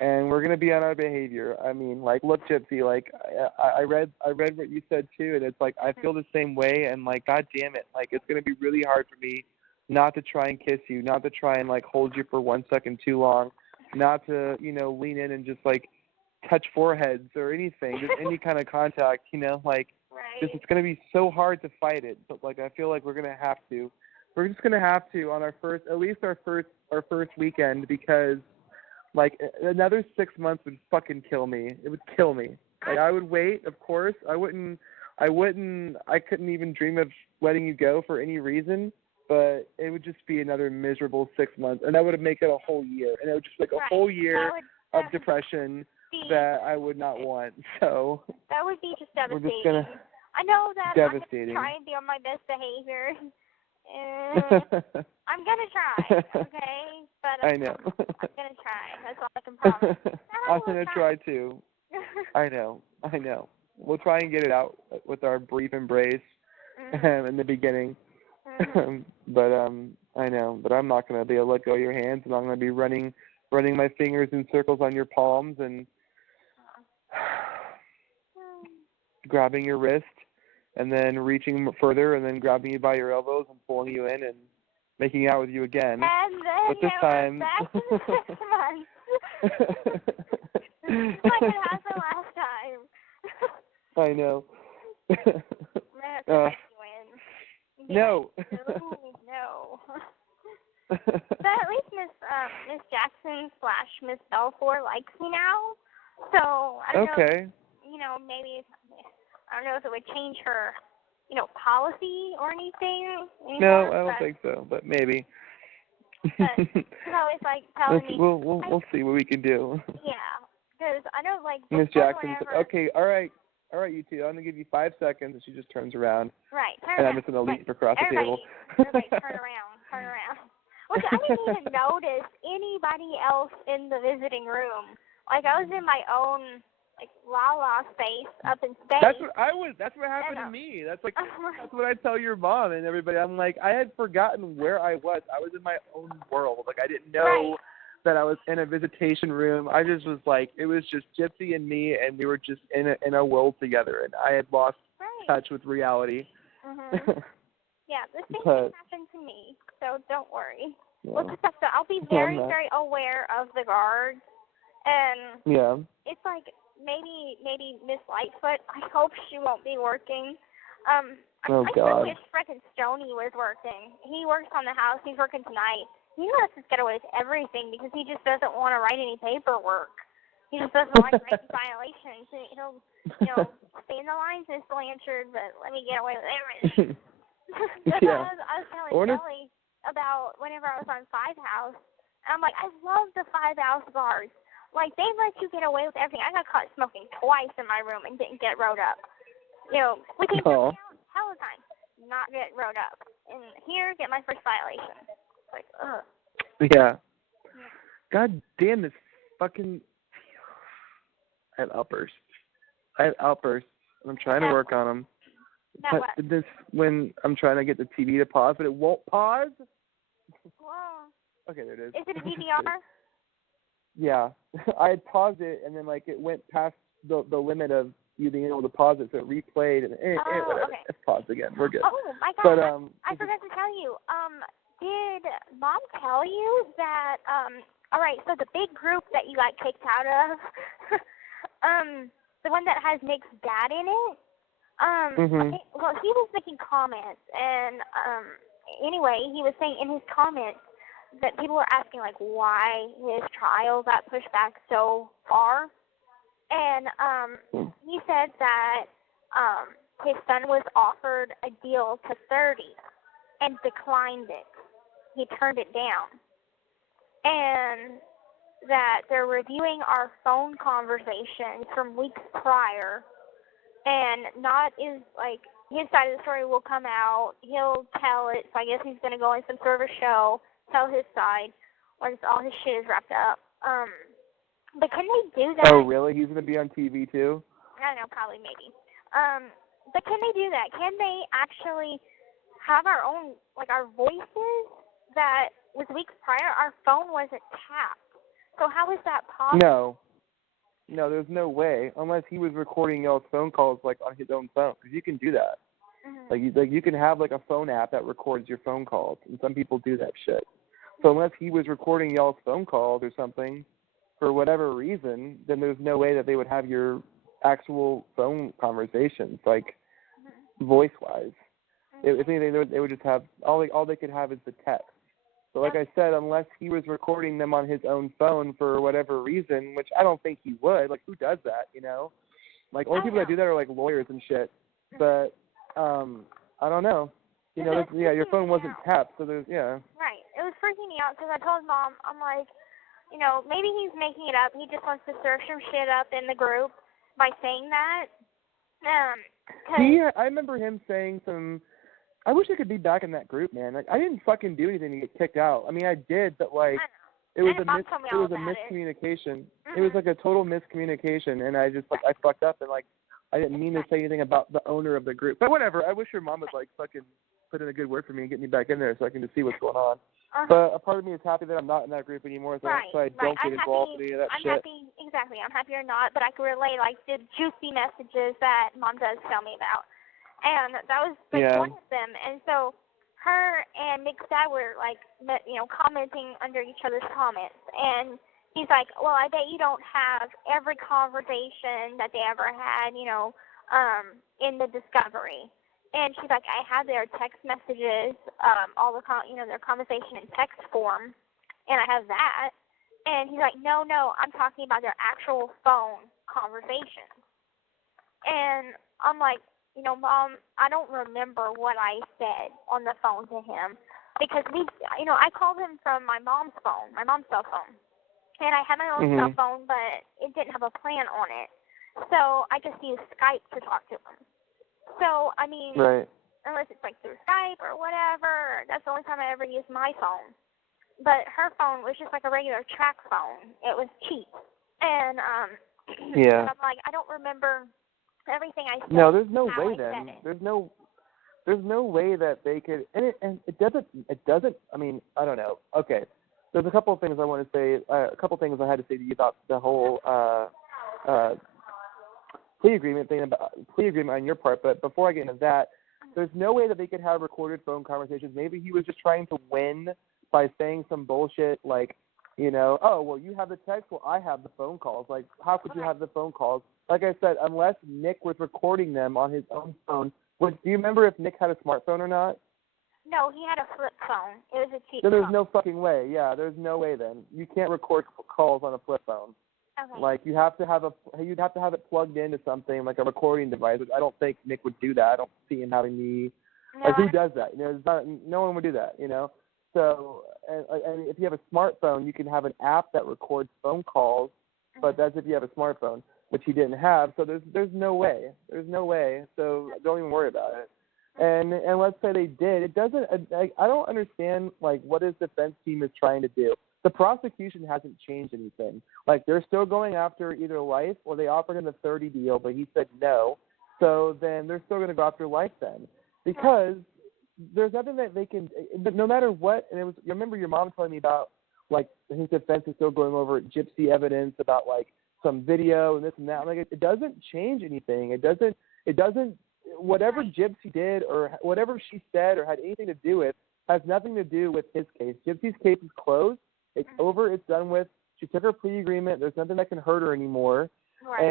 And we're gonna be on our behavior. I mean, like, look, Gypsy, like, I read what you said too, and it's like I feel the same way. And like, God damn it, like, it's gonna be really hard for me not to try and kiss you, not to try and like hold you for 1 second too long, not to lean in and just like touch foreheads or anything, just any kind of contact, like, just it's gonna be so hard to fight it. But like, I feel like we're gonna have to. We're just gonna have to on our first weekend, because. Like, another 6 months would fucking kill me. It would kill me. Like, I would wait, of course. I couldn't even dream of letting you go for any reason, but it would just be another miserable 6 months. And that would make it a whole year. And it would just be like a whole year of depression that I would not want. So. That would be just devastating. We're just gonna. I know that devastating. I'm going to try and be on my best behavior. I'm going to try, okay? But I know. I'm going to try. That's all I can promise. I'm going to try too. I know. We'll try and get it out with our brief embrace in the beginning. But I know. But I'm not going to be able to let go of your hands, and I'm going to be running my fingers in circles on your palms and grabbing your wrist, and then reaching further, and then grabbing you by your elbows and pulling you in and making out with you again. And then but this time, back in 6 months. Like it happened last time. I know. No. No. But at least Miss Jackson / Miss Belfour likes me now. So I don't know. Maybe I don't know if it would change her, policy or anything. No, I don't think so, but maybe. But she's always like telling me. We'll see what we can do. Yeah, because I don't like. Miss Jackson said, "Okay, all right, you two. I'm gonna give you 5 seconds," and she just turns around. Right. And I'm just gonna leap across the table. Everybody, turn around. Which I didn't even notice anybody else in the visiting room. Like I was in my own. Like la space up in space. That's what happened to me. That's what I tell your mom and everybody. I'm like, I had forgotten where I was. I was in my own world. Like I didn't know that I was in a visitation room. I just was like, it was just Gypsy and me, and we were just in a world together, and I had lost touch with reality. Yeah, the same thing happened to me. So don't worry. Yeah. We'll just have to. I'll be very aware of the guards, and it's like. Maybe Miss Lightfoot. I hope she won't be working. I wish frickin' Stoney was working. He works on the house. He's working tonight. He lets us get away with everything because he just doesn't want to write any paperwork. He just doesn't like writing violations. He'll, stay in the lines, Miss Blanchard, but let me get away with everything. I was telling Kelly about whenever I was on Five House. And I'm like, I love the Five House bars. Like, they let you get away with everything. I got caught smoking twice in my room and didn't get rode up. We came down hell of times. not get wrote up. And here, get my first violation. It's like, ugh. Yeah. God damn this fucking... I have outbursts. And I'm trying to work on them. That what? This when I'm trying to get the TV to pause, but it won't pause. Whoa. Okay, there it is. Is it a DVR? Yeah. I had paused it, and then, like, it went past the limit of you being able to pause it, so it replayed, and whatever. Okay. It's paused again. We're good. Oh, my God. But, I forgot to tell you. Did Mom tell you that, all right, so the big group that you got kicked out of, the one that has Nick's dad in it, well, he was making comments, and, anyway, he was saying in his comments that people were asking, like, why his trial got pushed back so far. And he said that his son was offered a deal to 30 and declined it. He turned it down. And that they're reviewing our phone conversations from weeks prior, and not is like his side of the story will come out. He'll tell it. So I guess he's going to go on some sort of a show, tell his side once all his shit is wrapped up. But can they do that? Oh, really? He's going to be on TV too? I don't know, probably, maybe. But can they do that? Can they actually have our own, like our voices that with weeks prior, our phone wasn't tapped? So how is that possible? No, there's no way, unless he was recording y'all's phone calls, like, on his own phone, because you can do that. Like you can have, like, a phone app that records your phone calls, and some people do that shit. So unless he was recording y'all's phone calls or something, for whatever reason, then there's no way that they would have your actual phone conversations, like, voice-wise. If anything, they would just have, all they could have is the text. So like I said, unless he was recording them on his own phone for whatever reason, which I don't think he would. Like, who does that, you know? Like, only people that do that are, like, lawyers and shit. But, I don't know. You know, your phone wasn't tapped, so there's, Right. It was freaking me out because I told Mom, I'm like, you know, maybe he's making it up. He just wants to stir some shit up in the group by saying that. I remember him saying some... I wish I could be back in that group, man. Like, I didn't fucking do anything to get kicked out. I mean, I did, but, like, it was a miscommunication. It was, like, a total miscommunication, and I just, like, I fucked up, and, like, I didn't mean to say anything about the owner of the group. But whatever. I wish your mom would, like, fucking put in a good word for me and get me back in there so I can just see what's going on. But a part of me is happy that I'm not in that group anymore, so I don't get involved in any of that shit. Exactly. I'm happy or not, but I can relay, like, the juicy messages that Mom does tell me about. And that was one of them. And so her and Nick's dad were, like, you know, commenting under each other's comments. And he's like, well, I bet you don't have every conversation that they ever had, you know, in the Discovery. And she's like, I have their text messages, all the, their conversation in text form, and I have that. And he's like, no, I'm talking about their actual phone conversations. And I'm like, you know, Mom, I don't remember what I said on the phone to him because I called him from my mom's phone, my mom's cell phone. And I had my own cell phone, but it didn't have a plan on it. So I just used Skype to talk to him. So, I mean, unless it's like through Skype or whatever, that's the only time I ever used my phone. But her phone was just like a regular track phone. It was cheap. And I'm like, I don't remember everything I said. No, there's no way then. There's no way that they could, and it doesn't. I mean, I don't know. Okay, there's a couple of things I want to say. A couple of things I had to say to you about the whole plea agreement on your part. But before I get into that, there's no way that they could have recorded phone conversations. Maybe he was just trying to win by saying some bullshit like, you know, oh, well, you have the text, well, I have the phone calls. Like, how could you have the phone calls? Like I said, unless Nick was recording them on his own phone. Do you remember if Nick had a smartphone or not? No, he had a flip phone. It was a cheap phone. So there's phone. no fucking way. Yeah, there's no way then. You can't record calls on a flip phone. Okay. Like, you'd have to have it plugged into something, like a recording device, which I don't think Nick would do that. I don't see him having the... Like, who does that? You know, no one would do that, you know? So, and if you have a smartphone, you can have an app that records phone calls, but that's if you have a smartphone, which he didn't have. So there's no way. There's no way. So don't even worry about it. And let's say they did, it doesn't. I don't understand like what his defense team is trying to do. The prosecution hasn't changed anything. Like they're still going after either life or they offered him a 30 deal, but he said no. So then they're still going to go after life then, because there's nothing that they can. No matter what, and it was. You remember your mom telling me about like his defense is still going over gypsy evidence about like some video and this and that. Like it doesn't change anything. It doesn't. Whatever Gypsy did or whatever she said or had anything to do with has nothing to do with his case. Gypsy's case is closed. It's over. It's done with. She took her plea agreement. There's nothing that can hurt her anymore. Right.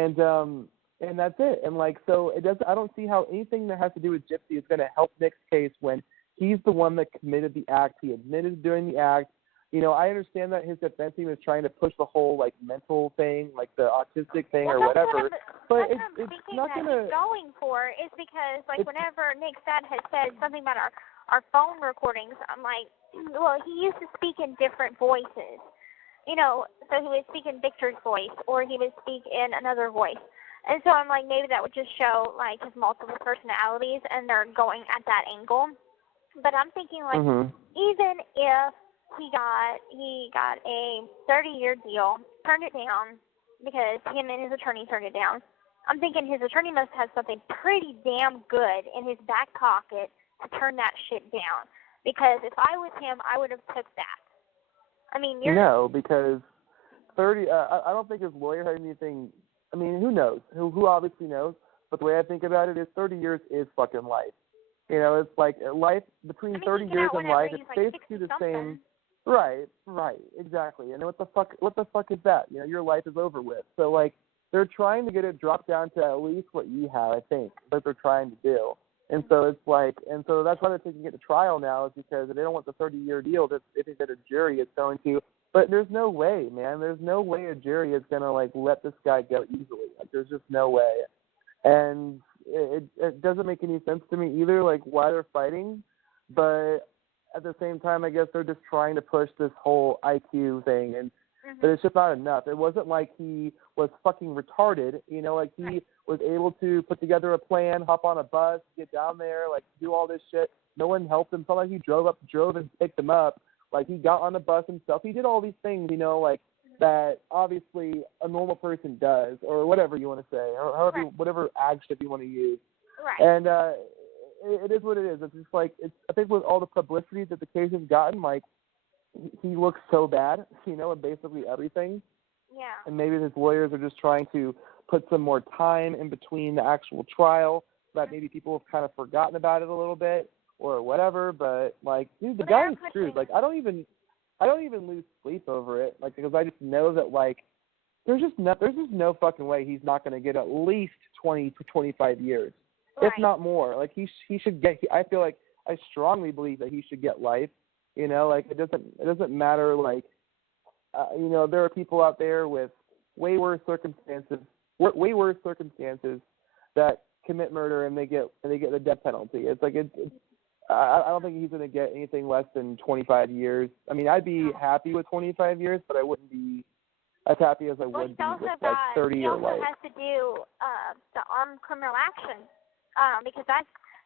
And that's it. And like so, it does. I don't see how anything that has to do with Gypsy is going to help Nick's case when he's the one that committed the act. He admitted to doing the act. You know, I understand that his defense team is trying to push the whole like mental thing, like the autistic thing or whatever. But it's not going to. Going for is because like whenever Nick's dad had said something about our phone recordings, I'm like, well, he used to speak in different voices, you know, so he would speak in Victor's voice or he would speak in another voice, and so I'm like, maybe that would just show like his multiple personalities and they're going at that angle. But I'm thinking like even if he got a 30-year deal, turned it down because him and his attorney turned it down. I'm thinking his attorney must have something pretty damn good in his back pocket to turn that shit down. Because if I was him, I would have took that. I mean, no, because 30. I don't think his lawyer had anything. I mean, who knows? Who obviously knows? But the way I think about it is 30 years is fucking life. You know, it's like life between 30 years and life. It's basically the same. Right, exactly. And what the fuck is that? You know, your life is over with. So like, they're trying to get it dropped down to at least what you have, I think. That's what they're trying to do. And so it's like, and so that's why they're taking it to trial now, is because they don't want the 30-year deal that they think that a jury is going to. But there's no way, man. There's no way a jury is gonna like let this guy go easily. Like, there's just no way. And it doesn't make any sense to me either, like why they're fighting. But at the same time, I guess they're just trying to push this whole IQ thing, and but it's just not enough. It wasn't like he was fucking retarded, you know, like he was able to put together a plan, hop on a bus, get down there, like do all this shit. No one helped him. It's not like he drove and picked him up. Like he got on the bus himself. He did all these things, you know, like that obviously a normal person does, or whatever you want to say, or however, whatever adjective you want to use. Right. And it is what it is. It's just like, I think with all the publicity that the case has gotten, like, he looks so bad, you know, in basically everything. Yeah. And maybe his lawyers are just trying to put some more time in between the actual trial, so that maybe people have kind of forgotten about it a little bit or whatever. But like, dude, the guy is screwed. Like, I don't even lose sleep over it, like, because I just know that like there's just no fucking way he's not going to get at least 20 to 25 years, if not more. Like he should get. I feel like I strongly believe that he should get life. You know, like it doesn't matter. Like, you know, there are people out there with way worse circumstances that commit murder and they get the death penalty. It's like I don't think he's going to get anything less than 25 years. I mean, I'd be happy with 25 years, but I wouldn't be as happy as I would be with like 30 or life. It also has to do the armed criminal action, because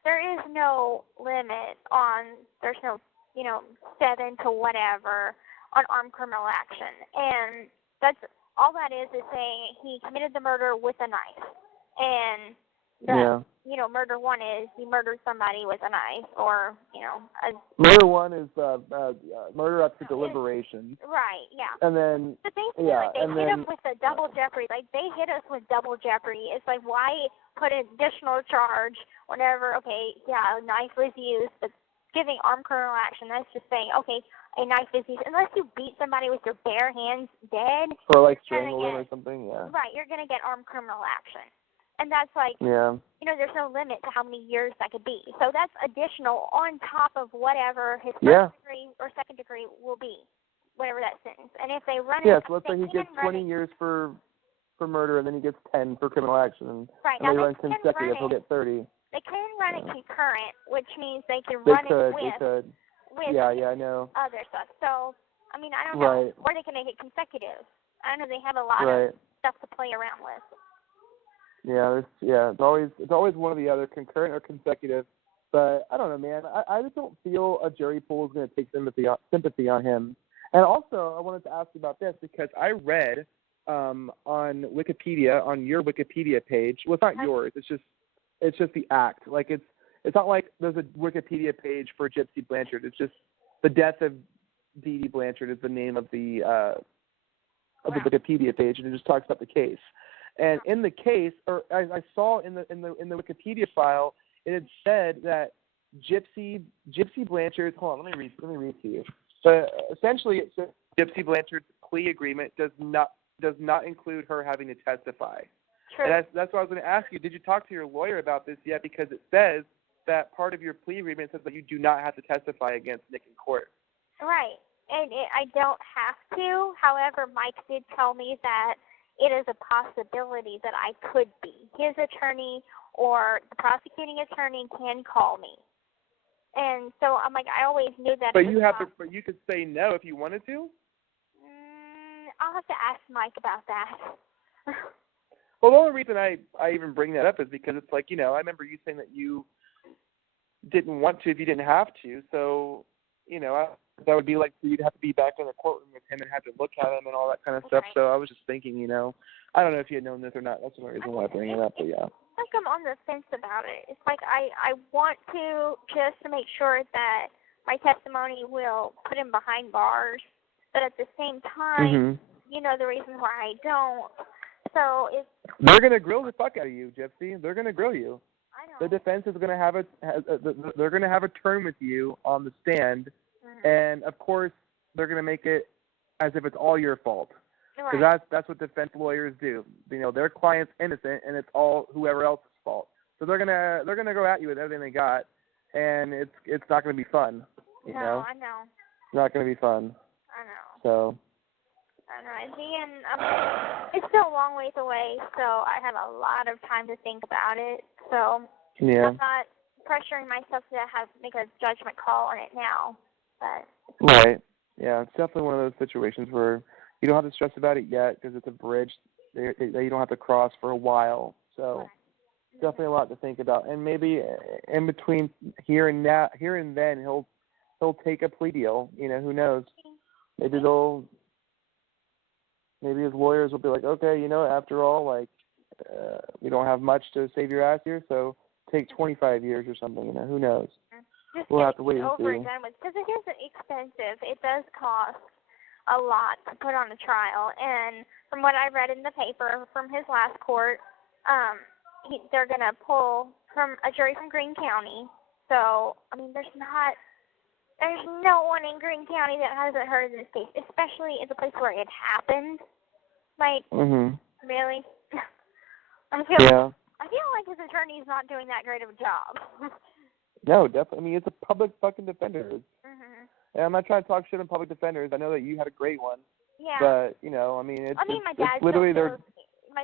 there is no limit on, there's no, you know, 7 to whatever on armed criminal action. And that's all that is saying he committed the murder with a knife. And you know, murder 1 is he murdered somebody with a knife, or, you know, murder 1 is murder up to deliberation. Right, yeah. And then but basically, like, they hit him with a double jeopardy. Like, they hit us with double jeopardy. It's like, why put an additional charge whenever, okay, yeah, a knife was used, but giving armed criminal action, that's just saying, okay, a knife is used. Unless you beat somebody with your bare hands dead. Or like strangle them or something, yeah. Right, you're going to get armed criminal action. And that's like, you know, there's no limit to how many years that could be. So that's additional on top of whatever his first degree or second degree will be, whatever that sentence. And if they run it, so let's say he gets 20 years for murder, and then he gets 10 for criminal action, and now they run consecutive, he'll get 30. They can run it concurrent, which means they can run it with I know. other stuff. So, I mean, I don't know, or they can make it consecutive. I know they have a lot of stuff to play around with. It's always one or the other, concurrent or consecutive. But I don't know, man. I just don't feel a jury pool is going to take sympathy on him. And also, I wanted to ask you about this because I read on Wikipedia, on your Wikipedia page. Well, it's not yours. It's just the act. Like it's not like there's a Wikipedia page for Gypsy Blanchard. It's just the death of DeeDee Blanchard is the name of the Wikipedia page, and it just talks about the case. And in the case, or I saw in the Wikipedia file, it had said that Gypsy Blanchard. Hold on, let me read to you. But essentially, it says Gypsy Blanchard's plea agreement does not include her having to testify. True. And that's what I was going to ask you. Did you talk to your lawyer about this yet? Because it says that part of your plea agreement says that you do not have to testify against Nick in court. Right. And I don't have to. However, Mike did tell me that it is a possibility that I could be. His attorney or the prosecuting attorney can call me. And so I'm like, I always knew that. But but you could say no if you wanted to? I'll have to ask Mike about that. Well, the only reason I even bring that up is because it's like, I remember you saying that you didn't want to if you didn't have to. So, that would be like for you to have to be back in the courtroom with him and have to look at him and all that kind of stuff. So I was just thinking, I don't know if you had known this or not. That's the only reason why I bring it up, but yeah. It's like I'm on the fence about it. It's like I want to just to make sure that my testimony will put him behind bars, but at the same time, the reason why I don't. So it's... They're going to grill the fuck out of you, Gypsy. They're going to grill you. I know. The defense is going to have they're going to have a turn with you on the stand, and of course they're going to make it as if it's all your fault. Because that's what defense lawyers do. Their client's innocent, and it's all whoever else's fault. So they're gonna go at you with everything they got, and it's not gonna be fun. You know? I know. It's not gonna be fun. I know. So. I know. It's still a long ways away, so I have a lot of time to think about it. So yeah. I'm not pressuring myself to make a judgment call on it now. But. Right. Yeah, it's definitely one of those situations where you don't have to stress about it yet because it's a bridge that you don't have to cross for a while. So definitely a lot to think about. And maybe in between here and then he'll take a plea deal. Who knows? Maybe his lawyers will be like, okay, after all, like we don't have much to save your ass here, so take 25 years or something. Who knows? Just we'll have to wait and see. Over and done with, because it isn't expensive. It does cost a lot to put on a trial, and from what I read in the paper from his last court, they're going to pull from a jury from Greene County. So, there's no one in Greene County that hasn't heard of this case, especially in the place where it happened. Like, really? I feel like his attorney's not doing that great of a job. No, definitely. It's a public fucking defender. And I'm not trying to talk shit on public defenders. I know that you had a great one. Yeah. But, my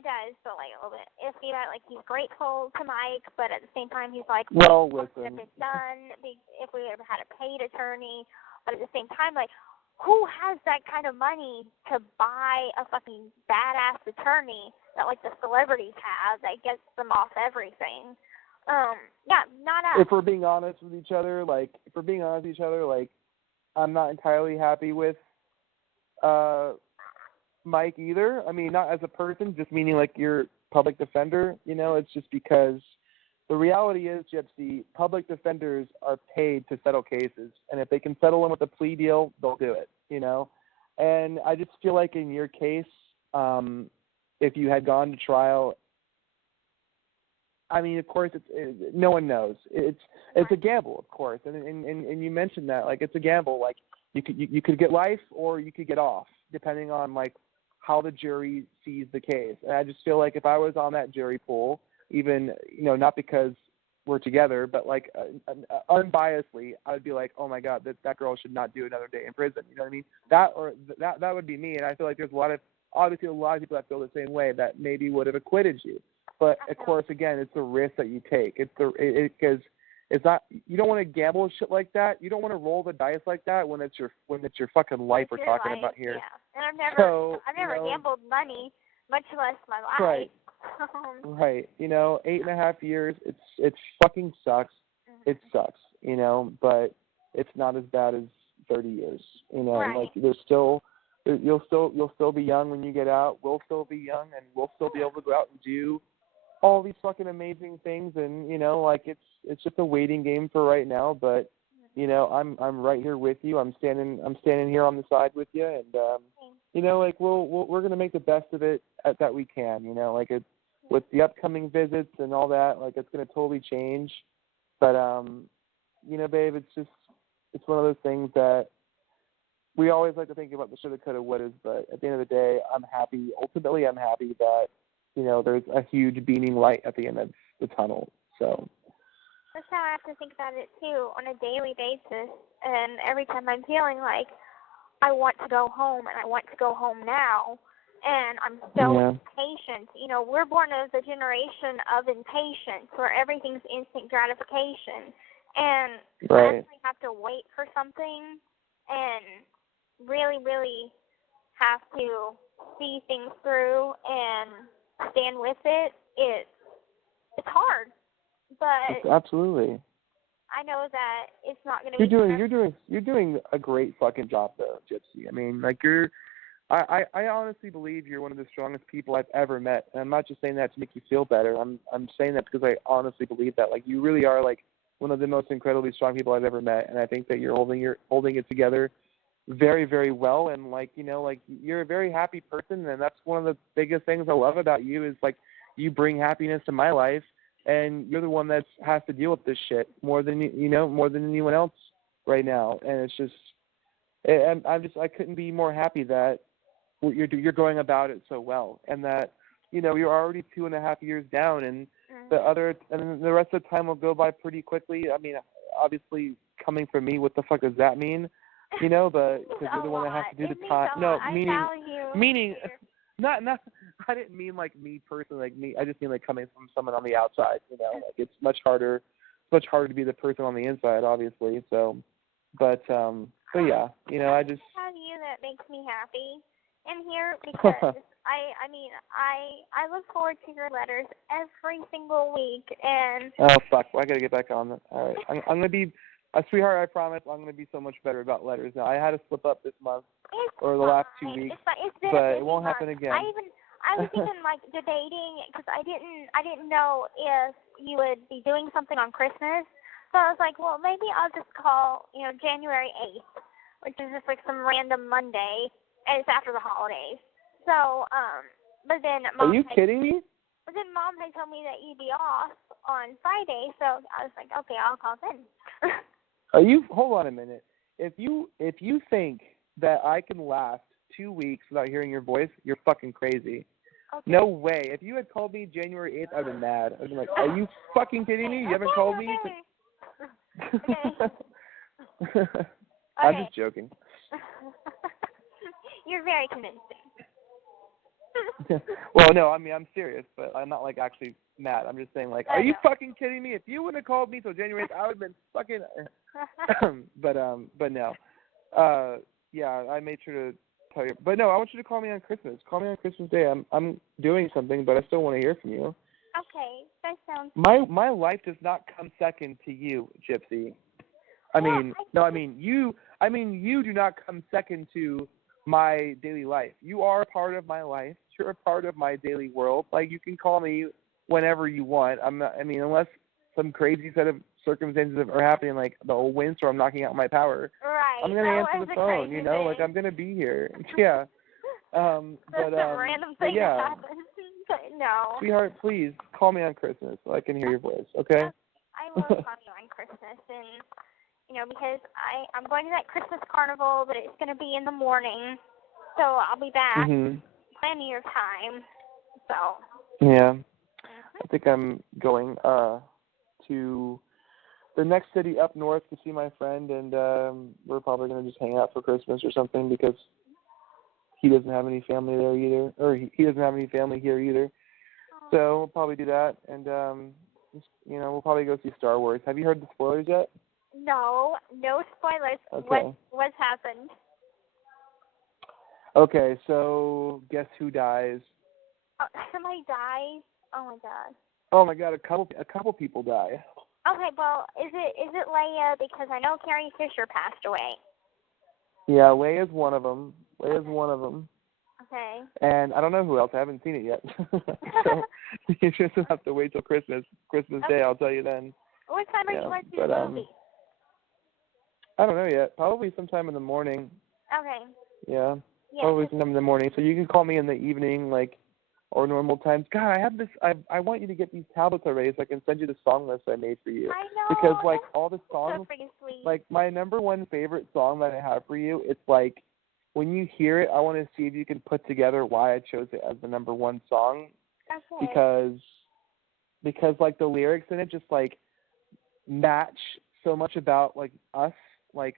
dad is still like a little bit iffy about it. Like, he's grateful to Mike, but at the same time, he's like, well, listen. If it's done, if we ever had a paid attorney, but at the same time, like, who has that kind of money to buy a fucking badass attorney that, like, the celebrities have that gets them off everything? Not us. If we're being honest with each other, I'm not entirely happy with Mike either. Not as a person, just meaning like your public defender. It's just because the reality is, Gypsy, public defenders are paid to settle cases, and if they can settle them with a plea deal, they'll do it. And I just feel like in your case, if you had gone to trial, of course, no one knows. It's a gamble, of course, and you mentioned that, like, it's a gamble. Like, you could get life or you could get off, depending on like how the jury sees the case. And I just feel like if I was on that jury pool, even not because we're together, but like unbiasedly, I would be like, oh my God, that girl should not do another day in prison. You know what I mean? That would be me. And I feel like there's a lot of people that feel the same way that maybe would have acquitted you. But of course, again, it's the risk that you take. Because it's not, you don't want to gamble with shit like that. You don't want to roll the dice like that when it's your fucking life we're talking about here. Yeah, and I've never gambled money, much less my life. Right. Right. 8.5 years. It fucking sucks. it sucks, you know, but it's not as bad as 30 years, you know. Right. Like you'll still be young when you get out. We'll still be young, and we'll still be able to go out and do all these fucking amazing things. And you know, like it's just a waiting game for right now. But you know, I'm right here with you. I'm standing here on the side with you, and you know, like we're gonna make the best of it that we can. You know, like with the upcoming visits and all that, like it's gonna totally change. But you know, babe, it's one of those things that we always like to think about the shoulda, coulda, wouldas, but at the end of the day, I'm happy. Ultimately, I'm happy that, you know, there's a huge beaming light at the end of the tunnel. So that's how I have to think about it too, on a daily basis. And every time I'm feeling like I want to go home and I want to go home now, and I'm so impatient. You know, we're born as a generation of impatience where everything's instant gratification. And I actually have to wait for something and really, really have to see things through and stand with it. It's hard, but absolutely. I know that it's not going to be. You're doing a great fucking job though, Gypsy. I mean, like I honestly believe you're one of the strongest people I've ever met, and I'm not just saying that to make you feel better. I'm saying that because I honestly believe that. Like, you really are like one of the most incredibly strong people I've ever met, and I think that you're holding it together very, very well. And like, you know, like you're a very happy person, and that's one of the biggest things I love about you is like you bring happiness to my life, and you're the one that has to deal with this shit more than anyone else right now. And it's just, I couldn't be more happy that you're going about it so well, and that, you know, you're already 2.5 years down, and the rest of the time will go by pretty quickly. I mean, obviously, coming from me, what the fuck does that mean? You know, but because you're the one that has to do the time. No, meaning, not. I didn't mean like me personally, like me. I just mean like coming from someone on the outside. You know, like it's much harder to be the person on the inside, obviously. So, but yeah, you know, I just have you that makes me happy in here because I look forward to your letters every single week. And oh fuck, well, I gotta get back on that. All right, I'm gonna be. Sweetheart, I promise I'm going to be so much better about letters now. I had to slip up this month or the last 2 weeks, but it won't happen again. I was even like debating because I didn't know if you would be doing something on Christmas. So I was like, well, maybe I'll just call, you know, January 8th, which is just like some random Monday, and it's after the holidays. So, but then Mom. Are you kidding me? But then Mom had told me that you'd be off on Friday, so I was like, okay, I'll call then. Hold on a minute. If you think that I can last 2 weeks without hearing your voice, you're fucking crazy. Okay. No way. If you had called me January 8th, I'd have been mad. I'd be like, are you fucking kidding me? You haven't called me? Okay. I'm just joking. You're very convincing. Well, no, I mean, I'm serious, but I'm not, like, actually mad. I'm just saying, like, are you fucking kidding me? If you wouldn't have called me till January 8th, I would have been fucking... but no. Yeah, I made sure to tell you. But no, I want you to call me on Christmas. Call me on Christmas Day. I'm doing something, but I still want to hear from you. Okay, that sounds... My life does not come second to you, Gypsy. You do not come second to my daily life. You are a part of my life. You're a part of my daily world. Like, you can call me whenever you want. Unless some crazy set of circumstances are happening, like the old windstorm knocking out my power. Right. I'm gonna answer the phone. You know, like I'm gonna be here. Yeah. That's a random thing that happens. No. Sweetheart, please call me on Christmas so I can hear your voice. Okay. I will call you on Christmas, and you know, because I'm going to that Christmas carnival, but it's going to be in the morning, so I'll be back plenty of time. So. Yeah. I think I'm going to the next city up north to see my friend, and we're probably going to just hang out for Christmas or something because he doesn't have any family there either, or he doesn't have any family here either. So we'll probably do that, and we'll probably go see Star Wars. Have you heard the spoilers yet? No spoilers. Okay. What's happened? Okay, so guess who dies? Somebody dies? Oh my god. Oh my god, a couple people die. Okay, well, is it Leia? Because I know Carrie Fisher passed away. Yeah, Leia's one of them. Leia's one of them. Okay. And I don't know who else. I haven't seen it yet. So you just have to wait till Christmas Day. I'll tell you then. What time are you going to see the movie? I don't know yet. Probably sometime in the morning. Okay. Yeah. Yeah. Probably sometime in the morning. So you can call me in the evening, like, or normal times. God, I have this. I want you to get these tablets already so I can send you the song list I made for you. I know. Because like all the songs, so freaking sweet. like my number one favorite song that I have for you, it's like when you hear it, I want to see if you can put together why I chose it as the number one song. Okay. Because like the lyrics in it just like match so much about like us, like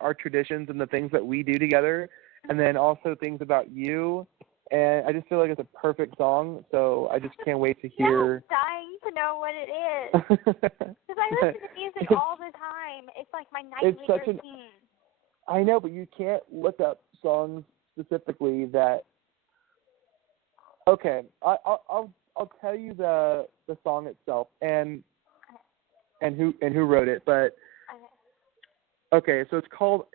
our traditions and the things that we do together, and then also things about you. And I just feel like it's a perfect song, so I just can't wait to hear. I'm dying to know what it is. Because I listen to music all the time. It's like my nightly routine. I know, but you can't look up songs specifically that. Okay, I'll tell you the song itself and who wrote it, but okay, so it's called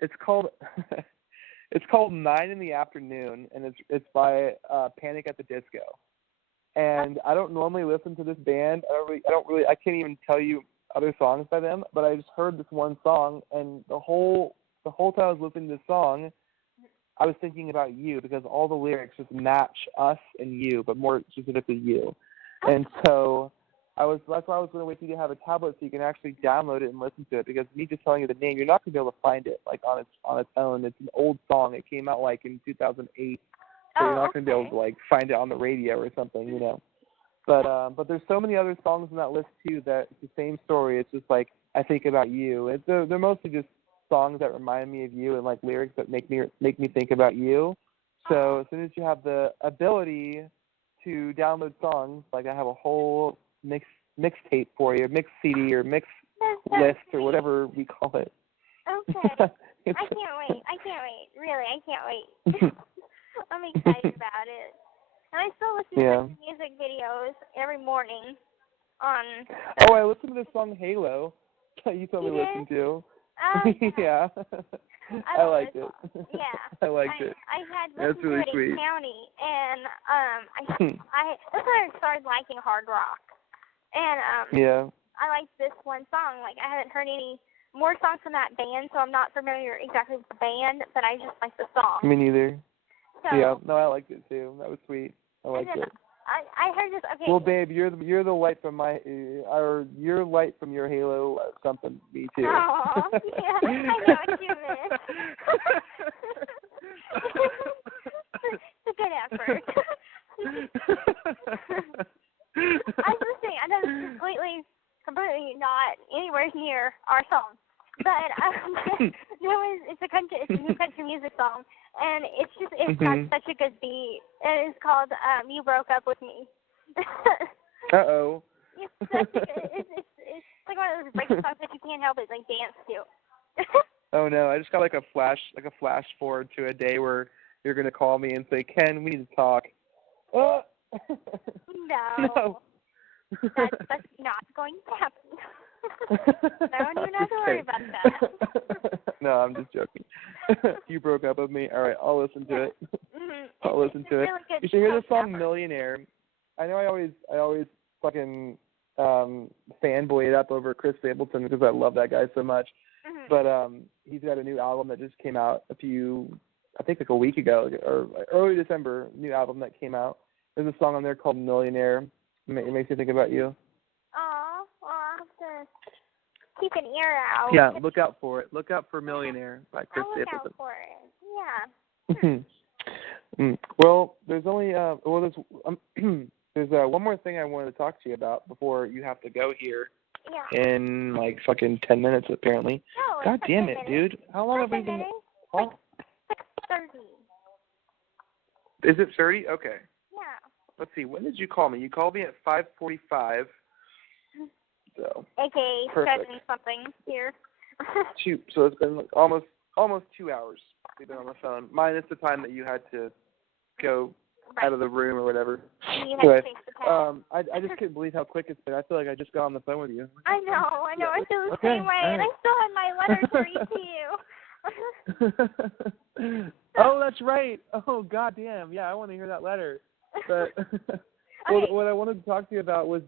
it's called 9 in the Afternoon, and it's by Panic at the Disco. And I don't normally listen to this band. I can't even tell you other songs by them, but I just heard this one song, and the whole time I was listening to this song, I was thinking about you because all the lyrics just match us and you, but more specifically you. And so that's why I was going to wait for you to have a tablet so you can actually download it and listen to it, because me just telling you the name, you're not going to be able to find it like on its own. It's an old song. It came out like in 2008, so you're not going to be able to like find it on the radio or something, you know. But there's so many other songs in that list too that it's the same story. It's just like I think about you. They're mostly just songs that remind me of you and like lyrics that make me think about you. So as soon as you have the ability to download songs, like I have a whole mixtape for you, mix CD or mix list or whatever we call it. Okay. I can't wait. Really, I can't wait. I'm excited about it. And I still listen to music videos every morning on... Oh, I listened to the song Halo that you told me to listen to. Yeah. I liked it. Yeah. I liked it. I had That's listened really to it sweet. in County, and that's when I started liking hard rock. And I liked this one song. Like, I haven't heard any more songs from that band, so I'm not familiar exactly with the band, but I just like the song. Me neither. So, yeah, no, I liked it too. That was sweet. I liked it. I heard this. Okay. Well, babe, you're the light from your light from your Halo something. Me too. Oh, yeah, I know what you meant. It's a good effort. I was just saying, I know this is completely not anywhere near our song, but it's a new country music song, and it's got such a good beat. And it's called "You Broke Up with Me." Uh-oh. It's like one of those breakup songs that you can't help but like dance to. Oh no, I just got like a flash forward to a day where you're gonna call me and say, Ken, we need to talk. No. No. That's not going to happen. I don't even have to worry about that. No, I'm just joking. You broke up with me. All right, I'll listen to it. I'll listen to it. Really You should hear the song "Millionaire." I know I always fucking fanboy it up over Chris Stapleton because I love that guy so much. But he's got a new album that just came out I think like a week ago or early December. New album that came out. There's a song on there called "Millionaire." It makes me think about you. Oh, well, I'll have to keep an ear out. Yeah, look out for it. Look out for "Millionaire" by Chris Stapleton. I'll look out for it. Yeah. Well, there's only there's one more thing I wanted to talk to you about before you have to go here. Yeah. In like fucking 10 minutes apparently. No, God damn it, dude! How long have we been? Like 6:30. Is it 30? Okay. Yeah. Let's see. When did you call me? You called me at 5:45. So. Okay, perfect. 7 something here. So it's been like almost 2 hours we've been on the phone, minus the time that you had to go out of the room or whatever. You had Anyway, to face the past. I just couldn't believe how quick it's been. I feel like I just got on the phone with you. I know. I feel the Okay, same way, all and I right. still had my letter to read to you. Oh, that's right. Oh, goddamn. Yeah, I want to hear that letter. But well, Okay. what I wanted to talk to you about was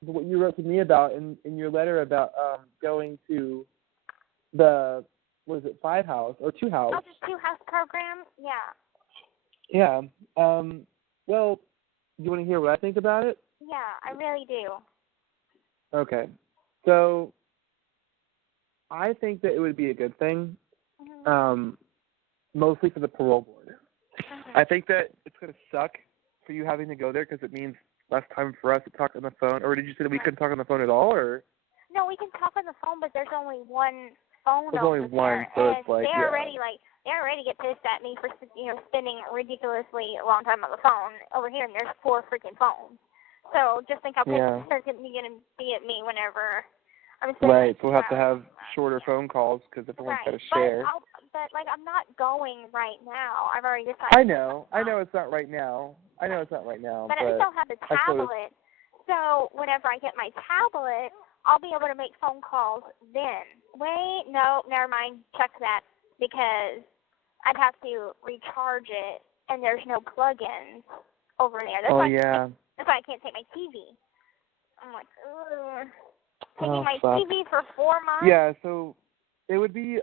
what you wrote to me about in your letter about going to the, what is it, 5-house or 2-house? Oh, just 2-house program? Yeah. Yeah. Well, you want to hear what I think about it? Yeah, I really do. Okay. So I think that it would be a good thing, mostly for the parole board. I think that it's going to suck for you having to go there because it means less time for us to talk on the phone. Or did you say that we couldn't talk on the phone at all? Or No, we can talk on the phone, but there's only one phone there's over only there, one, so and it's like, they already get pissed at me for spending a ridiculously long time on the phone over here, and there's 4 freaking phones. So just think how pissed they're going to be at me whenever I'm sitting. Right, so we'll have to have shorter phone calls because everyone's got to share. But I'm not going right now. I've already decided. I know it's not right now. But at least I'll have the tablet. So whenever I get my tablet, I'll be able to make phone calls then. Wait, no, never mind. Check that, because I'd have to recharge it, and there's no plug-ins over there. That's why I can't take my TV. I'm like, ugh. Taking my TV for 4 months? Yeah, so it would be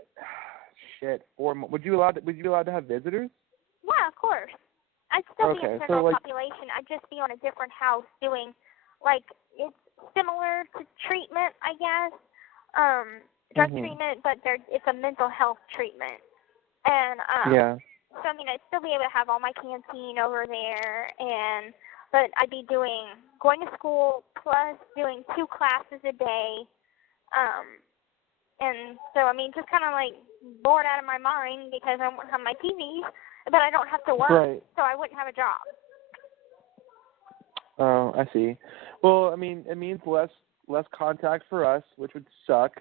4 months. Would you allowed to have visitors? Yeah, of course. I'd still be in general so population. I'd just be on a different house doing, it's similar to treatment, I guess. Drug treatment, but it's a mental health treatment. And, so, I'd still be able to have all my canteen over there, but I'd be going to school plus doing 2 classes a day. And so, just kind of bored out of my mind because I won't have my TV, but I don't have to work, so I wouldn't have a job. Oh, I see. Well, it means less contact for us, which would suck.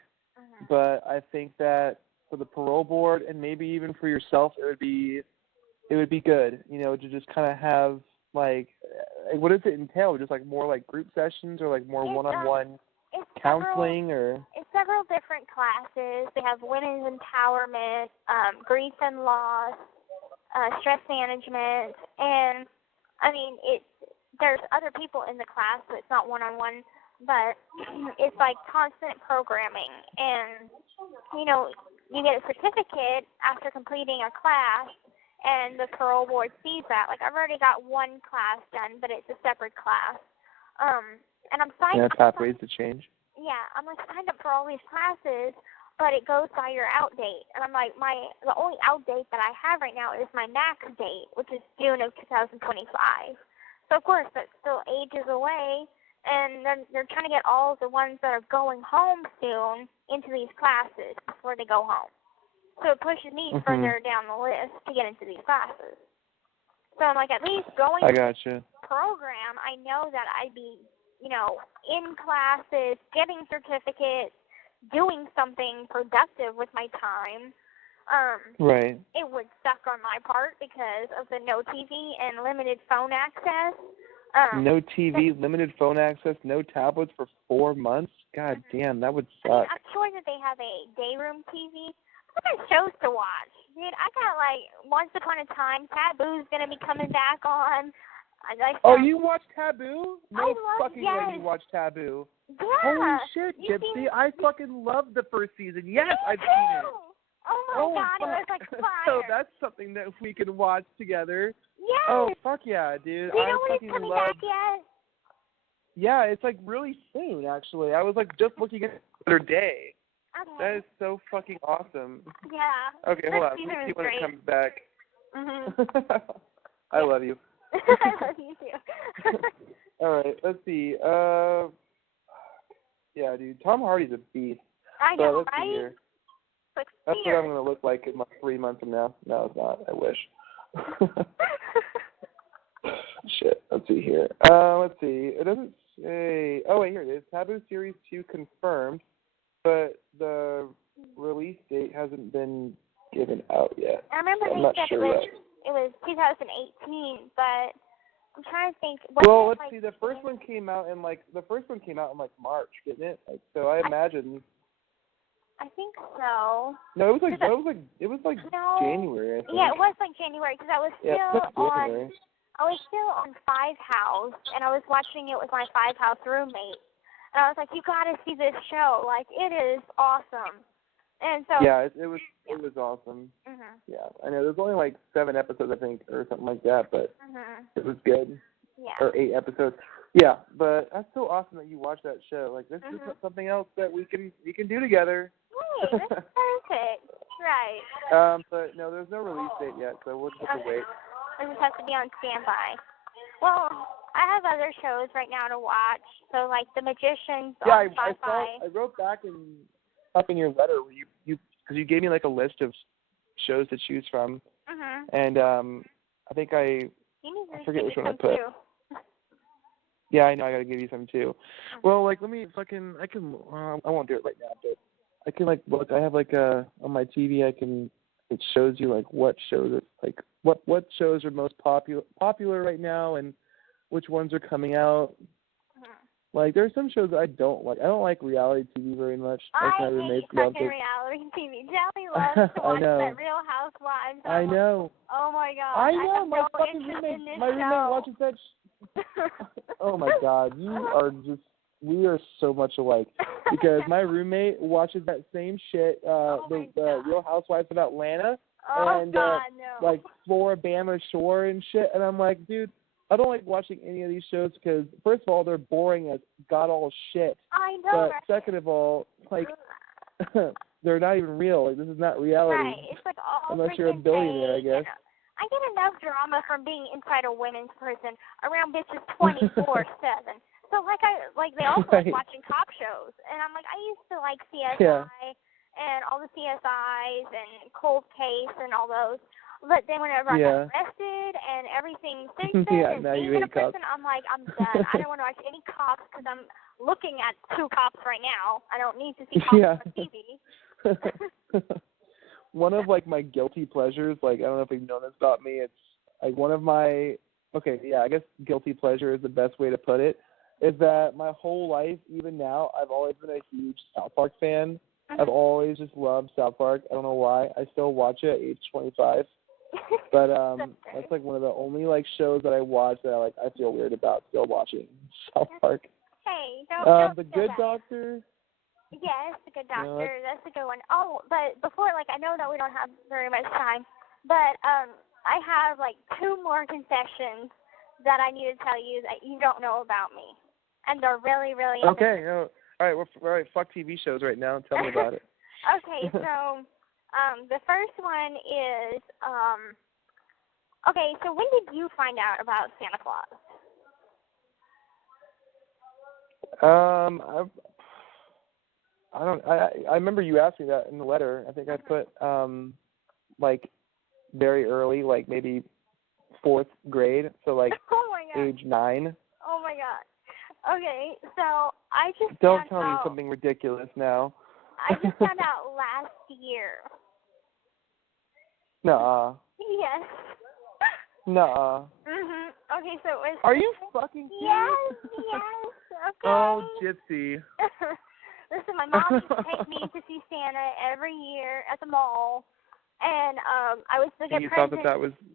But I think that for the parole board and maybe even for yourself, it would be good, to just kind of have what does it entail? Just more group sessions or more one-on-one counseling or? It's several different classes. They have women's empowerment, grief and loss, stress management, and there's other people in the class, so it's not one-on-one, but it's constant programming, and you get a certificate after completing a class, and the parole board sees that. I've already got 1 class done, but it's a separate class, and I'm signed up. Pathways to change. Yeah, I'm signed up for all these classes, but it goes by your out date. And I'm the only out date that I have right now is my max date, which is June of 2025. So, of course, that's still ages away. And then they're trying to get all of the ones that are going home soon into these classes before they go home. So it pushes me further down the list to get into these classes. So I'm at least going to the program, I know that I'd be, in classes, getting certificates, doing something productive with my time. Right. It would suck on my part because of the no TV and limited phone access. No TV, limited phone access, no tablets for 4 months? God damn, that would suck. I'm sure that they have a day room TV. I got shows to watch. Dude, I got Once Upon a Time, Taboo's going to be coming back on. You watch Taboo? No fucking way you watch Taboo. Yeah. Holy shit, Gypsy. I fucking loved the first season. Yes, I've seen it. Oh my God, it was fire. So that's something that we can watch together. Yes. Oh, fuck yeah, dude. Do you know when it's coming back yet? Yeah, it's really soon, actually. I was just looking at it the other day. Okay. That is so fucking awesome. Yeah. Okay, hold on. Let's see when it comes back. I love you. I love you too. All right, let's see. Yeah, dude, Tom Hardy's a beast. I know, let's see here. That's what I'm going to look like in 3 months from now. No, it's not. I wish. Shit. Let's see here. Let's see. It doesn't say. Oh, wait, here it is. Taboo Series 2 confirmed, but the release date hasn't been given out yet. I remember so they said it was 2018, but I'm trying to think. Well, let's see. The first one came out in like March, didn't it? Like, so I imagine. I think so. No, it was like no, January. I think. Yeah, it was like January because I was still January. on Five House, and I was watching it with my Five House roommate, and I was like, "You gotta see this show! Like, it is awesome." And so. Yeah, it was awesome. Mhm. Yeah, I know. There's only like 7 episodes, I think, or something like that, but it was good. Yeah. Or 8 episodes. Yeah, but that's so awesome that you watched that show. Like, this is something else that we can do together. Hey, that's perfect. Right. But no, there's no release date yet, so we'll just have to wait. I just have to be on standby. Well, I have other shows right now to watch. So, like The Magicians on Sci-Fi. I wrote back up in your letter where because you gave me like a list of shows to choose from, and I think I forget which one I put. Too. Yeah, I know. I gotta give you some too. Well, like I won't do it right now, but I can like look. I have like on my TV. It shows you like what shows are like what shows are most popular right now and which ones are coming out. Like, there's some shows that I don't like. I don't like reality TV very much. I hate fucking reality TV. Jelly loves to watch that Real Housewives. I know. Oh, my God. I know. I have my no fucking interest roommate, in this my roommate show. watches that. Oh, my God. We are so much alike. Because my roommate watches that same shit, the Real Housewives of Atlanta. Oh, and, God, no. like, Floribama Shore and shit. And I'm like, dude, I don't like watching any of these shows because, first of all, they're boring as god-all shit. I know, But right? second of all, like, they're not even real. Like, this is not reality. Right. It's like all unless you're a billionaire, I guess. I get enough drama from being inside a women's prison around bitches 24/7. So they also like watching cop shows, and I'm like, I used to like CSI and all the CSIs and Cold Case and all those. But then whenever I got arrested and everything fixed and being in a prison, I'm like, I'm done. I don't want to watch any cops because I'm looking at 2 cops right now. I don't need to see cops on TV. One of, like, my guilty pleasures, like, I don't know if you've known this about me, it's, like, one of my, I guess guilty pleasure is the best way to put it, is that my whole life, even now, I've always been a huge South Park fan. I've always just loved South Park. I don't know why. I still watch it at age 25. But that's like one of the only like shows that I watch that I feel weird about still watching South Park. Hey, don't The Good Doctor. Yes, The Good Doctor. That's a good one. Oh, but before, I know that we don't have very much time, but I have 2 more confessions that I need to tell you that you don't know about me, and they're really, really okay. All right, fuck TV shows right now. Tell me about it. Okay, so. The first one is, okay, so when did you find out about Santa Claus? I remember you asked me that in the letter. I think I put, very early, maybe 4th grade, so, age 9. Oh, my God. Okay, so I just Don't tell me something ridiculous now. I just found out last year. Nuh-uh. Yes. Nuh-uh. Okay, so it was... Are you fucking serious? Yes, okay. Oh, Gypsy. Listen, my mom used to take me to see Santa every year at the mall, and I was to get you presents.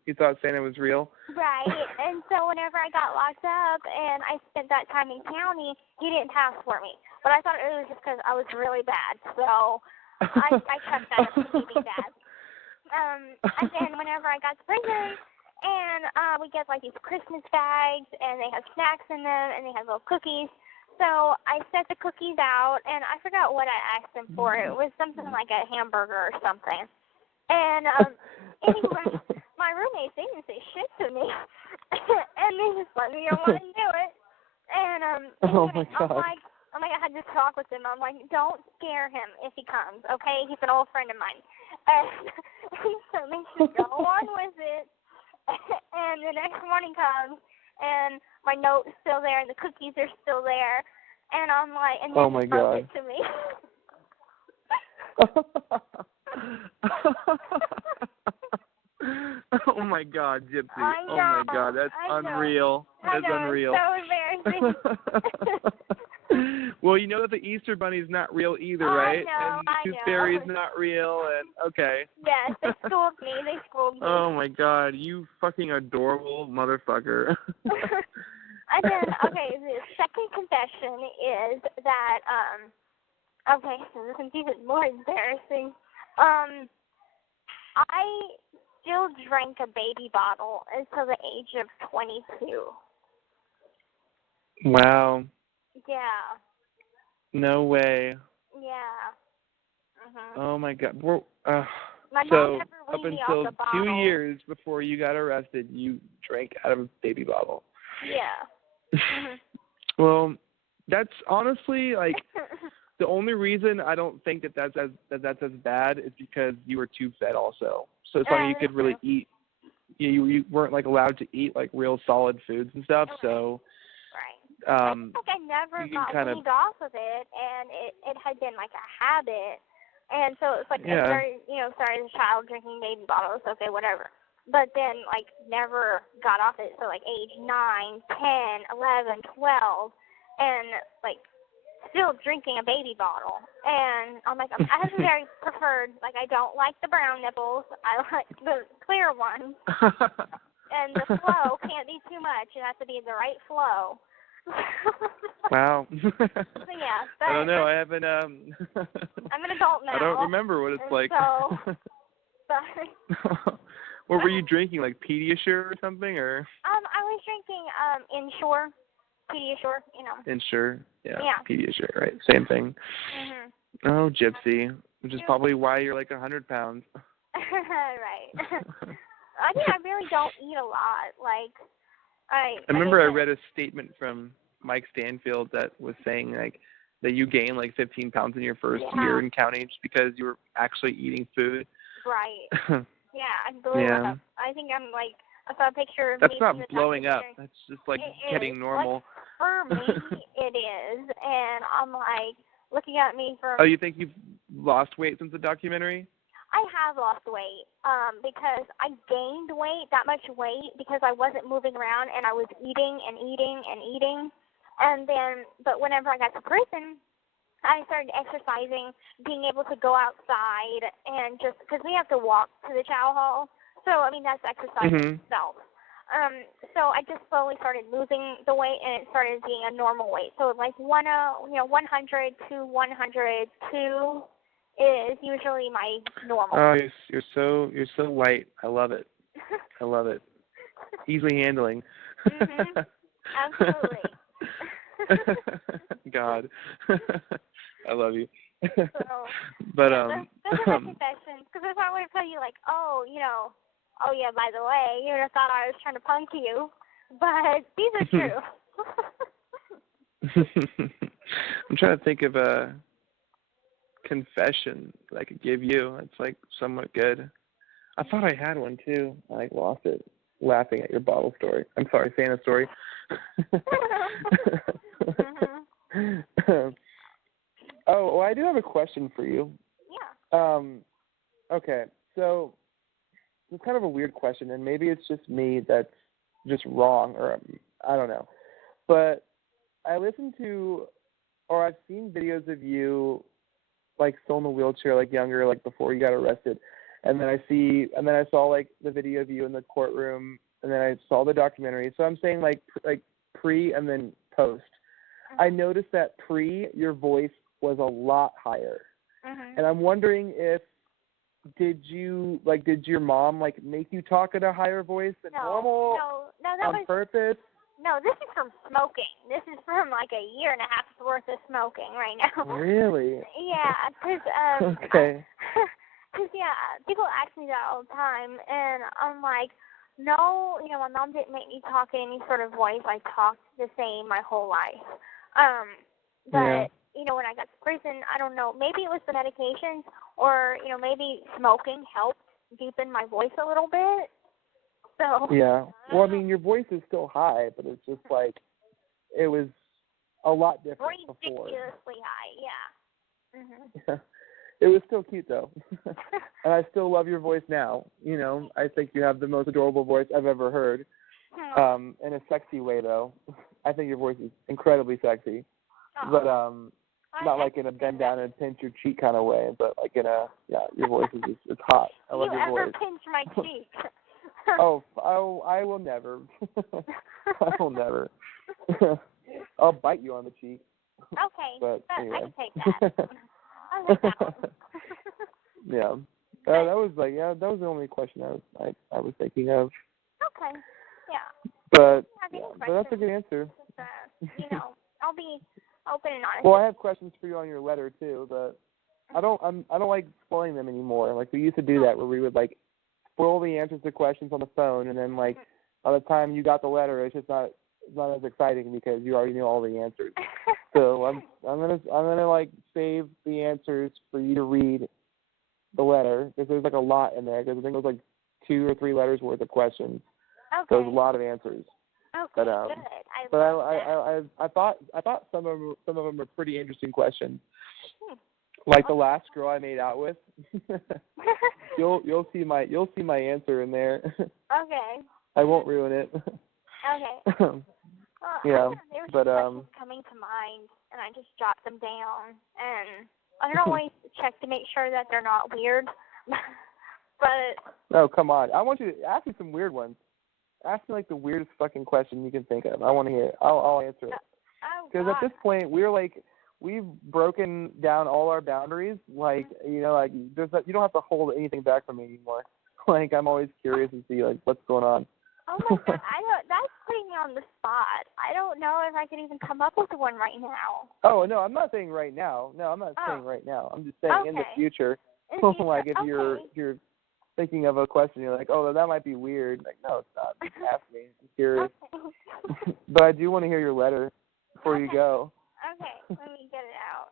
You thought Santa was real? Right, and so whenever I got locked up and I spent that time in county, he didn't passport me. But I thought it was just because I was really bad, so I kept that up to being bad. And then whenever I got to prison, and we get these Christmas bags, and they have snacks in them, and they have little cookies. So I set the cookies out, and I forgot what I asked them for. It was something like a hamburger or something. And anyway, my roommates, they didn't say shit to me, and they just let me go on and do it. And oh my God. I'm like, I had to talk with him. I'm like, don't scare him if he comes, okay? He's an old friend of mine. And so they should go on with it. And the next morning comes, and my note's still there, and the cookies are still there. And I'm like, and then he broke it to me. Oh my God, Gypsy. I Oh know, my God, that's I know. unreal. I That's know, unreal. it's so embarrassing. Well, you know that the Easter Bunny's not real either, I right? know, And the I Tooth know. Fairy's not real, and okay. Yes, they schooled me. Oh my God, you fucking adorable motherfucker. And then, okay, the second confession is that, okay, so this is even more embarrassing. I still drank a baby bottle until the age of 22. Wow. Yeah. No way. Yeah. Mhm. Oh my God. My mom So never up weaned me until off the bottle. 2 years before you got arrested, you drank out of a baby bottle. Yeah. Mhm. Well, that's honestly like the only reason I don't think that's as bad is because you were tube fed also. So it's something you could really eat. You weren't like allowed to eat like real solid foods and stuff. So Right. I think I never you can got kind of weaned off of it, and it had been like a habit. And so it's like Yeah. a very, sorry, as a child drinking baby bottles, okay, whatever. But then, like, never got off it. So, like, age 9, 10, 11, 12, and, like, still drinking a baby bottle. And I'm like, I have a very preferred, like, I don't like the brown nipples. I like the clear ones. And the flow can't be too much. It has to be the right flow. Wow. So, yeah. I don't know. I haven't. I'm an adult now. I don't remember what it's and like. So, but, what were you drinking? Like Pediasure or something, or? I was drinking Ensure, Pediasure, Ensure. Yeah. Yeah. Pediasure, right? Same thing. Mhm. Oh, Gypsy, which is probably why you're like 100 pounds. Right. I think I really don't eat a lot. Like, I remember I read a statement from Mike Stanfield that was saying like that you gained like 15 pounds in your first year in county just because you were actually eating food. Right. Yeah, I blew up. I think I'm like, I saw a picture of That's me not from the blowing up. documentary. That's just like It getting is. normal. Like, for me, it is. And I'm like, looking at me from... Oh, you think you've lost weight since the documentary? I have lost weight because I gained weight, that much weight, because I wasn't moving around and I was eating and eating and eating. And then, but whenever I got to prison, I started exercising, being able to go outside and just, because we have to walk to the chow hall. So, I mean, that's exercise itself. So I just slowly started losing the weight, and it started being a normal weight. So like 100 to 102 is usually my normal. Oh, you're so light. I love it. I love it. Easily handling. Absolutely. God, I love you. So, but those are my confessions, because if I were to tell you like, oh yeah, by the way, you would have thought I was trying to punk you, but these are true. I'm trying to think of a confession that I could give you. It's like somewhat good. I thought I had one too. I lost it laughing at your bottle story. I'm sorry, Santa story. Oh, well, I do have a question for you. Yeah. Okay, so it's kind of a weird question, and maybe it's just me that's just wrong, or I don't know. But I listened to, or I've seen videos of you, like still in the wheelchair, like younger, like before you got arrested, and then I saw like the video of you in the courtroom, and then I saw the documentary. So I'm saying like pre and then post. I noticed that pre, your voice was a lot higher, and I'm wondering if did your mom like make you talk at a higher voice than normal? No, that was purpose? No, this is from smoking. This is from like a year and a half's worth of smoking right now. Really? Yeah, because okay. Because people ask me that all the time, and I'm like, no, my mom didn't make me talk in any sort of voice. I talked the same my whole life. But when I got to prison, I don't know, maybe it was the medications, or maybe smoking helped deepen my voice a little bit. So yeah. Well, I mean, your voice is still high, but it's just like it was a lot different before. Ridiculously high, yeah. It was still cute though, and I still love your voice now. You know, I think you have the most adorable voice I've ever heard. In a sexy way though. I think your voice is incredibly sexy, but not like in a bend down and pinch your cheek kind of way, but like in a your voice is just, it's hot. I love your voice. You ever pinch my cheek? I will never. I will never. I'll bite you on the cheek. Okay, but anyway. I can take that. I like that one. Yeah. That was the only question I was thinking of. Okay. Yeah. But that's a good answer. Just, I'll be open and honest. Well, I have questions for you on your letter too, but I don't like spoiling them anymore. Like we used to do that where we would like spoil the answers to questions on the phone, and then like by the time you got the letter, it's just not as exciting because you already knew all the answers. So I'm gonna like save the answers for you to read the letter because there's like a lot in there because I think it was like 2 or 3 letters worth of questions. Okay. So there's a lot of answers. Okay, good. I thought some of them were pretty interesting questions. Like the last girl I made out with. you'll see my answer in there. Okay. I won't ruin it. Okay. Yeah, there were coming to mind, and I just jot them down, and I don't always check to make sure that they're not weird. But no, come on! I want you to ask me some weird ones. Ask me like the weirdest fucking question you can think of. I want to hear it. I'll answer it. Because at this point, we've broken down all our boundaries. Like you don't have to hold anything back from me anymore. Like I'm always curious to see like what's going on. Oh my God, that's putting me on the spot. I don't know if I could even come up with one right now. Oh no, I'm not saying right now. No, I'm not saying right now. I'm just saying in the future. Like if you're thinking of a question, you're like, oh, that might be weird. Like, no, it's not. Just ask me. I'm curious. Okay. But I do want to hear your letter before you go. Okay, let me get it out.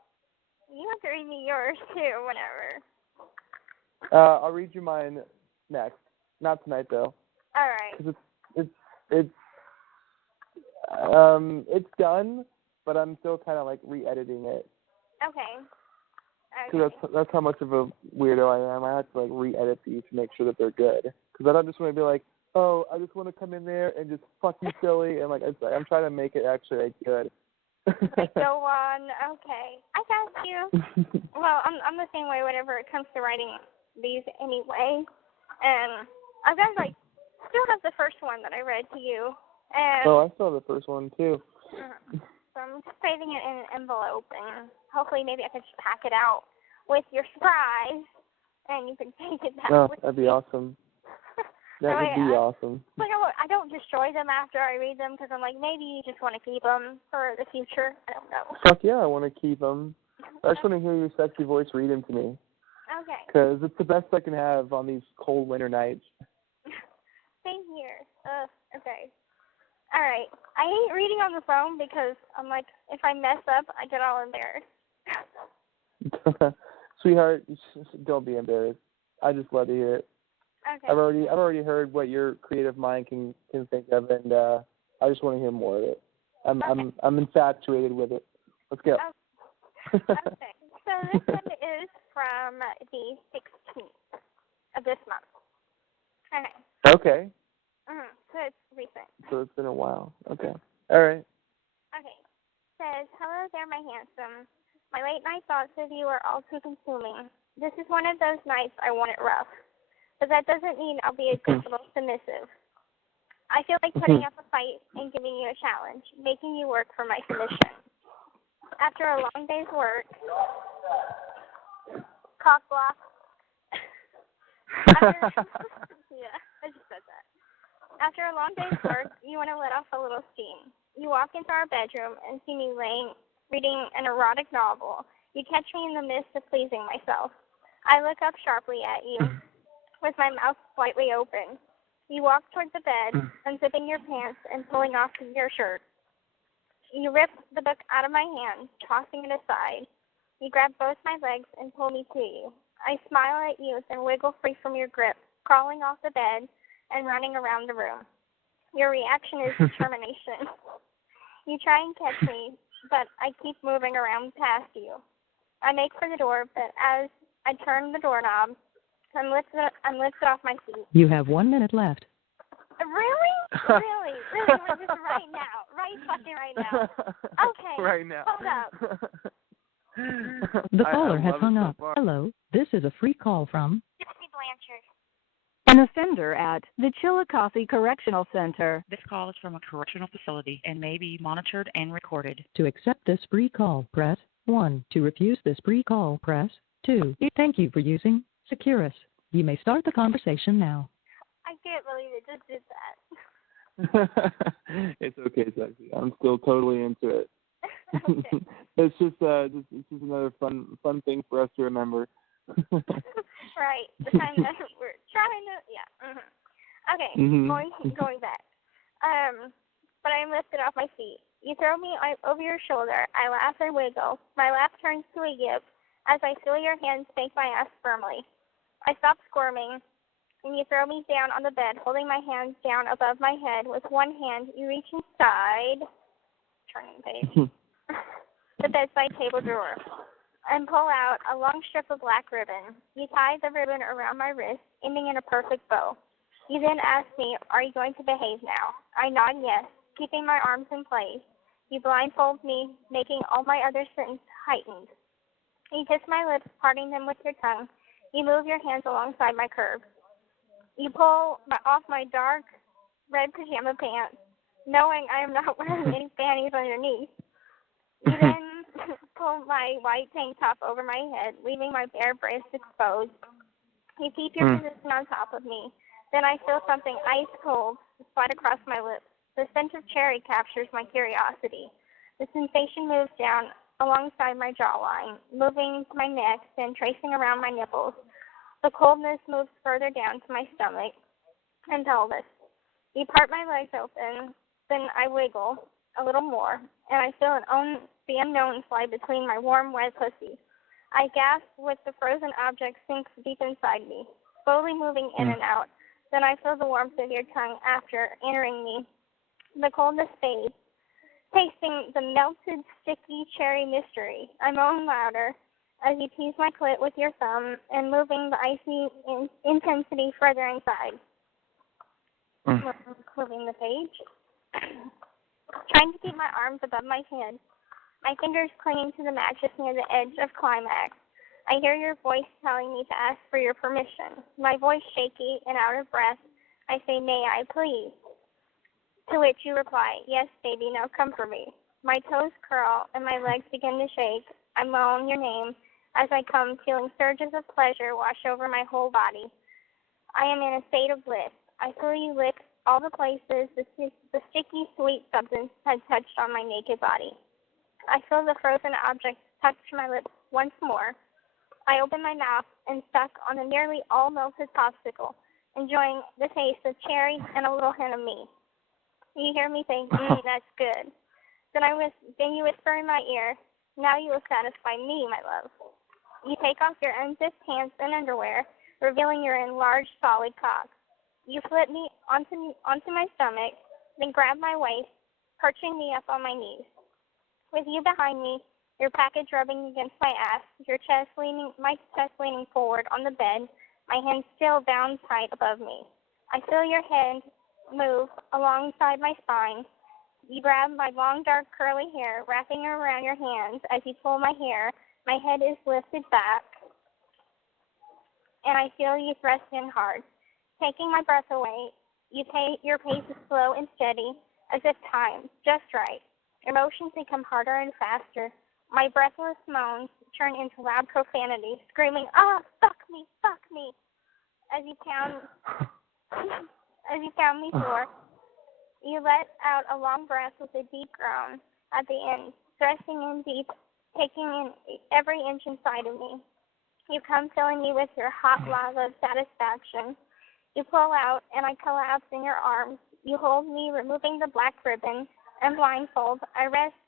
You have to read me yours too, whenever. I'll read you mine next. Not tonight though. All right. 'Cause it's done, but I'm still kind of like re-editing it. Okay. Because that's how much of a weirdo I am. I have to like re-edit these to make sure that they're good. Because I don't just want to be like, oh, I just want to come in there and just fuck you silly, and like I'm trying to make it actually like good. Like go on. Okay, I got you. Well, I'm the same way whenever it comes to writing these anyway, and I've got still have the first one that I read to you. And oh, I saw the first one too. So I'm just saving it in an envelope, and hopefully maybe I can just pack it out with your surprise, and you can take it back. Oh, that'd be awesome. That would be awesome. Like I don't destroy them after I read them because I'm like maybe you just want to keep them for the future. I don't know. Fuck yeah, I want to keep them. I just want to hear your sexy voice read them to me. Okay. Because it's the best I can have on these cold winter nights. Same here. Okay. All right. I hate reading on the phone because I'm like, if I mess up, I get all embarrassed. Sweetheart, don't be embarrassed. I just love to hear it. Okay. I've already heard what your creative mind can think of, and I just want to hear more of it. I'm infatuated with it. Let's go. Okay. So this one is from the 16th of this month. Okay. Okay. So it's recent. So it's been a while. Okay. All right. Okay. Says, hello there, my handsome. My late night thoughts of you are all too consuming. This is one of those nights I want it rough. But that doesn't mean I'll be a good little submissive. I feel like putting up a fight and giving you a challenge, making you work for my submission. After a long day's work, cock block. Yeah, I just said that. After a long day's work, you want to let off a little steam. You walk into our bedroom and see me reading an erotic novel. You catch me in the midst of pleasing myself. I look up sharply at you, with my mouth slightly open. You walk toward the bed, unzipping your pants and pulling off your shirt. You rip the book out of my hand, tossing it aside. You grab both my legs and pull me to you. I smile at you and wiggle free from your grip, crawling off the bed and running around the room. Your reaction is determination. You try and catch me, but I keep moving around past you. I make for the door, but as I turn the doorknob. I'm lifted off my seat. You have 1 minute left. Really? Really? Like this right now? Right fucking right now? Okay. Right now. Hold up. The caller has love it hung so up. far. Hello, this is a free call from Gypsy Blanchard. An offender at the Chillicothe Correctional Center. This call is from a correctional facility and may be monitored and recorded. To accept this free call, press 1. To refuse this free call, press 2. Thank you for using Securus. You may start the conversation now. I can't believe it just did that. It's okay, Sexy. I'm still totally into it. Okay. It's just this is another fun thing for us to remember. Right. The time that we're trying to, yeah. Okay, going back. But I'm lifted off my feet. You throw me over your shoulder. I laugh and wiggle. My laugh turns to a yip as I feel your hand spank my ass firmly. I stop squirming, and you throw me down on the bed, holding my hands down above my head. With one hand, you reach inside, turning the page, the bedside table drawer, and pull out a long strip of black ribbon. You tie the ribbon around my wrist, ending in a perfect bow. You then ask me, are you going to behave now? I nod yes, keeping my arms in place. You blindfold me, making all my other senses heightened. You kiss my lips, parting them with your tongue. You move your hands alongside my curves. You pull off my dark red pajama pants, knowing I am not wearing any panties underneath. You then pull my white tank top over my head, leaving my bare breasts exposed. You keep your position on top of me. Then I feel something ice cold slide across my lips. The scent of cherry captures my curiosity. The sensation moves down alongside my jawline, moving to my neck, then tracing around my nipples. The coldness moves further down to my stomach and pelvis. You part my legs open, then I wiggle a little more, and I feel the unknown slide between my warm, wet pussy. I gasp with the frozen object sinks deep inside me, slowly moving in and out. Then I feel the warmth of your tongue after entering me. The coldness fades, tasting the melted, sticky cherry mystery. I moan louder as you tease my clit with your thumb and moving the icy intensity further inside. Moving the page. Trying to keep my arms above my head, my fingers clinging to the mattress near the edge of climax. I hear your voice telling me to ask for your permission. My voice shaky and out of breath, I say, may I please? To which you reply, yes, baby, now come for me. My toes curl and my legs begin to shake. I moan your name as I come, feeling surges of pleasure wash over my whole body. I am in a state of bliss. I feel you lick all the places the sticky, sweet substance had touched on my naked body. I feel the frozen object touch my lips once more. I open my mouth and suck on a nearly all melted popsicle, enjoying the taste of cherry and a little hint of me. You hear me think, that's good. Then you whisper in my ear, now you will satisfy me, my love. You take off your unzipped pants and underwear, revealing your enlarged, solid cock. You flip me onto my stomach, then grab my waist, perching me up on my knees. With you behind me, your package rubbing against my ass, my chest leaning forward on the bed, my hands still bound tight above me. I feel your head move alongside my spine. You grab my long, dark, curly hair, wrapping around your hands as you pull my hair. My head is lifted back, and I feel you thrust in hard. Taking my breath away, your pace is slow and steady, as if timed, just right. Your motions become harder and faster. My breathless moans turn into loud profanity, screaming, fuck me, as you pound me sore. You let out a long breath with a deep groan at the end, thrusting in deep, taking in every inch inside of me. You come filling me with your hot lava of satisfaction. You pull out, and I collapse in your arms. You hold me, removing the black ribbon and blindfold. I rest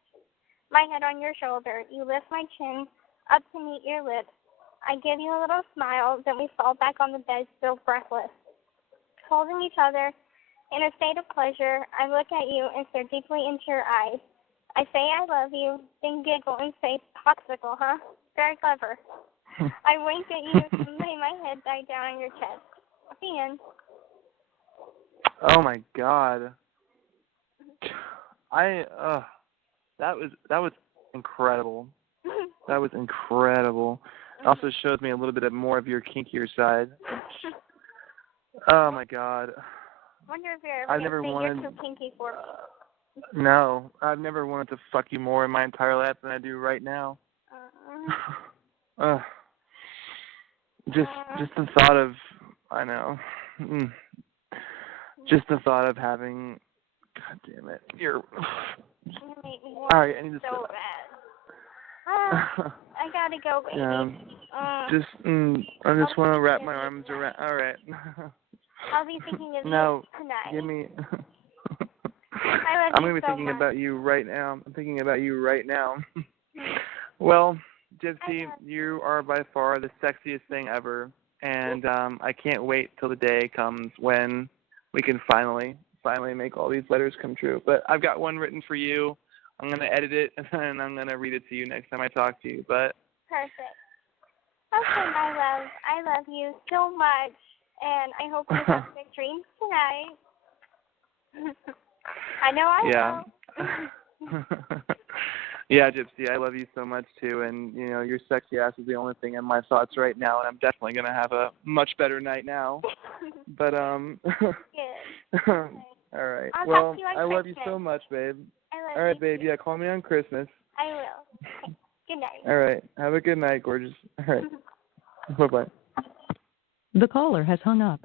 my head on your shoulder. You lift my chin up to meet your lips. I give you a little smile, then we fall back on the bed, still breathless. Holding each other in a state of pleasure, I look at you and stare deeply into your eyes. I say I love you, then giggle and say, popsicle, huh? Very clever. I wink at you and lay my head back down on your chest. And Oh my God. That was incredible. That was incredible. It also shows me a little bit more of your kinkier side. Oh my God. Wonder if you're I've never wanted. You're too kinky for me. No, I've never wanted to fuck you more in my entire life than I do right now. Just the thought of, I know. Just the thought of having. God damn it! You're. All right, I need to. So bad. I gotta go, baby. Yeah. I just want to wrap my arms around. All right. I'll be thinking of No, you tonight. give me. I'm going to be thinking about you right now. I'm thinking about you right now. Well, Gypsy, you are by far the sexiest thing ever, and I can't wait till the day comes when we can finally make all these letters come true. But I've got one written for you. I'm going to edit it, and I'm going to read it to you next time I talk to you. But perfect. Okay, my love. I love you so much, and I hope you have good dreams tonight. I know I will. Yeah, Gypsy, I love you so much too, and you know your sexy ass is the only thing in my thoughts right now, and I'm definitely gonna have a much better night now. But Good. All right. I'll Well, talk to you on I love Christmas. you so much, babe. I love All right, you babe. too. Yeah, call me on Christmas. I will. Okay. Good night. All right. Have a good night, gorgeous. All right. Bye-bye. The caller has hung up.